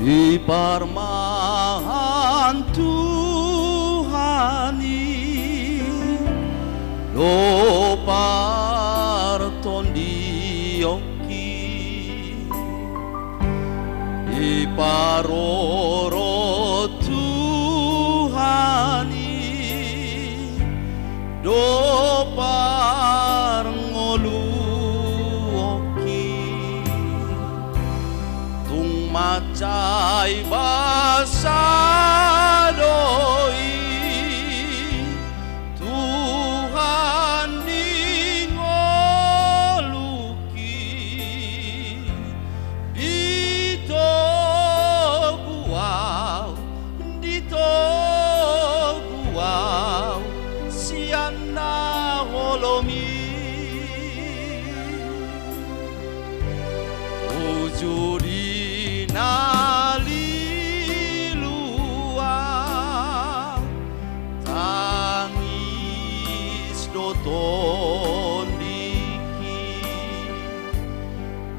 Di parmahan Tuhan lo parton dioki di paroro Tuhan do parngoluoki tung macai basa doi Tuhan ningoluki dito guau siana holomi ujuri nalilua tangis doton diki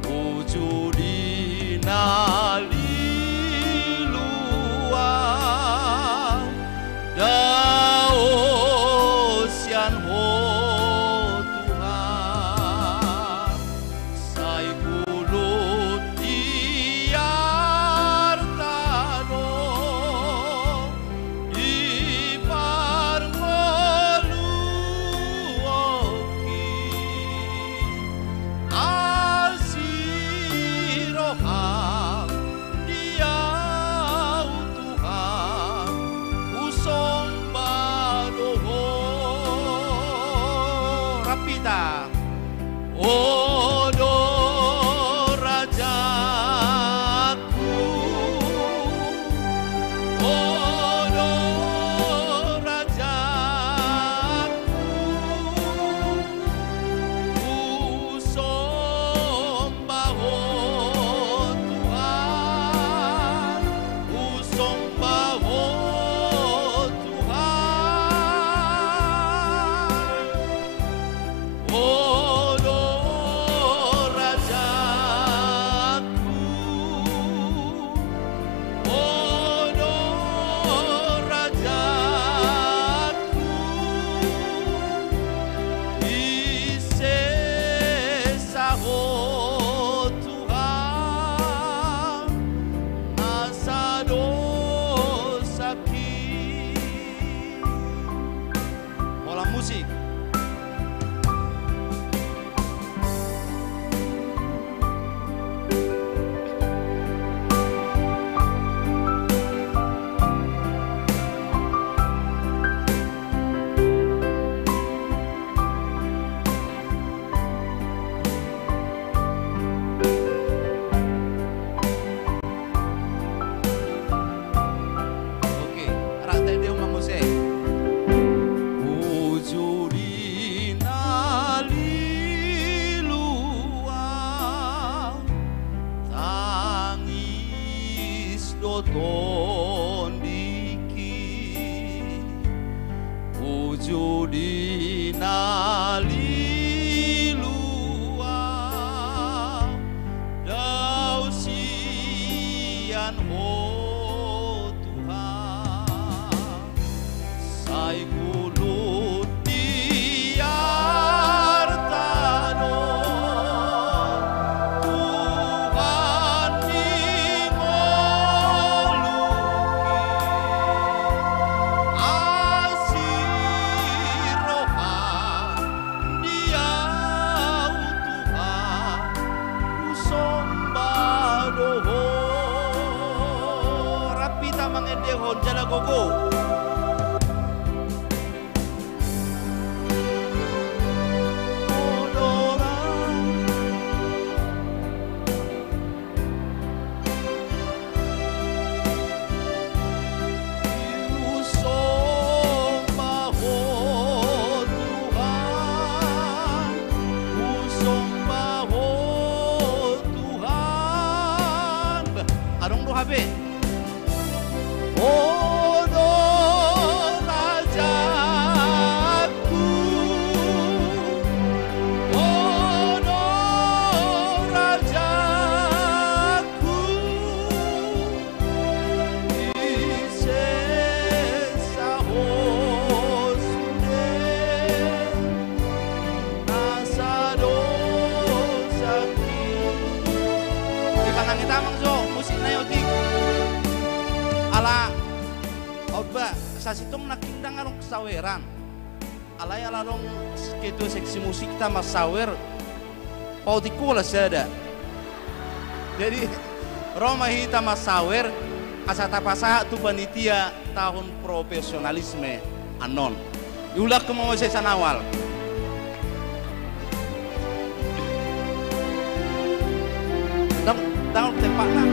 ujuri nalilua daosian ho Tuhan sai kulut diartano di parngoluoki asiroha doton diki uju dinali lua dau sian ho Tuhan sai kulut diartano Tuhan dimoluki asir rohan diau Tuhan usomba doho rapita mangedehon jala gogo Adong do habe. Oh do rajaku, oh do rajaku, isesa hosude, nasado sakit. Di panang itamang so. Nayotik ala oba sa sitong nakindang arong kesaweran alay alarong ketua seksi musik kita masawer pautikulah sada jadi Roma hita masawer asata pasah tu panitia tahun profesionalisme anon diulah ke mau sesan awal dang tempat nak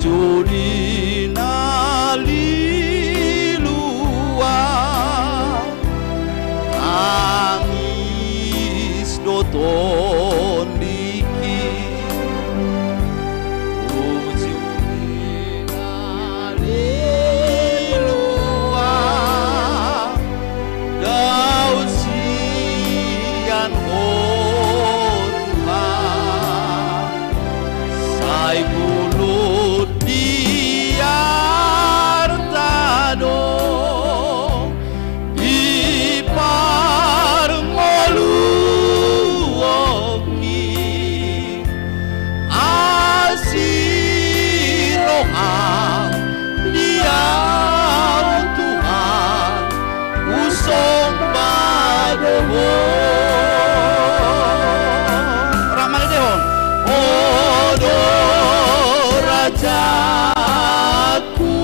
Juri nali lua tangis doton diki Juri nali lua dau sian ho Tuhan sai bulut diartano ipar moluoki asirohang diau Tuhan usomba doho ramai dehon odo rajaku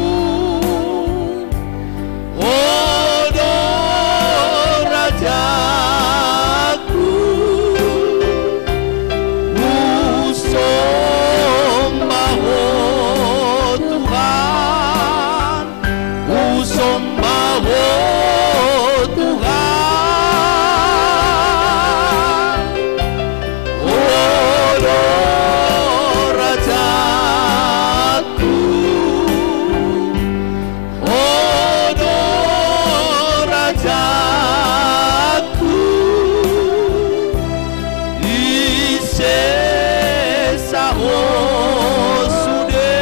odo rajaku usomba ho Tuhan usomba ho Tuhan odo rajaku odo rajaku isesa hosude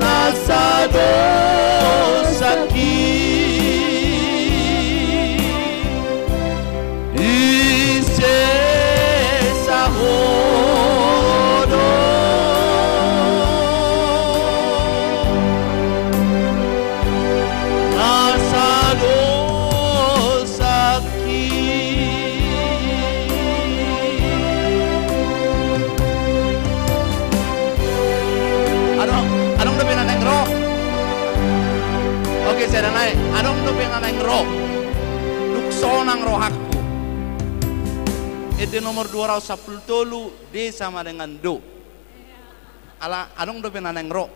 nasado sakit isesa hodo nasado sakit anong udah pinaneng roh oke saya naik anong udah pinaneng roh luksonang rohakku ede nomor 210 D sama dengan do ala anong udah pinaneng roh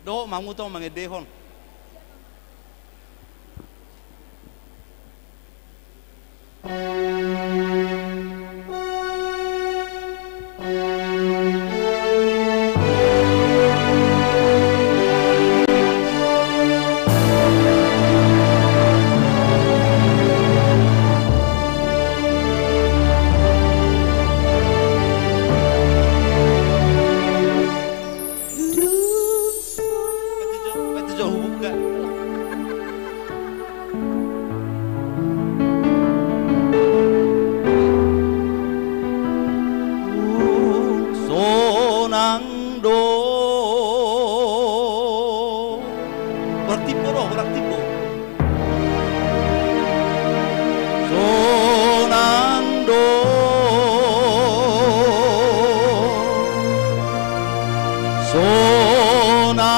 do mamu to mangedehon tipo roh, orang tipo. Sonando sonando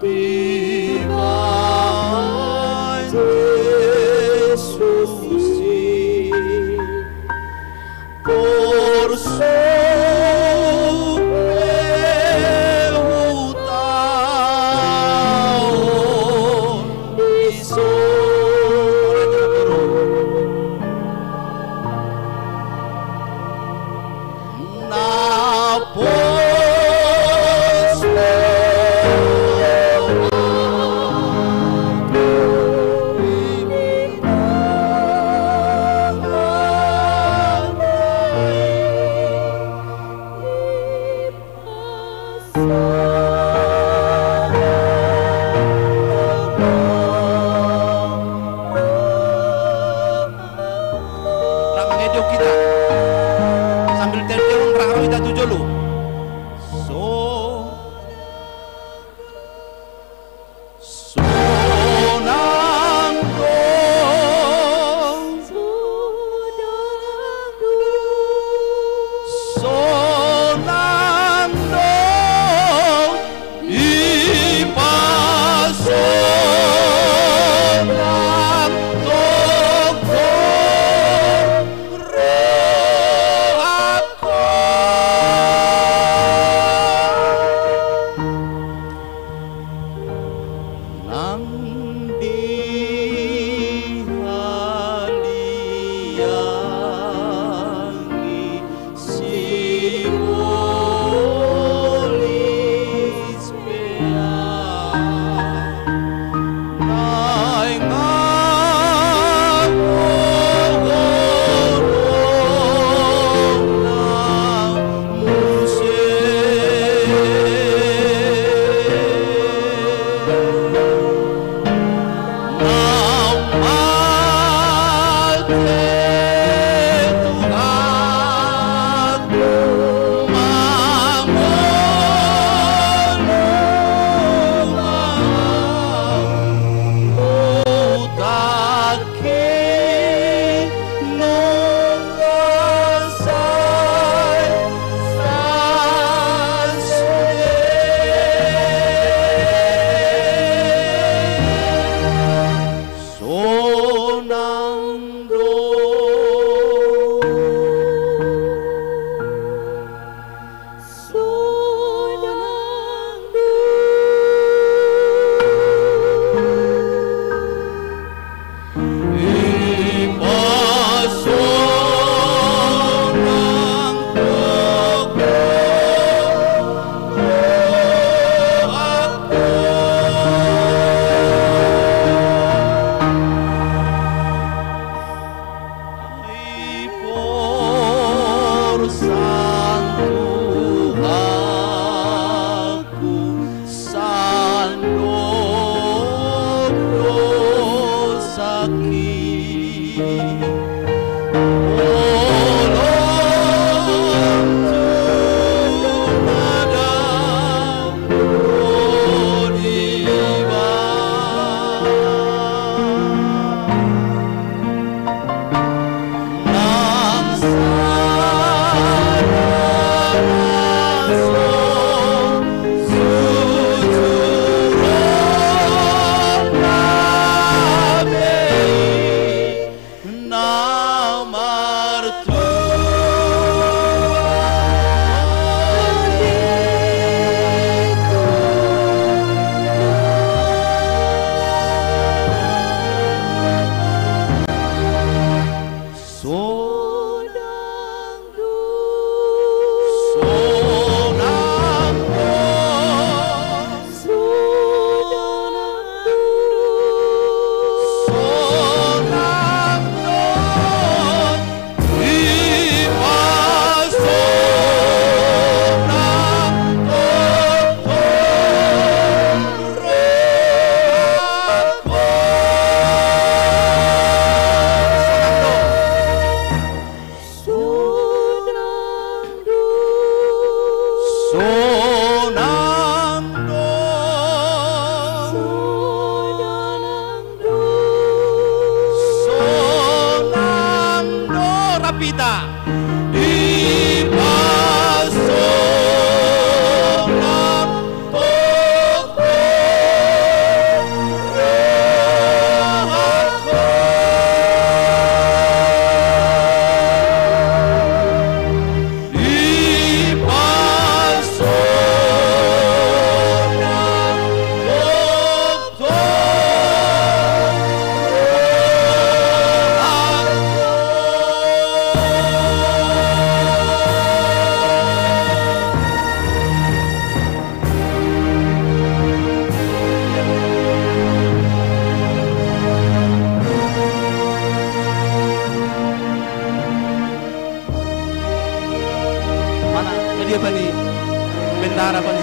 di sonando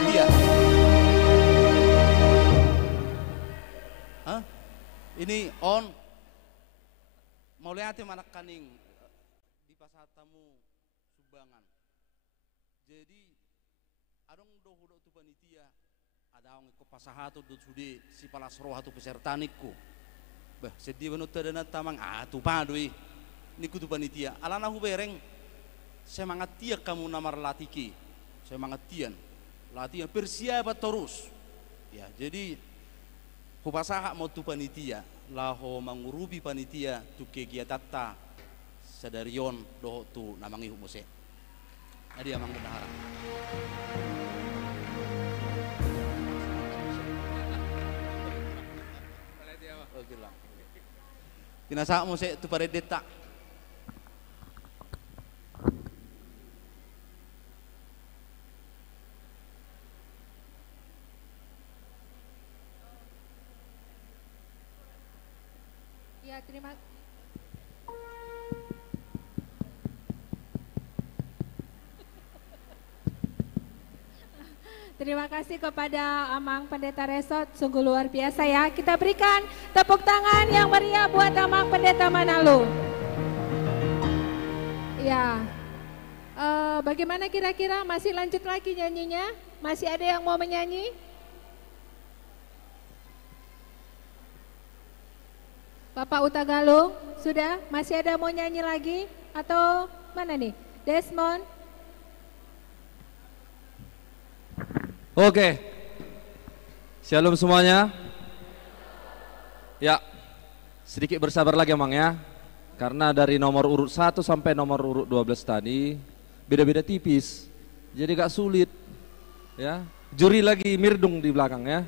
panitia. Hah? Ini on. Mau lihat anak kaning di pasar tamu Subangan. Jadi adong doh tu panitia ada orang ko pasahatu do sude si palasro hatu pesertaniku. Bah sedih benut dana tamang tu padui. Niku tu panitia. Alana hu bereng semangat dia kamu namar latiki. Semangat tian. Latihan persiapan terus. Ya, jadi hu pasaha mau tu panitia. Laho mangurubi panitia tu kegiatan ta sadarion doh tu namangi humuse. Jadi amang bendahara. Oke lah. Kinasa muse tu pare deta. Ya, terima kasih kepada Amang Pendeta Resort, sungguh luar biasa ya. Kita berikan tepuk tangan yang meriah buat Amang Pendeta Manalo. Ya, bagaimana kira-kira masih lanjut lagi nyanyinya? Masih ada yang mau menyanyi? Bapak Utagalung, sudah? Masih ada mau nyanyi lagi? Atau mana nih? Desmond? Oke. Shalom semuanya. Ya, sedikit bersabar lagi Mang ya. Karena dari nomor urut 1 sampai nomor urut 12 tadi beda-beda tipis. Jadi gak sulit. Ya, juri lagi mirdung di belakang ya.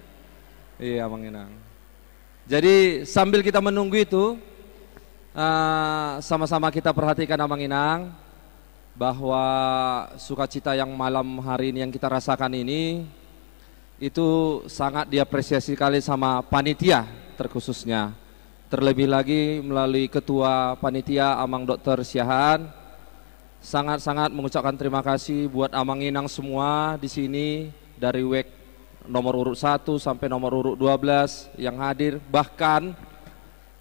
Iya Mang Inang. Jadi sambil kita menunggu itu sama-sama kita perhatikan Amang Inang bahwa sukacita yang malam hari ini yang kita rasakan ini itu sangat diapresiasi sekali sama panitia terkhususnya. Terlebih lagi melalui ketua panitia Amang Dr. Siahaan, sangat-sangat mengucapkan terima kasih buat Amang Inang semua di sini dari WEK nomor urut 1 sampai nomor urut 12 yang hadir, bahkan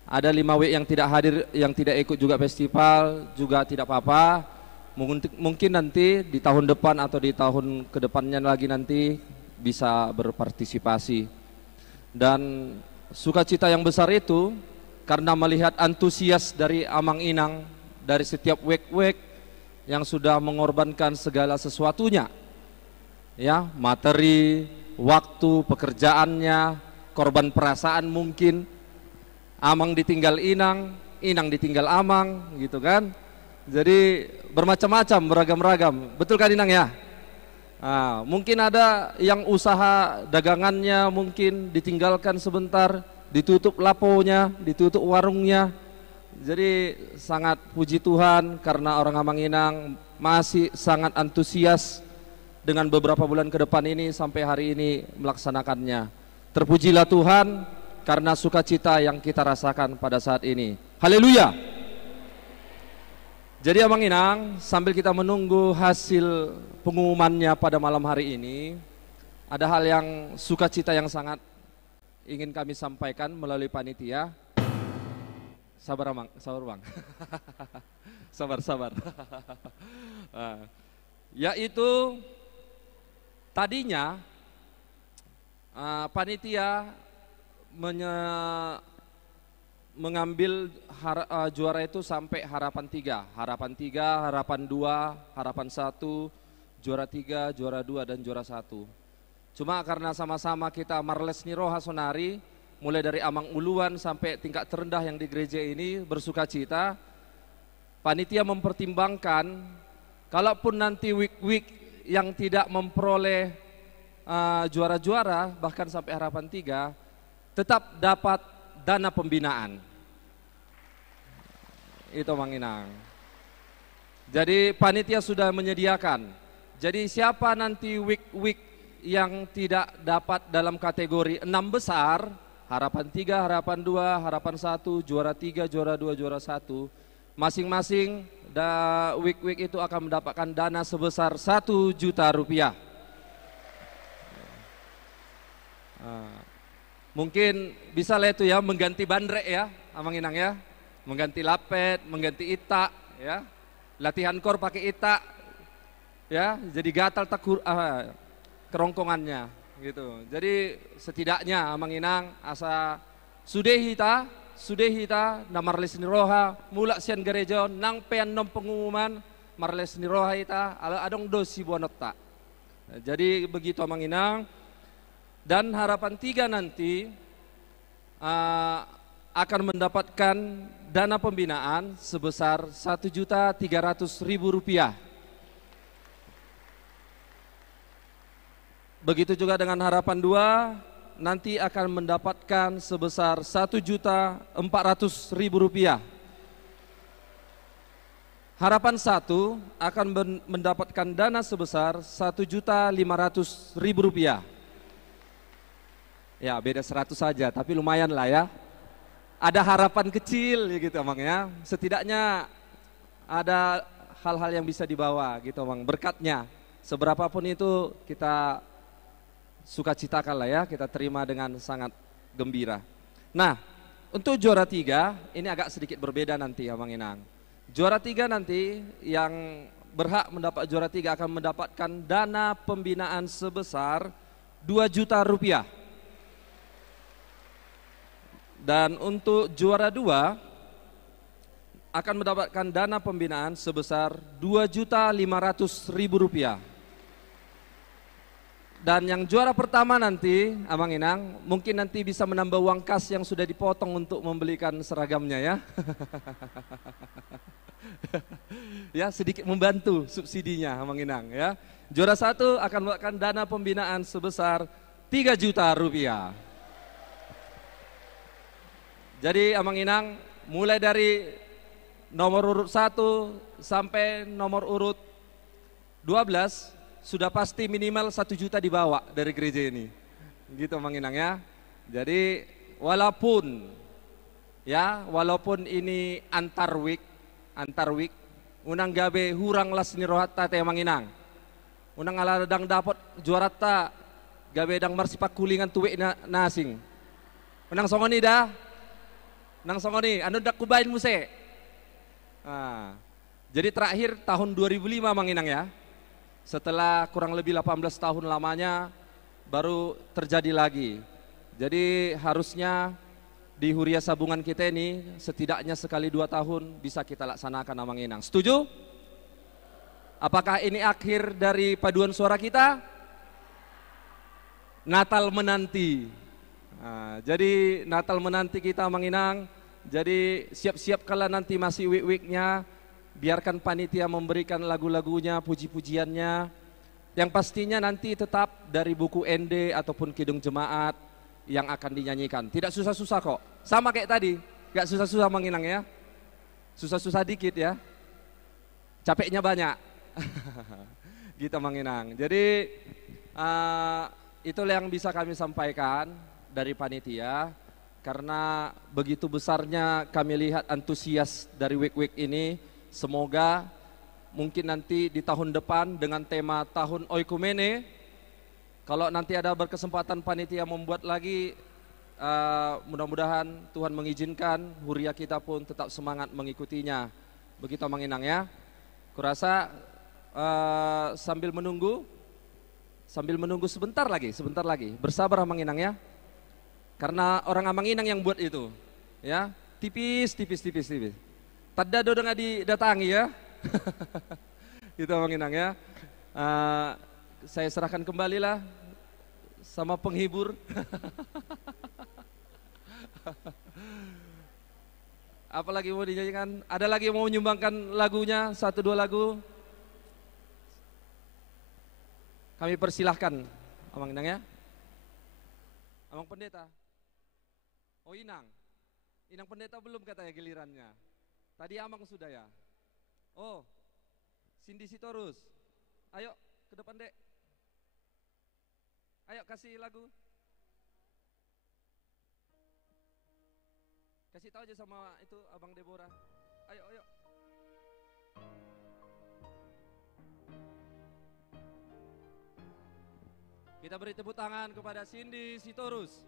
ada 5 WEK yang tidak hadir, yang tidak ikut juga festival, juga tidak apa-apa. Mungkin nanti di tahun depan atau di tahun kedepannya lagi nanti bisa berpartisipasi. Dan sukacita yang besar itu karena melihat antusias dari Amang Inang dari setiap WEK-WEK yang sudah mengorbankan segala sesuatunya, ya, materi, waktu, pekerjaannya, korban perasaan mungkin. Amang ditinggal Inang, Inang ditinggal Amang, gitu kan. Jadi bermacam-macam, beragam-ragam. Betul kan Inang ya? Nah, mungkin ada yang usaha dagangannya mungkin ditinggalkan sebentar, ditutup laponya, ditutup warungnya. Jadi sangat puji Tuhan karena orang Amang Inang masih sangat antusias dengan beberapa bulan ke depan ini sampai hari ini melaksanakannya. Terpujilah Tuhan karena sukacita yang kita rasakan pada saat ini. Haleluya. Jadi Amang Inang, sambil kita menunggu hasil pengumumannya pada malam hari ini, ada hal yang sukacita yang sangat ingin kami sampaikan melalui panitia. Sabar Amang, sabar Bang. Sabar. Yaitu tadinya panitia mengambil juara itu sampai harapan 3, harapan 2, harapan 1, juara 3, juara 2 dan juara 1. Cuma karena sama-sama kita Marles Niroha Sonari, mulai dari Amang Uluan sampai tingkat terendah yang di gereja ini bersukacita, panitia mempertimbangkan kalaupun nanti week-week yang tidak memperoleh juara-juara bahkan sampai harapan 3 tetap dapat dana pembinaan. Itu Mang Inang. Jadi panitia sudah menyediakan. Jadi siapa nanti week-week yang tidak dapat dalam kategori 6 besar, harapan 3, harapan 2, harapan 1, juara 3, juara 2, juara 1, masing-masing week-week itu akan mendapatkan dana sebesar 1 juta rupiah. Mungkin bisa lah itu ya mengganti bandrek ya, Amang Inang ya. Mengganti lapet, mengganti itak ya. Latihan kor pakai itak ya, jadi gatal kerongkongannya gitu. Jadi setidaknya Amang Inang asa sudehita na marles ni roha mula sian gereja nang pean nom pengumuman marles ni roha ita ala adong dosi buanotta. Jadi begitu Amang Inang. Dan harapan 3 nanti akan mendapatkan dana pembinaan sebesar Rp1.300.000. Begitu juga dengan harapan 2 nanti akan mendapatkan sebesar Rp1.400.000. Harapan 1 akan mendapatkan dana sebesar Rp1.500.000. Ya beda 100 saja, tapi lumayan lah ya. Ada harapan kecil ya gitu Amang ya. Setidaknya ada hal-hal yang bisa dibawa gitu Amang. Berkatnya, seberapapun itu kita sukacitakan lah ya. Kita terima dengan sangat gembira. Nah, untuk juara 3, ini agak sedikit berbeda nanti Amang Inang. Juara 3 nanti yang berhak mendapat juara 3 akan mendapatkan dana pembinaan sebesar Rp2 juta. Dan untuk juara 2 akan mendapatkan dana pembinaan sebesar Rp2.500.000. Dan yang juara pertama nanti, Amang Inang, mungkin nanti bisa menambah uang kas yang sudah dipotong untuk membelikan seragamnya ya. Ya sedikit membantu subsidinya Amang Inang ya. Juara 1 akan mendapatkan dana pembinaan sebesar Rp3 juta. Jadi Amang Inang mulai dari nomor urut 1 sampai nomor urut 12 sudah pasti minimal 1 juta dibawa dari gereja ini. Gitu Amang Inang ya. Jadi walaupun ini antar week unang gabe hurang las ni rohat tate Amang Inang. Unang aladang dapat juara ta gabe dang marsipak kulingan tuwe na nasing. Unang songoni dah. Nang songoni, anu dak kubain muse. Jadi terakhir tahun 2005 Mang Inang ya. Setelah kurang lebih 18 tahun lamanya baru terjadi lagi. Jadi harusnya di Huria Sabungan kita ini setidaknya sekali 2 tahun bisa kita laksanakan Mang Inang. Setuju? Apakah ini akhir dari paduan suara kita? Natal menanti. Jadi Natal menanti kita Mang Inang. Jadi siap-siap kala nanti masih week-weeknya, biarkan panitia memberikan lagu-lagunya, puji-pujiannya. Yang pastinya nanti tetap dari buku ND ataupun Kidung Jemaat yang akan dinyanyikan. Tidak susah-susah kok, sama kayak tadi, gak susah-susah Mang Inang ya. Susah-susah dikit ya, capeknya banyak. Gitu Mang Inang. Jadi itulah yang bisa kami sampaikan dari panitia. Karena begitu besarnya kami lihat antusias dari week-week ini, semoga mungkin nanti di tahun depan dengan tema Tahun Oikumene, kalau nanti ada berkesempatan panitia membuat lagi, mudah-mudahan Tuhan mengizinkan Huria kita pun tetap semangat mengikutinya. Begitu Mang Inang ya. Kurasa sambil menunggu sebentar lagi, bersabar Mang Inang ya. Karena orang Amang Inang yang buat itu, ya tipis. Tada do dengan didatangi ya, itu Amang Inang ya. Saya serahkan kembali lah sama penghibur. Apalagi mau dinyanyikan? Ada lagi yang mau menyumbangkan lagunya 1-2 lagu? Kami persilahkan Amang Inang ya. Amang Pendeta. Oh Inang Pendeta belum katanya gilirannya. Tadi Amang sudah ya. Oh, Cindy Sitorus. Ayo ke depan Dek. Ayo kasih lagu. Kasih tahu aja sama itu Abang Deborah. Ayo. Kita beri tepuk tangan kepada Cindy Sitorus.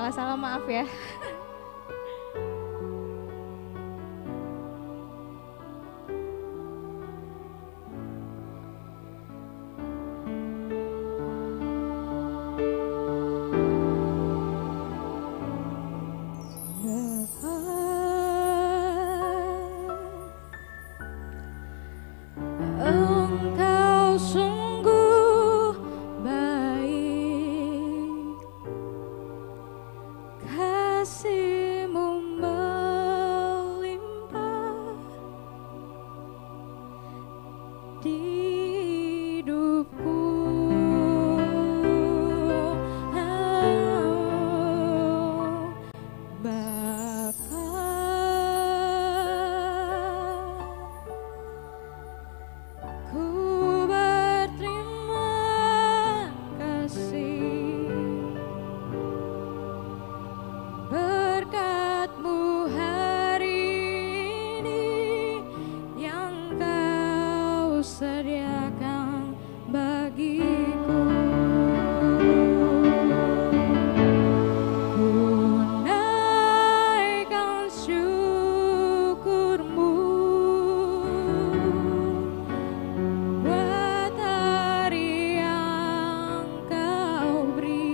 salah-salah maaf ya. Engkau sungguh baik, kasih-Mu melimpah di hidupku. Ku berterima kasih berkat-Mu hari ini yang Kau sediakan bagiku. Ku naikkan syukur-Mu buat hari yang Kau beri.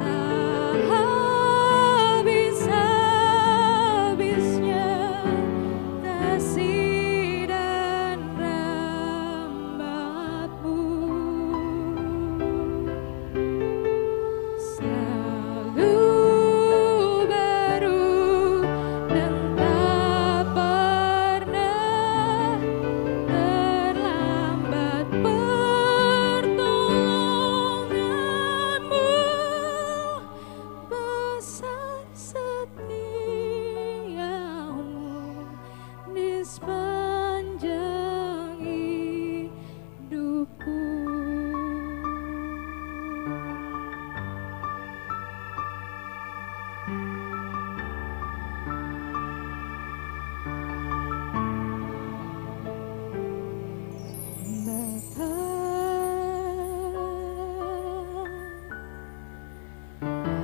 Tak habis-habisnya kasih dan rahmat-Mu. Selalu baru dan tak pernah terlambat pertolongan-Mu. Besar setia-Mu di sepanjang hidupku.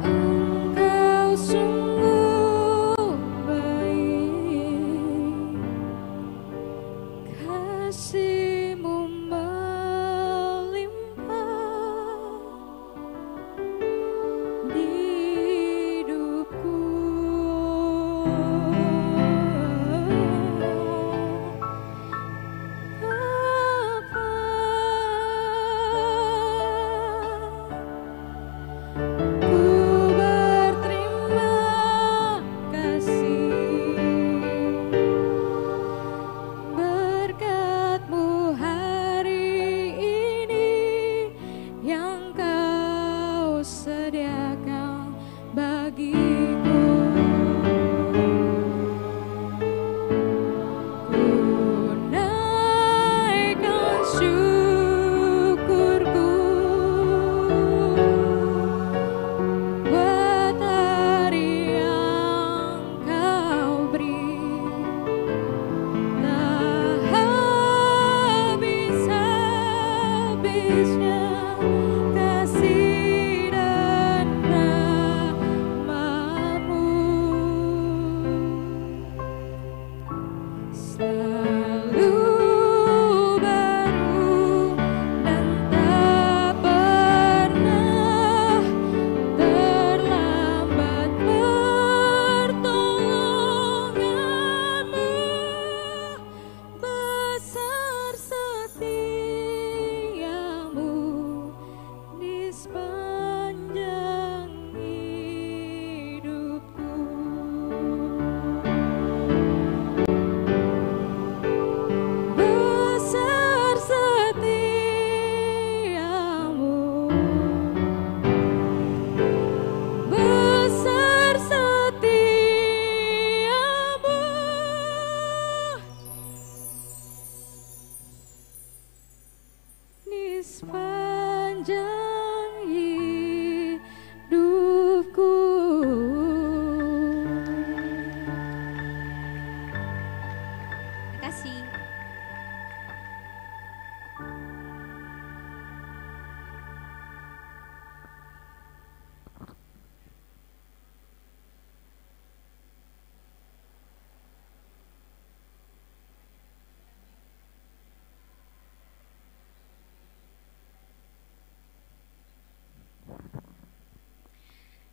Engkau sungguh baik,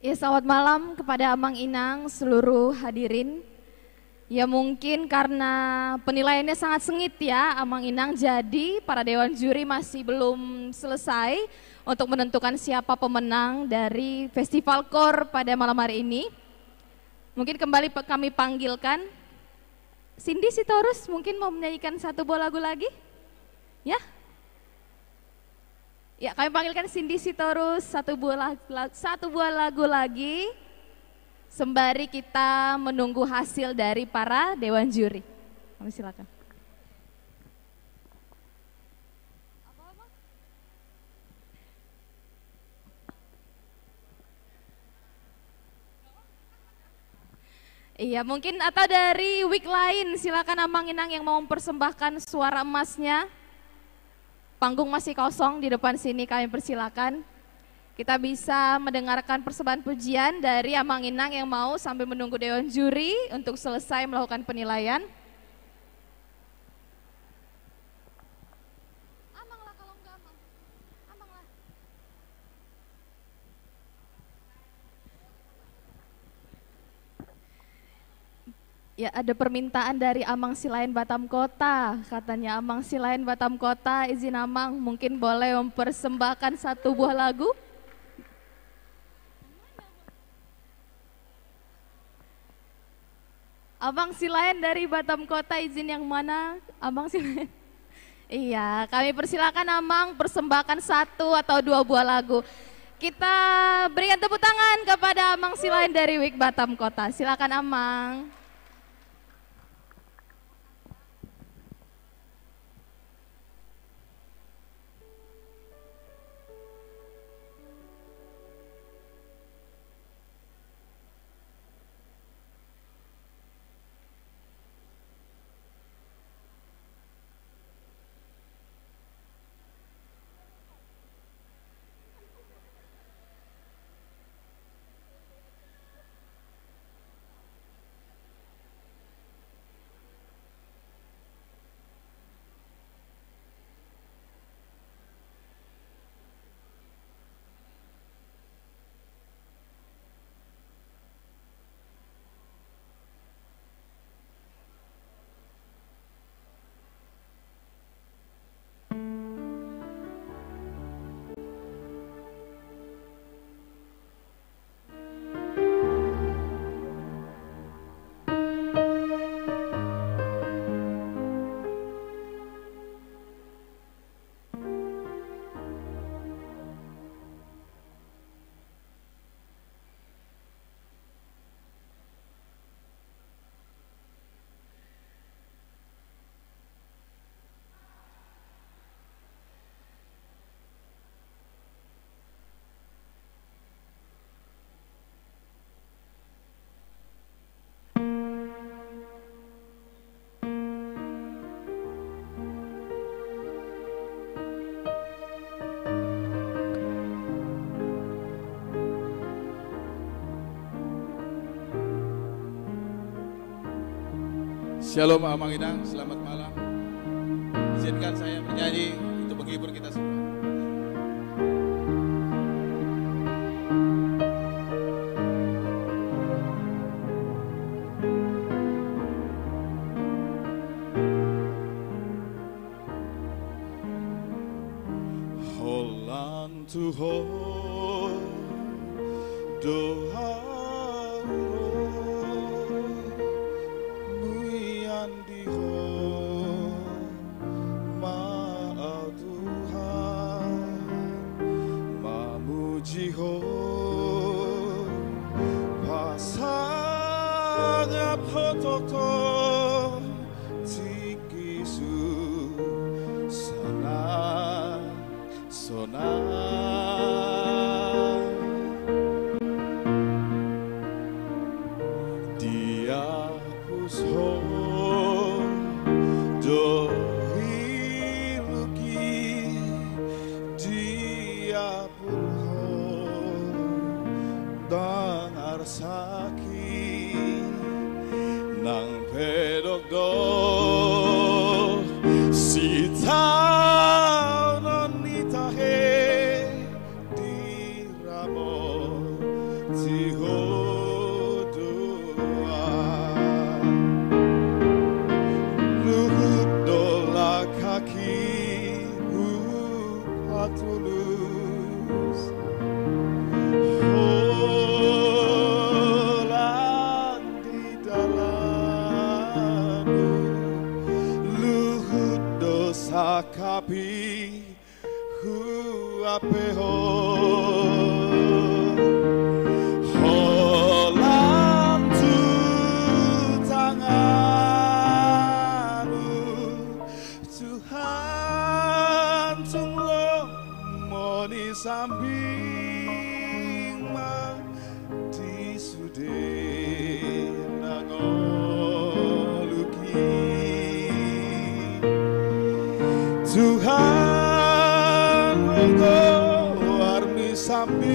Ya, selamat malam kepada Amang Inang, seluruh hadirin. Ya mungkin karena penilaiannya sangat sengit ya Amang Inang, jadi para dewan juri masih belum selesai untuk menentukan siapa pemenang dari Festival Kor pada malam hari ini. Mungkin kembali kami panggilkan Cindy Sitorus, mungkin mau menyanyikan satu buah lagu lagi? Ya? Ya, kami panggilkan Cindy Sitorus satu buah lagu lagi sembari kita menunggu hasil dari para dewan juri. Kami silakan. Iya, mungkin atau dari week lain, silakan Amang Inang yang mau mempersembahkan suara emasnya. Panggung masih kosong di depan sini, kami persilakan. Kita bisa mendengarkan persembahan pujian dari Amang Inang yang mau sambil menunggu dewan juri untuk selesai melakukan penilaian. Ya, ada permintaan dari Amang Silain Batam Kota. Katanya Amang Silain Batam Kota, izin Amang mungkin boleh mempersembahkan satu buah lagu. Amang Silain dari Batam Kota, izin yang mana? Amang Silain. Iya, kami persilakan Amang persembahkan satu atau dua buah lagu. Kita berikan tepuk tangan kepada Amang Silain dari Wik Batam Kota. Silakan Amang. Shalom Amang Inang, selamat malam. Izinkan saya bernyanyi untuk menghibur kita semua. Hold on to hope, doa ti sakapi huapeho holam tu tanganmu Tuhan tunggu moni samping ma di sude nangoluki Tuhan monggo armi samping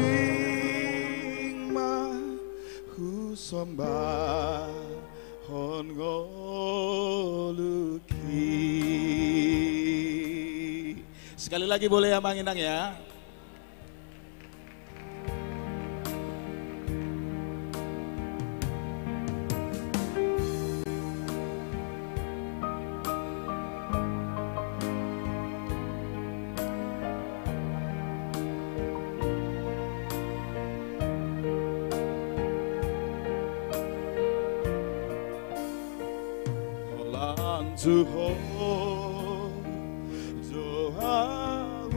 ma husomba hongoluki. Sekali lagi boleh ya Mang Inang ya. Tuho Zohauro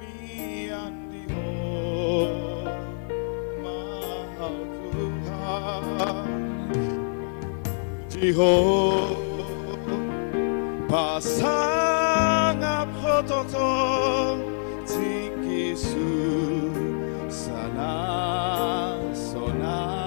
Miandiho Mahal Tuhan Jiho Pasangap Hototo Tikisu Sana Sona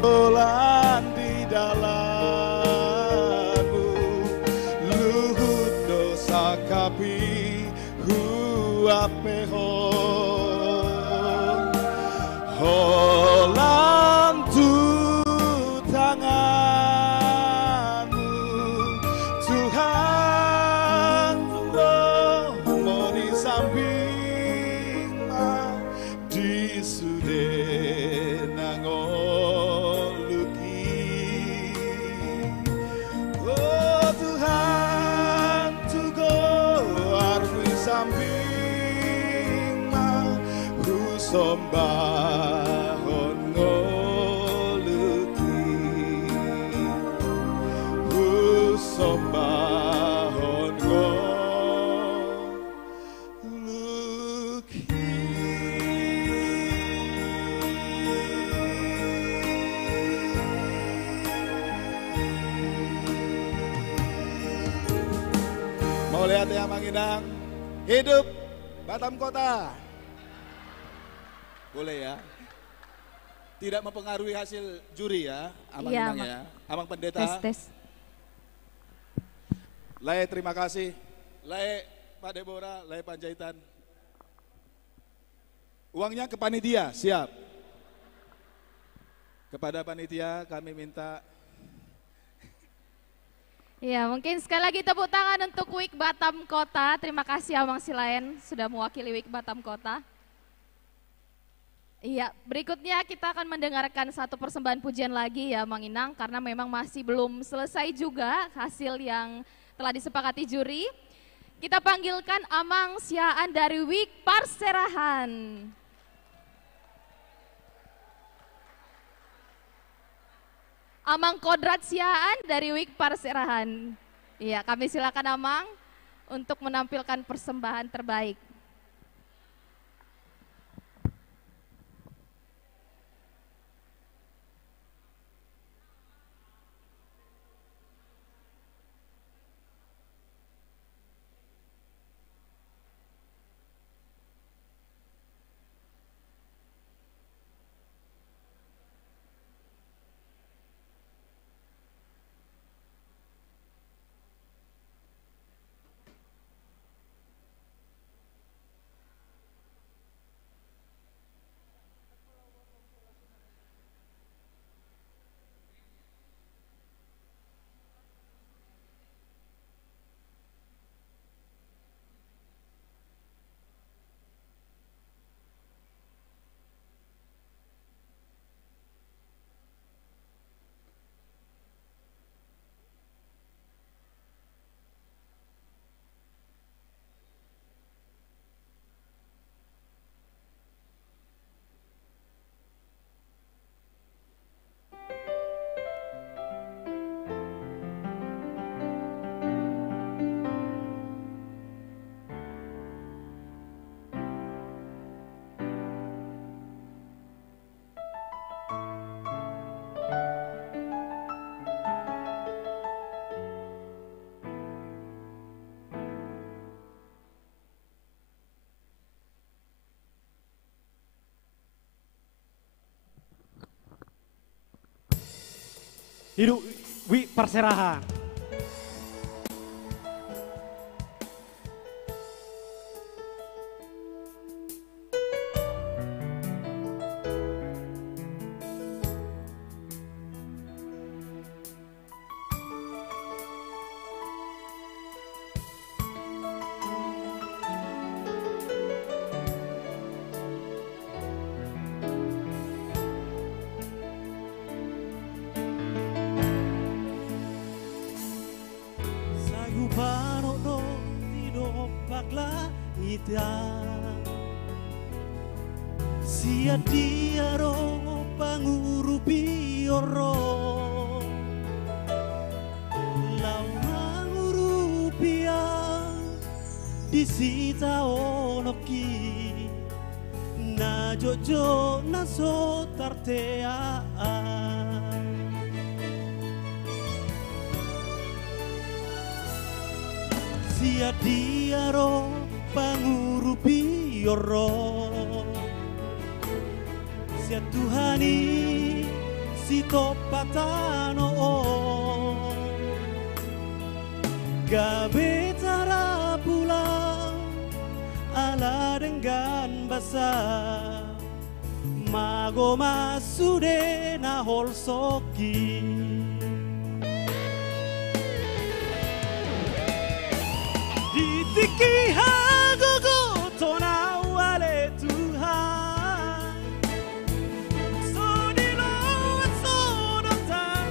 Dolan di dalammu luhut dosa kapi huapeho holam tu tanganmu Tuhan mau di samping di sude nangon sombahon ngoluki sombahon ngoluki mau lihat ya Mang Inang hidup Batam Kota. Boleh ya. Tidak mempengaruhi hasil juri ya, Amang Inang ya. Amang Pendeta. Tes. Lae terima kasih. Lae Pak Deborah, Lae Panjaitan. Uangnya ke panitia, siap. Kepada panitia kami minta. Ya, mungkin sekali lagi tepuk tangan untuk WIK Batam Kota. Terima kasih Amang Silaen sudah mewakili WIK Batam Kota. Iya, berikutnya kita akan mendengarkan satu persembahan pujian lagi ya Mang Inang, karena memang masih belum selesai juga hasil yang telah disepakati juri. Kita panggilkan Amang Siaan dari WIK Parserahan. Amang Kodrat Siaan dari WIK Parserahan. Iya, kami silakan Amang untuk menampilkan persembahan terbaik. Hidup perserahan. Sia diaro pangurupi oro lau mangurupia disita onoki na jojo na sotartea sia diaro pangurupi oro sia Tuhani si topatano gabetara pula ala dengan basah mago masude na holsoki ditiki hagogo tona wale Tuhan sodilo sodotan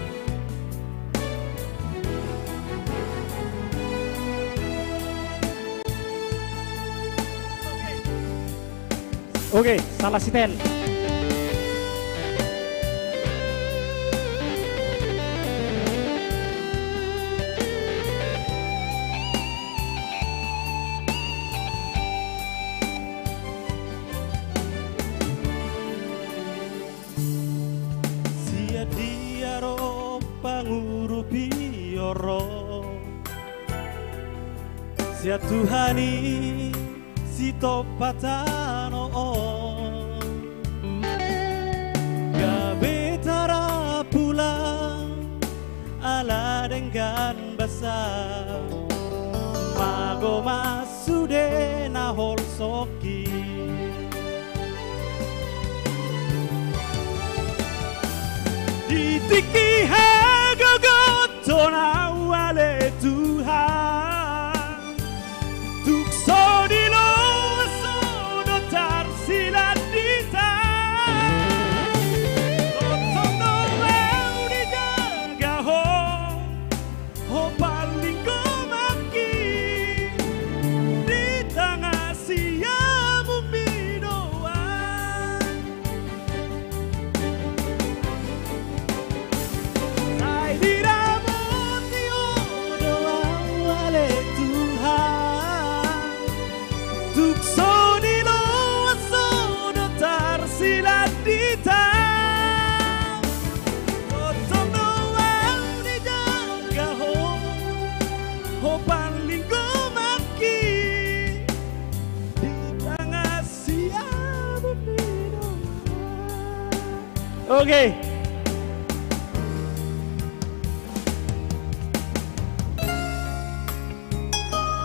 Oke, salah siten. sia diaro pangurupi oro sia Tuhani si topatano gabetara pula ala dengan basah mago masude na holsoki ditiki hagogo tona wale Tuhan tuk sodilo sodotar siladita totono mau dijaga ho paling komaki di tengah siamu bidoan sai diramuti doa wale Tuhan tuk sodilo sodotar siladita totono mau dijaga ho paling komaki di tengah siamu bidoan. Oke.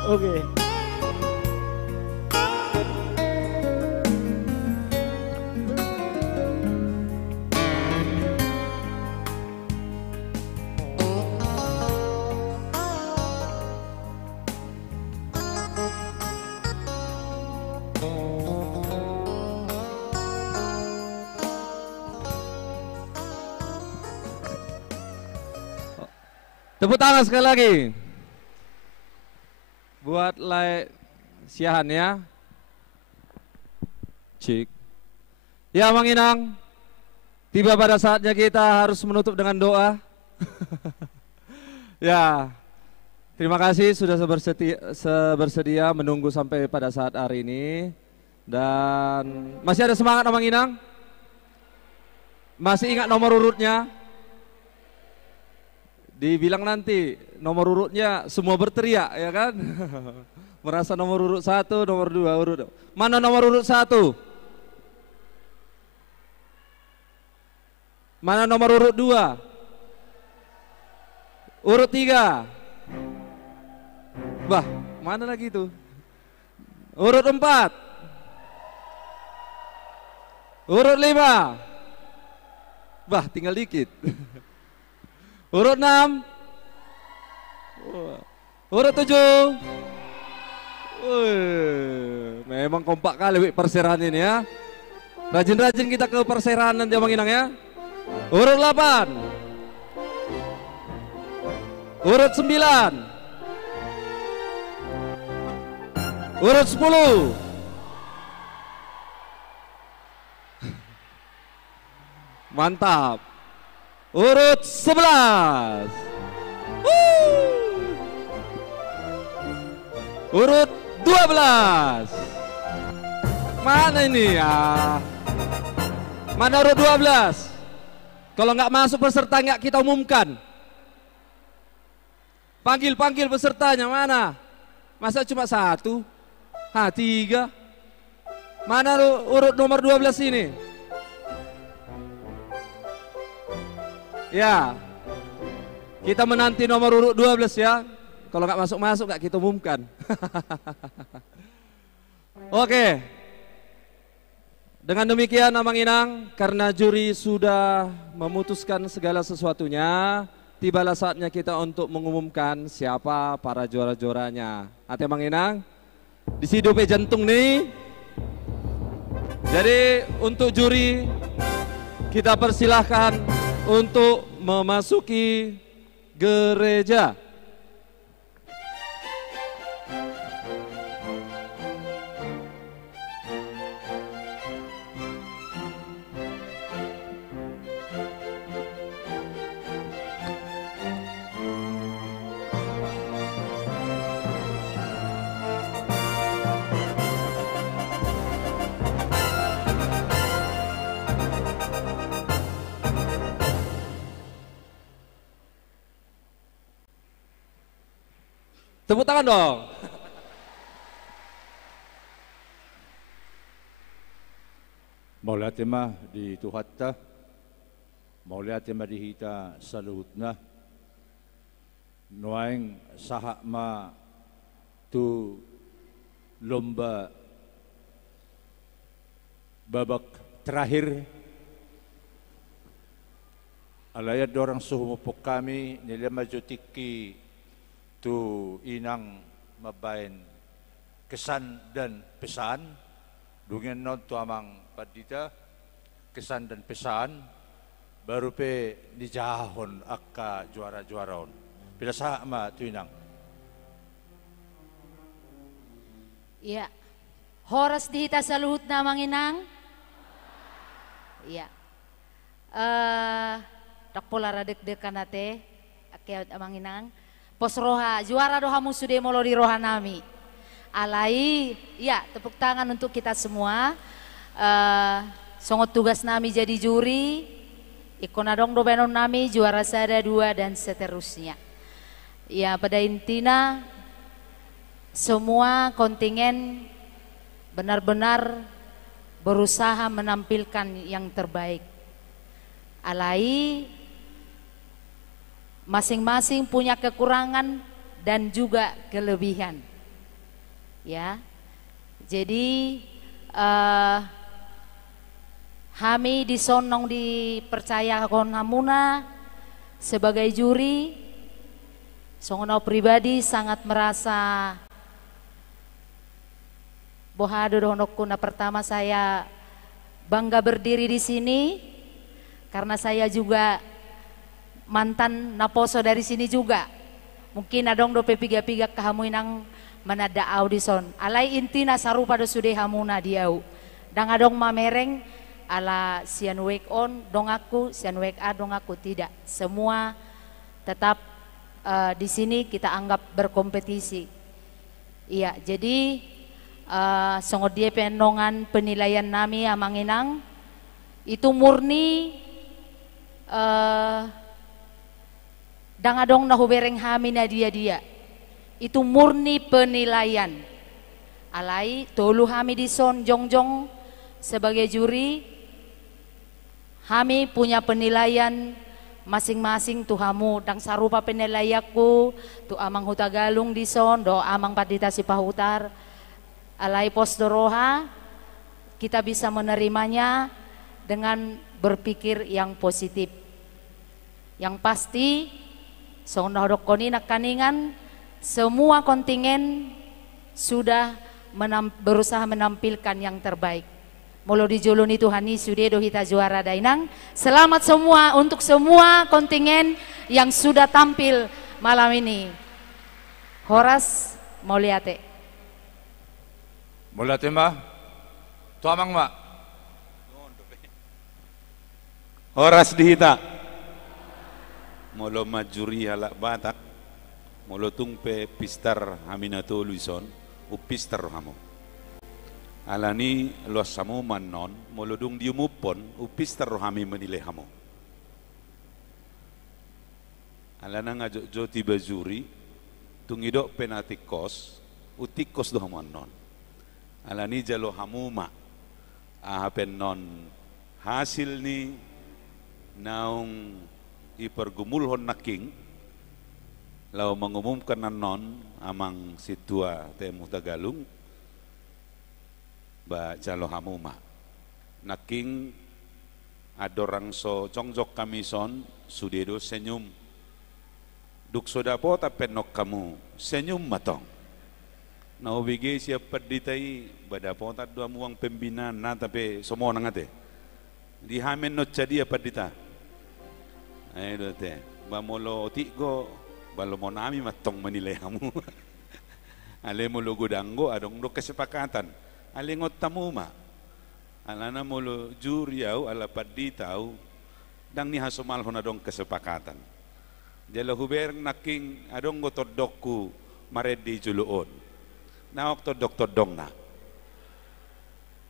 Oke. Tepuk tangan sekali lagi buat Lai Siahan ya. Cik. Ya Mang Inang, tiba pada saatnya kita harus menutup dengan doa. Ya, terima kasih sudah bersedia menunggu sampai pada saat hari ini. Dan masih ada semangat Mang Inang? Masih ingat nomor urutnya? Dibilang nanti nomor urutnya semua berteriak ya kan. Merasa nomor urut 1, nomor 2 urut. Mana nomor urut 1? Mana nomor urut 2? Urut 3. Bah, mana lagi itu? Urut 4. Urut 5. Bah, tinggal dikit. Urut 6. Urut 7. Memang kompak kali perserahan ini ya. Rajin-rajin kita ke perserahan nanti Abang Inang ya. Urut 8. Urut 9. Urut 10. Mantap. Urut 11. Urut 12. Mana ini ya? Mana urut 12? Kalau nggak masuk peserta nggak kita umumkan. Panggil pesertanya mana? Masa cuma 1? 3. Mana urut nomor 12 ini? Ya, kita menanti nomor urut 12 ya. Kalau nggak masuk nggak kita umumkan. Oke. Dengan demikian Amang Inang, karena juri sudah memutuskan segala sesuatunya, tibalah saatnya kita untuk mengumumkan siapa para juara-juaranya. Hati Amang Inang, di situ jantung nih. Jadi untuk juri kita persilahkan untuk memasuki gereja. Tepuk tangan dong. Maulatima di tuhatta, maulatima di hita saluhutna, nuaing sahakma tu lomba babak terakhir. Alayat dorang suhumupok kami nila majutiki tu inang mabain kesan dan pesan dengan non tu amang padita kesan dan pesan baru pe dijahon akka juara-juaraon bila sama tu inang. Iya. Horas dihita sa luhut na manginang. Iya. Takpolara dek-dekan nate akyat manginang. Pos roha, juara doha musude molo di roha nami. Alai, ya tepuk tangan untuk kita semua. Songot tugas nami jadi juri. Ikonadong dobenon nami juara sada 2 dan seterusnya. Ya pada intinya semua kontingen benar-benar berusaha menampilkan yang terbaik. Alai masing-masing punya kekurangan dan juga kelebihan. Ya. Jadi kami disonong dipercaya kon hamuna sebagai juri. Songono pribadi sangat merasa bohado dohonokuna. Pertama saya bangga berdiri di sini karena saya juga mantan naposo dari sini juga. Mungkin adong do pepiga-piga kahamu inang manada audison. Alai intina sarupa do sude hamuna diau. Dang adong mamereng ala sian wake on dong aku, sian wake a dong aku tidak. Semua tetap di sini kita anggap berkompetisi. Iya, jadi songod dia penongan penilaian nami amang inang itu murni dangadong nahubereng hamina dia itu murni penilaian. Alai tolu hami dison jongjong sebagai juri, kami punya penilaian masing-masing tuhamu dang sarupa penelayaku tu amang hutagalung di son do amang padita si pahutar alai posdoroha kita bisa menerimanya dengan berpikir yang positif. Yang pasti sonodokoni nakaningan semua kontingen sudah berusaha menampilkan yang terbaik. Molo di juluni Tuhani sudedo hita juara dainang. Selamat semua untuk semua kontingen yang sudah tampil malam ini. Horas Mauliate. Mauliate mbak, tuamang mbak. Horas dihita. Molo majuri halak Batak. Molo tungpe pistar haminato luison. Upistar hamo. Alani luas samu manon, molodung diumupon, upistar rohami menilai hamo. Alana ngajok joti bajuri, tungidok penatikos, utikos doh manon. Alani jalo hamuma, ahapen non hasil ni naung ipergumulhon naking, lau mengumumkan non amang situa temu Tagalung, ba jalo hamuma naking adorang so jongjok kami son sudedo senyum duk sodapo tapenok kamu senyum matong naubige siap perditai badapo tat dua muang pembinaan na tapi semua nangate di hamen not jadi apa dita ayo te ba molo tigo balo monami matong menilai kamu ale molo godanggo adong do kesepakatan alingot tamuma alana molo juriau ala paditau dang ni hasumal honadong kesepakatan jalo huber naking adong gotodokku maredi juluon na oktodok todong na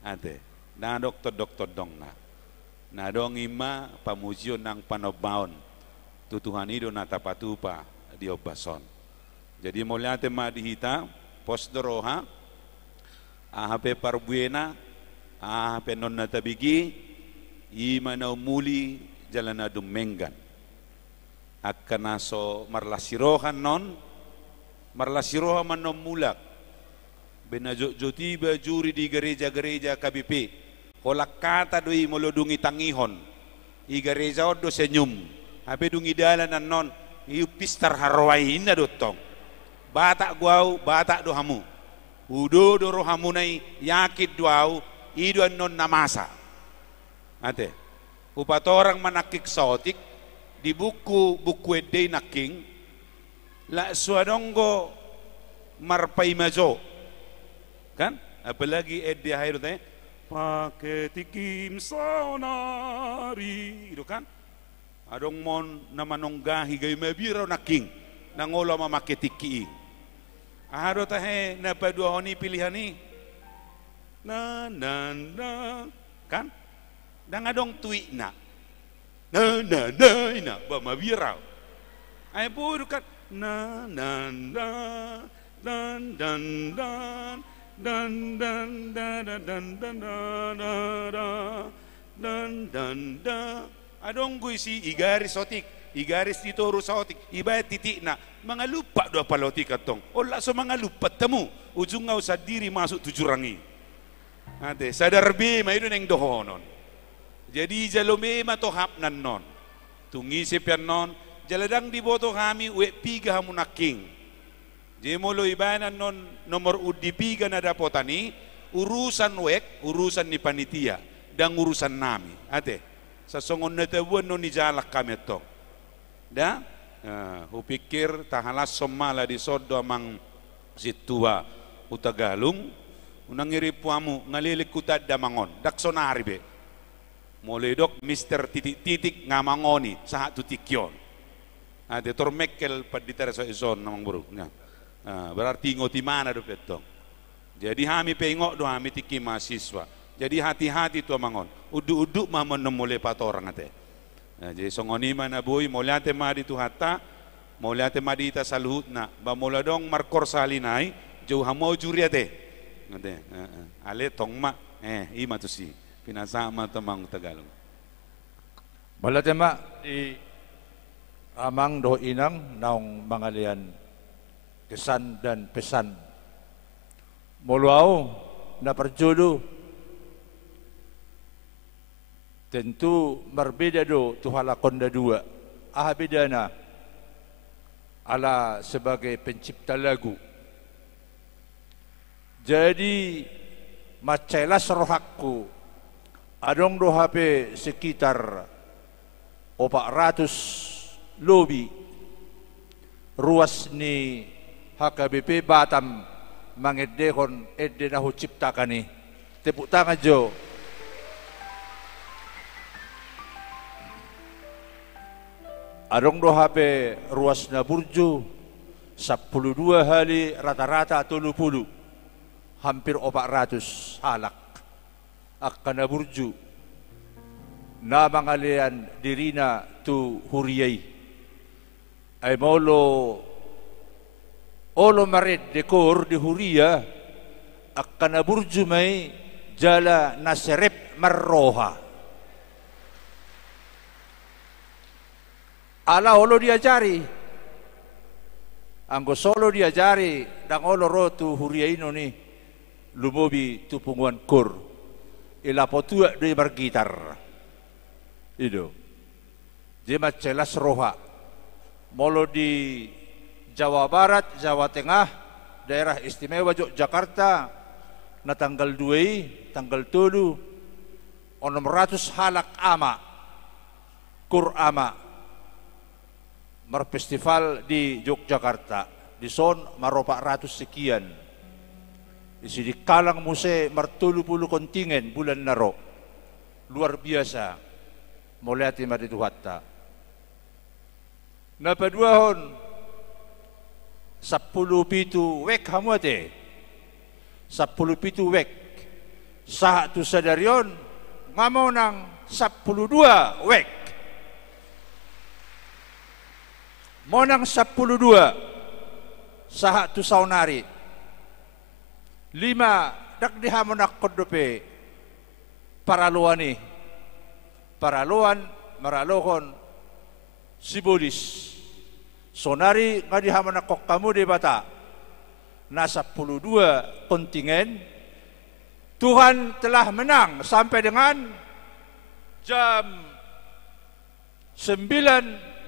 ate na doktor dong na dong ima pamusion nang panobaon tutuhan ido na tapatupa di obason jadi moliate madihita posdoroha ahape parbuena, ahape non natabigi, imanaw muli jalan adum menggan. Akkanaso marlasirohan non, marlasirohan man non mulak. Benajoti bajuri di gereja-gereja KBP. Holak kata doi molodungi tangihon. I gereja odo senyum. Hape dungi dalan non, iu pistar harwai inna dotong. Batak guau, batak dohamu. Udo doro hamunai yakit duau iduan non namasa. Ate, upatorang manakik sotik di buku edei naking la suadonggo marpai majo. Kan? Apalagi edde hayro teh pakai tikim sonari itu kan? Adong mon namanonggahi gay mabiro naking nangolo mamake tiki. Ahado tahe na padua honi pilihan ni na kan dang adong tui na ba mabirau ay puro kat na adong gui si igari sotik igaris dito rusotik ibayat titik na mga lupa doa palotik atong ola so mga lupa temu ujung ngau sadiri masuk tujurangi ate sadar be mayro neng dohonon jadi jalome matohap nan non tungisip yan non jaladang diboto kami uwe piga hamunaking jemolo ibanan non nomor udipiga na dapotani urusan urusan ni panitia dan urusan nami ate sa songon na tabuan non nijalak kami atong da upikir tahalas somala di sodo amang situa utagalung unang iripuamu ngalilik kutad damangon daksonari be moledok Mr. titik ngamangoni sahat tutikyon ade tormekkel paditara so ison namang buru berarti ngoti mana do petong jadi hami pengok do hami tiki mahasiswa jadi hati-hati tu amangon uduk-uduk mah menemule patorang ate jadi songoni mana boy moliate madi tu hatta moliate madi ta saluhut na ba moladong markor salinai jauh hamau juriate ngate ale tongma ima tu si pinasama tamang Tagalog moliate ma Amang doh inang naong mangalian kesan dan pesan. Moluau na perjodoh tentu berbeda do tuhalakon da dua. Bedana ala sebagai pencipta lagu. Jadi macelas rohakku adong do HP sekitar 400 lobi ruas ni HKBP Batam mangedehon edde nahu ciptakani. Tepuk tangan jo. Adong do HP ruas na burju 12 hari rata-rata 30 hampir 400 halak akkana burju na mangalian dirina tu huriyay ay molo marid dekor di huriya akkana burju may jala naserep marroha ala olo diajari anggo solo diajari dang olo ro tu huriyayno ni lumobi tupunguan kur ilapotua di bergitar itu jema celas roha molo di Jawa Barat, Jawa Tengah, daerah istimewa Yogyakarta na tanggal 2, tanggal 7 600 halak ama kur ama merfestival di Yogyakarta di son maropa ratus sekian. Isi di kalang muse martulu-pulu kontingen bulan naro. Luar biasa. Mulai hati mati tuhatta. Napaduahon 10 pitu wek hamuate. 10 pitu wek. Saha tu sadarion ngamo nang 12 wek. Monang 12 saha tu saunari. 5 dak dihamon ak kodope paraluan maralohon sibolis sonari nga dihamon ak kamu de bata nasa 12 kontingen Tuhan telah menang sampai dengan jam 9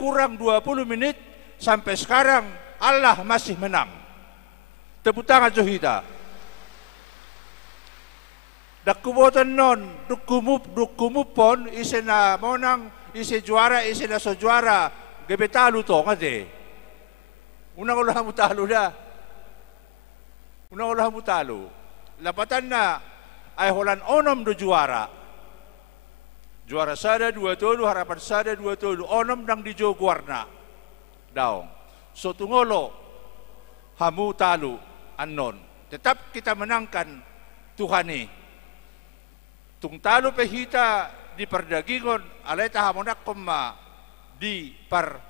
kurang 20 menit sampai sekarang Allah masih menang. Tepuk tangan Johita. Dakubotan non, dukumupon, isi na monang, isi juara, isi na so juara, gebetalo to, ngade. Unang ulah mo talo na. Unang ulah mo talo. Lapatan na, ay holan onom do juara. Juara sada 2 tolu, harapan sada 2 tolu, onom nang di jo guarna. Daong. So tungolo, hamu talo, anon. Tetap kita menangkan Tuhani. Tung talo pehita di perdagingon alay tahamonak koma di par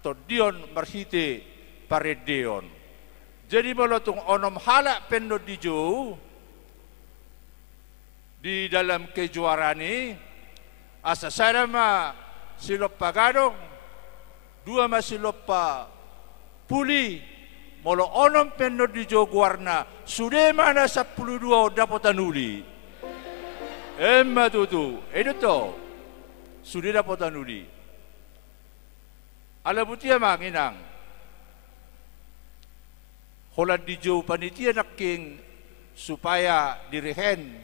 todion marhite paredeon. Jadi malo tung onom hala pendo di jo di dalam kejuaraan asa sarama silop pagadong 2 masilop pa puli molo onom pendo di jo guarna sude mana 12 dapotanuli. Emma tutu, to sudah dapat anuli. Ala butia manginang. Holad di jo panitia naking supaya dirihen,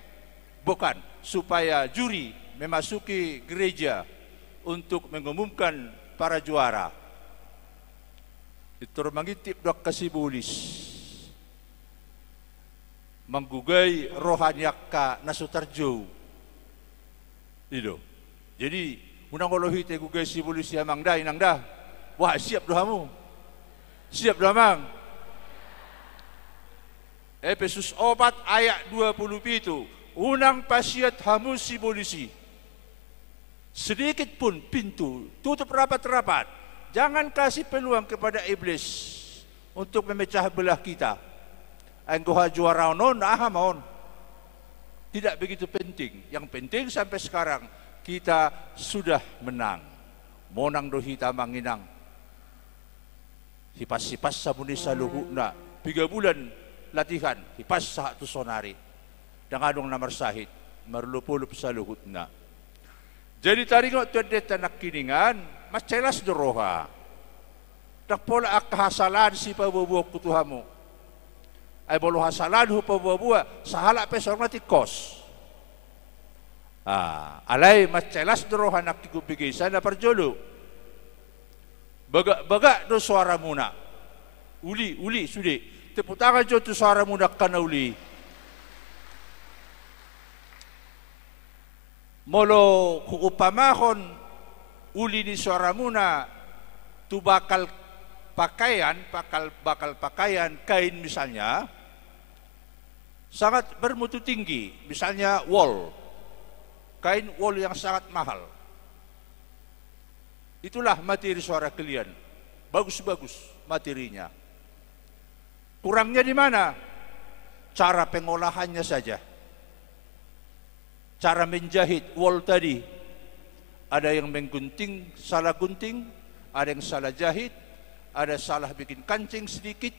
bukan supaya juri memasuki gereja untuk mengumumkan para juara. Itu mangitip dok kasibulis. Menggugay rohanyak ka nasutarjo. Itu. Jadi, unang kolohite gugay sibulis ya mangda, inangda. Wah, siap dohamu. Siap dohamang. Efesus 4 ayat 27. Unang pasiat hamu sibulisi. Sedikit pun pintu, tutup rapat-rapat. Jangan kasih peluang kepada iblis untuk memecah belah kita. Anggoha juara non, ahamon. Tidak begitu penting. Yang penting sampai sekarang kita sudah menang. Monang dohita manginang. hipas-hipas sa muni sa luhu na 3 bulan latihan hipas sa tu sonari dangadong na marsahit marlupulup sa luhut na. Jadi taringo tu deta nakiningan mas celas doroha dak pola ak hasalan si pabubuak kutuhamu ay bolo hasalan hu pabubuak sahala pe sorna tikos alay mas celas doroha nakikubigay na parjolo baga do suara muna uli sudi teputakan jo tu suara muna kana uli molo kuupamahon uli ni suara muna tu bakal pakaian kain misalnya sangat bermutu tinggi, misalnya wol, kain wol yang sangat mahal. Itulah materi suara kalian, bagus-bagus materinya. Kurangnya di mana? Cara pengolahannya saja. Cara menjahit wol tadi, ada yang menggunting, salah gunting, ada yang salah jahit, ada salah bikin kancing sedikit,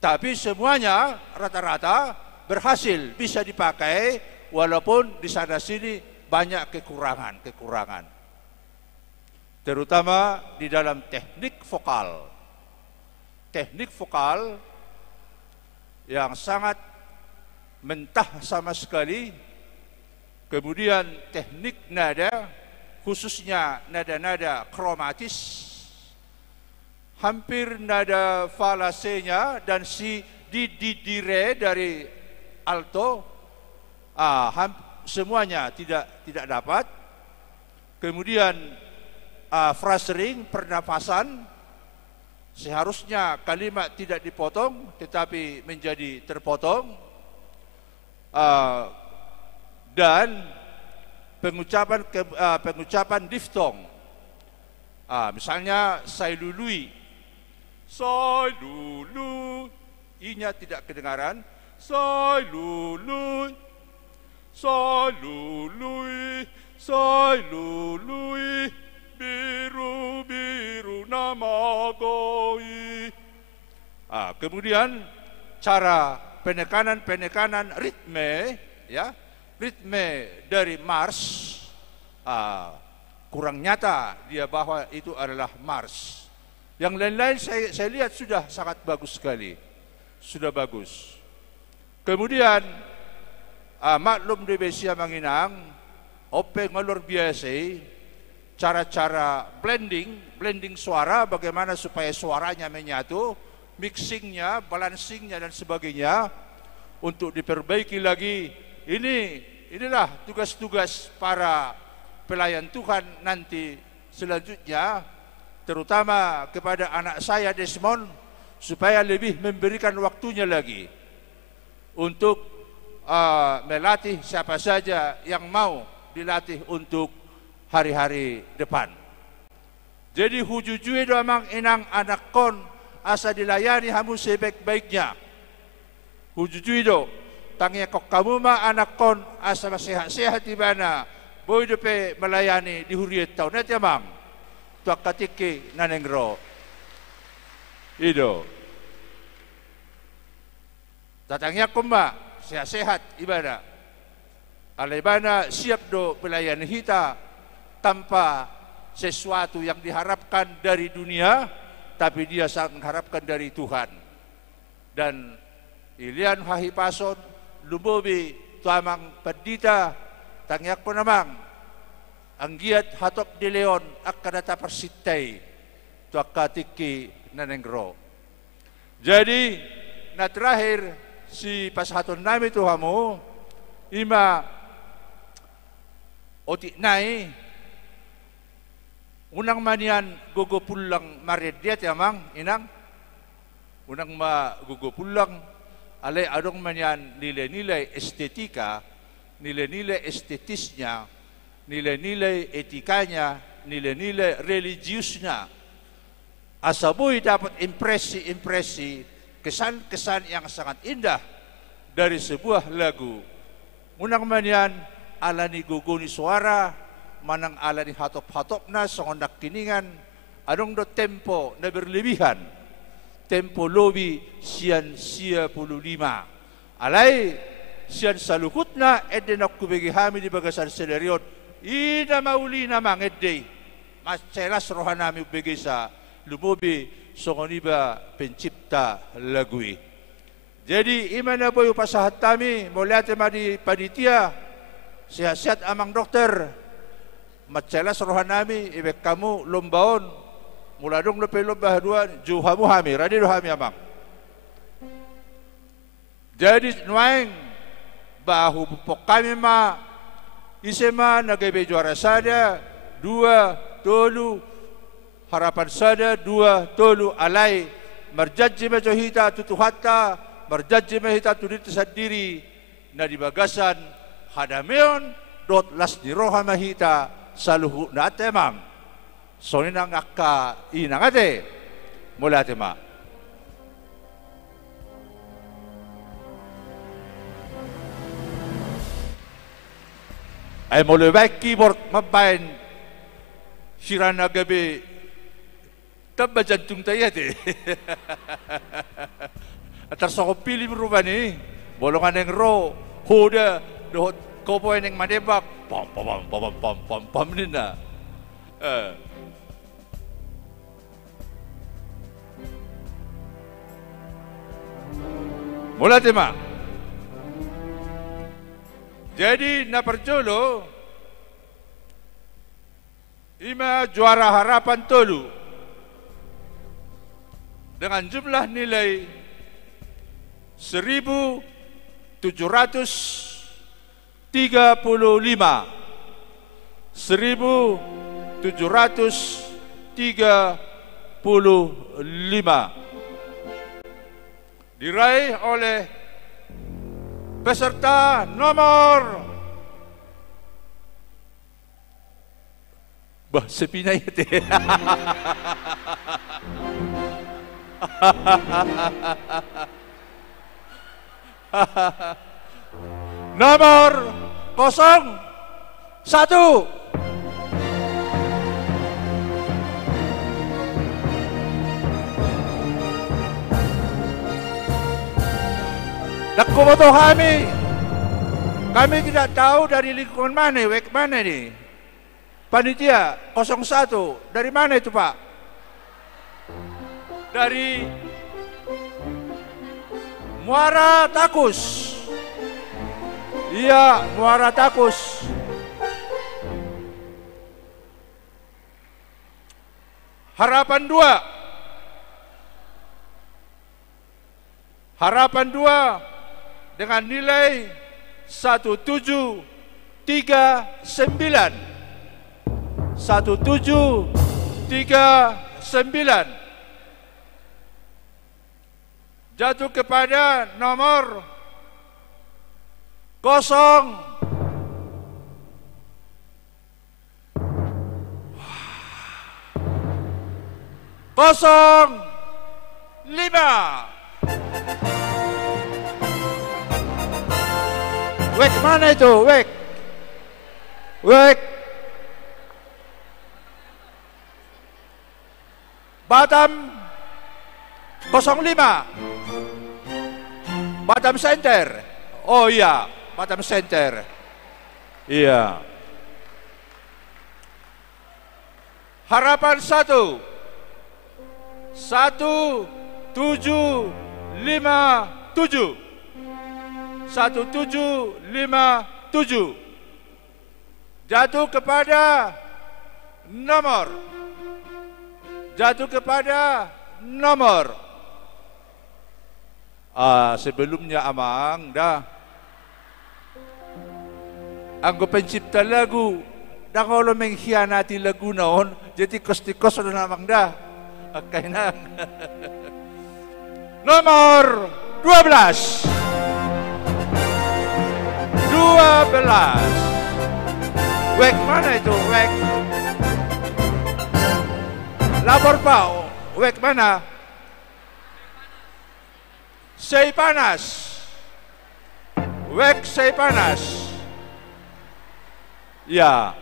tapi semuanya rata-rata berhasil bisa dipakai walaupun di sana sini banyak kekurangan. Terutama di dalam teknik vokal. Teknik vokal yang sangat mentah sama sekali. Kemudian teknik nada, khususnya nada-nada kromatis, hampir nada falasenya dan si di re dari alto, semuanya tidak dapat. Kemudian phrasing, pernafasan, seharusnya kalimat tidak dipotong tetapi menjadi terpotong, dan pengucapan diftong, misalnya saya lului, i-nya tidak kedengaran, say lului, biru namagoi. Kemudian cara penekanan ritme, ya, ritme dari mars, kurang nyata dia bahwa itu adalah mars. Yang lain-lain saya lihat sudah sangat bagus sekali, sudah bagus. Kemudian maklum di Besia Manginang, ope ngalor biasa, cara-cara blending suara, bagaimana supaya suaranya menyatu, mixingnya, balancingnya dan sebagainya, untuk diperbaiki lagi. Inilah tugas-tugas para pelayan Tuhan nanti selanjutnya, terutama kepada anak saya Desmond, supaya lebih memberikan waktunya lagi untuk melatih siapa saja yang mau dilatih untuk hari-hari depan. Jadi hujujui doamang inang anak kon asa dilayani hamu sebaik-baiknya. Hujujui do tangnya kok kamu mah anak kon asa sehat-sehat di mana boy depe melayani di huriet tahun net ya mang tuak katiki nanengro ido tatangnya kumba sehat-sehat ibadah alibana siap do melayani kita tanpa sesuatu yang diharapkan dari dunia, tapi dia sangat mengharapkan dari Tuhan. Dan ilian hahipason lumobi tuamang pendita tangyak po namang ang giat hatop di leon akadata persitay tuakatiki nanengro. Jadi na terakhir si pashaton nami tuhamu ima otik nai unang manian gugupulang maridiat ya mang inang unang gugupulang alay adong manian nilai-nilai estetika, nilai-nilai estetisnya, nilai-nilai etikanya, nilai-nilai religiusnya. Asaboy dapat impresi-impresi, kesan-kesan yang sangat indah dari sebuah lagu. Unang manian alani guguni suara, manang alani hatop-hatop na songondak kiningan, anong do tempo na berlebihan. tempo lobi sian 55. Alai sian saluhutna eden aku bagi hami di bagasan selerion. Ina mauli namang edde. Mas celas rohanami bagi sa lumobi songoniba pencipta lagui. Jadi imana boy pasahat kami melihat di panitia sehat-sehat amang dokter. Matcelas rohanami ibek kamu lombaon muladong lepe lomba haduan juhamu hami radi rohami amang. Jadi nuaing bahu pupok kami ma isema nagabe juara sada 2 tolu harapan sada 2 tolu alai marjaji majohita tutuhatta marjaji mahita tudit sendiri na di bagasan hadameon dot las di roha mahita saluhu na temang soni nang akka inang ate mula tema ay mula baik keyboard mabain sirana gabi tamba jantung tayate atar sa pili merubani bolongan yang ro hoda dohot kopo yang madebak pam pam pam pam pam pam nina mula tema jadi na perjolo ima juara harapan tolu dengan jumlah nilai 1.735 diraih oleh peserta nomor sepinay ito. Nomor 01. Nagkumoto kami. Kami tidak tahu dari lingkungan mana, wek mana nih. Panitia 01. Dari mana itu, Pak? Dari Muara Takus. Iya, Muara Takus. Harapan 2. Harapan 2 dengan nilai 1739. 1739 jatuh kepada nomor 05. Wek mana itu? Wek. Batam 05. Batam Center. Oh iya, Batam Center. Iya. Harapan 1. 1757. 1757 jatuh kepada nomor sebelumnya amang dah anggo pencipta lagu dah kalau mengkhianati lagu naon jadi kos-kos na amang dah kainang nomor 12. Wek mana itu? Wek. Lapor Pak. Wek mana? Sei panas. Wek sei panas. Ya.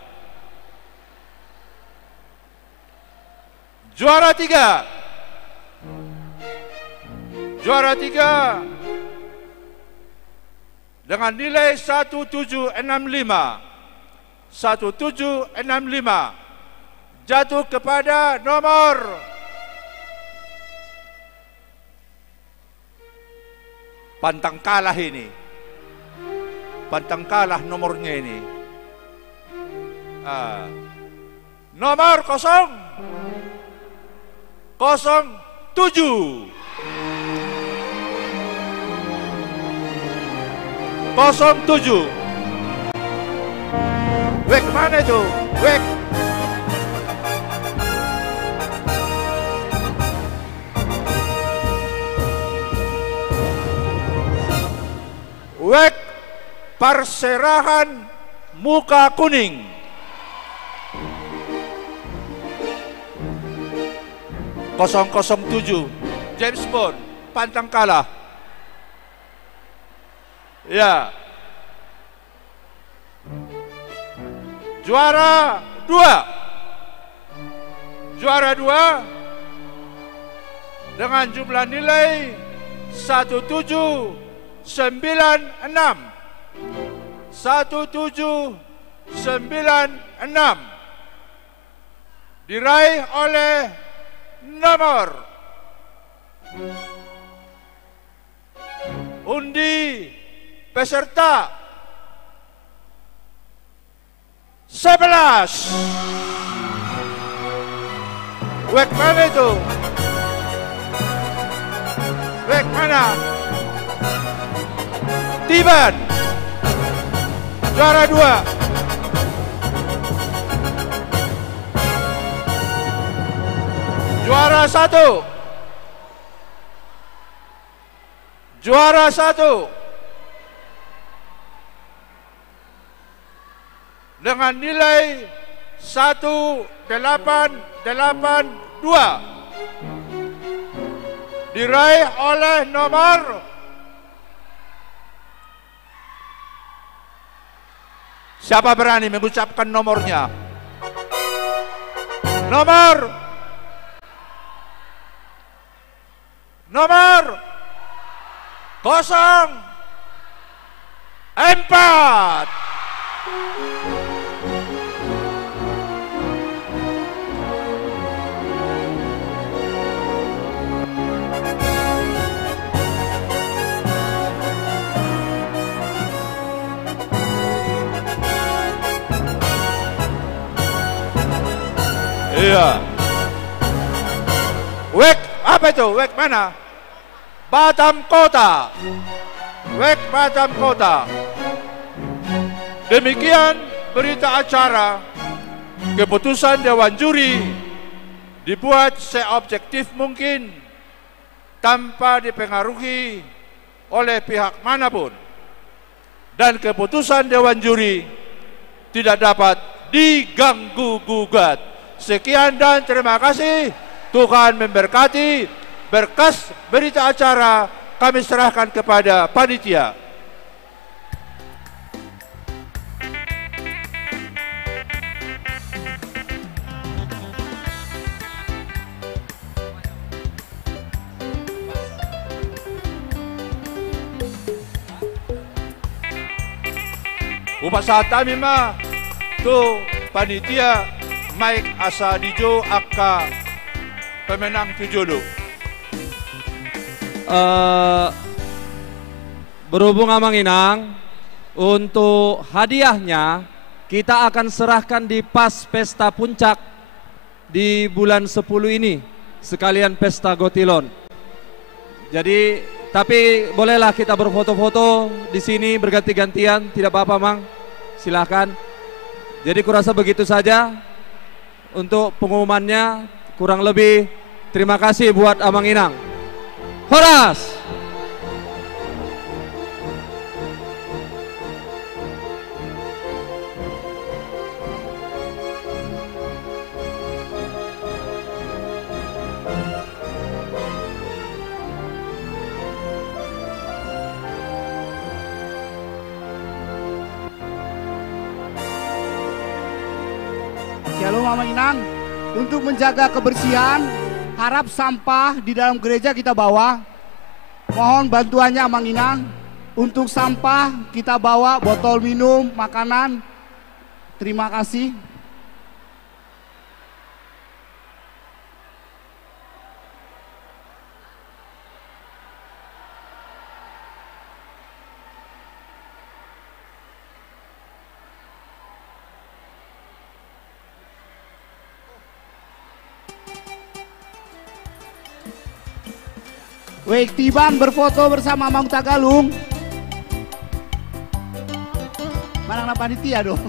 Juara 3. Juara 3 dengan nilai 1765. 1765 jatuh kepada nomor pantang kalah ini. Pantang kalah nomornya ini. Nomor 07. 07. Wek mana itu? Wek. Wek Perserahan Muka Kuning. Kosong 07 James Bond pantang kalah. Ya. Juara 2. Juara 2 dengan jumlah nilai 1796. 1796 diraih oleh nomor undi peserta 11. Wek mana itu? Wek mana? Tiban. Juara 2. Juara 1. Juara 1 dengan nilai 1882 diraih oleh nomor siapa berani mengucapkan nomornya? Nomor 04. Iya. Wek apa itu? Wek mana? Batam Kota. Wek Batam Kota. Demikian berita acara. Keputusan Dewan Juri dibuat seobjektif mungkin tanpa dipengaruhi oleh pihak manapun. Dan keputusan Dewan Juri tidak dapat diganggu-gugat. Sekian dan terima kasih. Tuhan memberkati. Berkas berita acara kami serahkan kepada panitia. Upasa tamima tu panitia Mike Asadijo akka pemenang 7. Berhubung Amang Inang, untuk hadiahnya kita akan serahkan di pas pesta puncak di bulan 10 ini, sekalian pesta Gotilon. Jadi, tapi bolehlah kita berfoto-foto di sini berganti-gantian, tidak apa-apa Mang, silahkan. Jadi kurasa begitu saja untuk pengumumannya, kurang lebih terima kasih buat Amang Inang. Horas! Shalom Mama Inang, untuk menjaga kebersihan, harap sampah di dalam gereja kita bawa. Mohon bantuannya Amang Inang. Untuk sampah kita bawa botol minum, makanan. Terima kasih. Wek Tiban berfoto bersama Amang Tagalung. Mana panitia dong?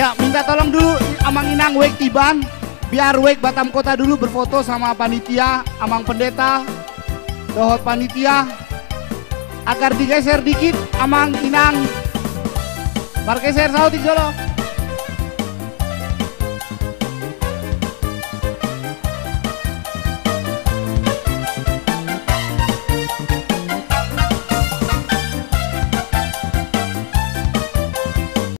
Ya, minta tolong dulu Amang Inang Wek Tiban, biar Wek Batam Kota dulu berfoto sama panitia, Amang Pendeta, Dohot panitia, agar digeser dikit Amang Inang. Markeser Sautik Jolo.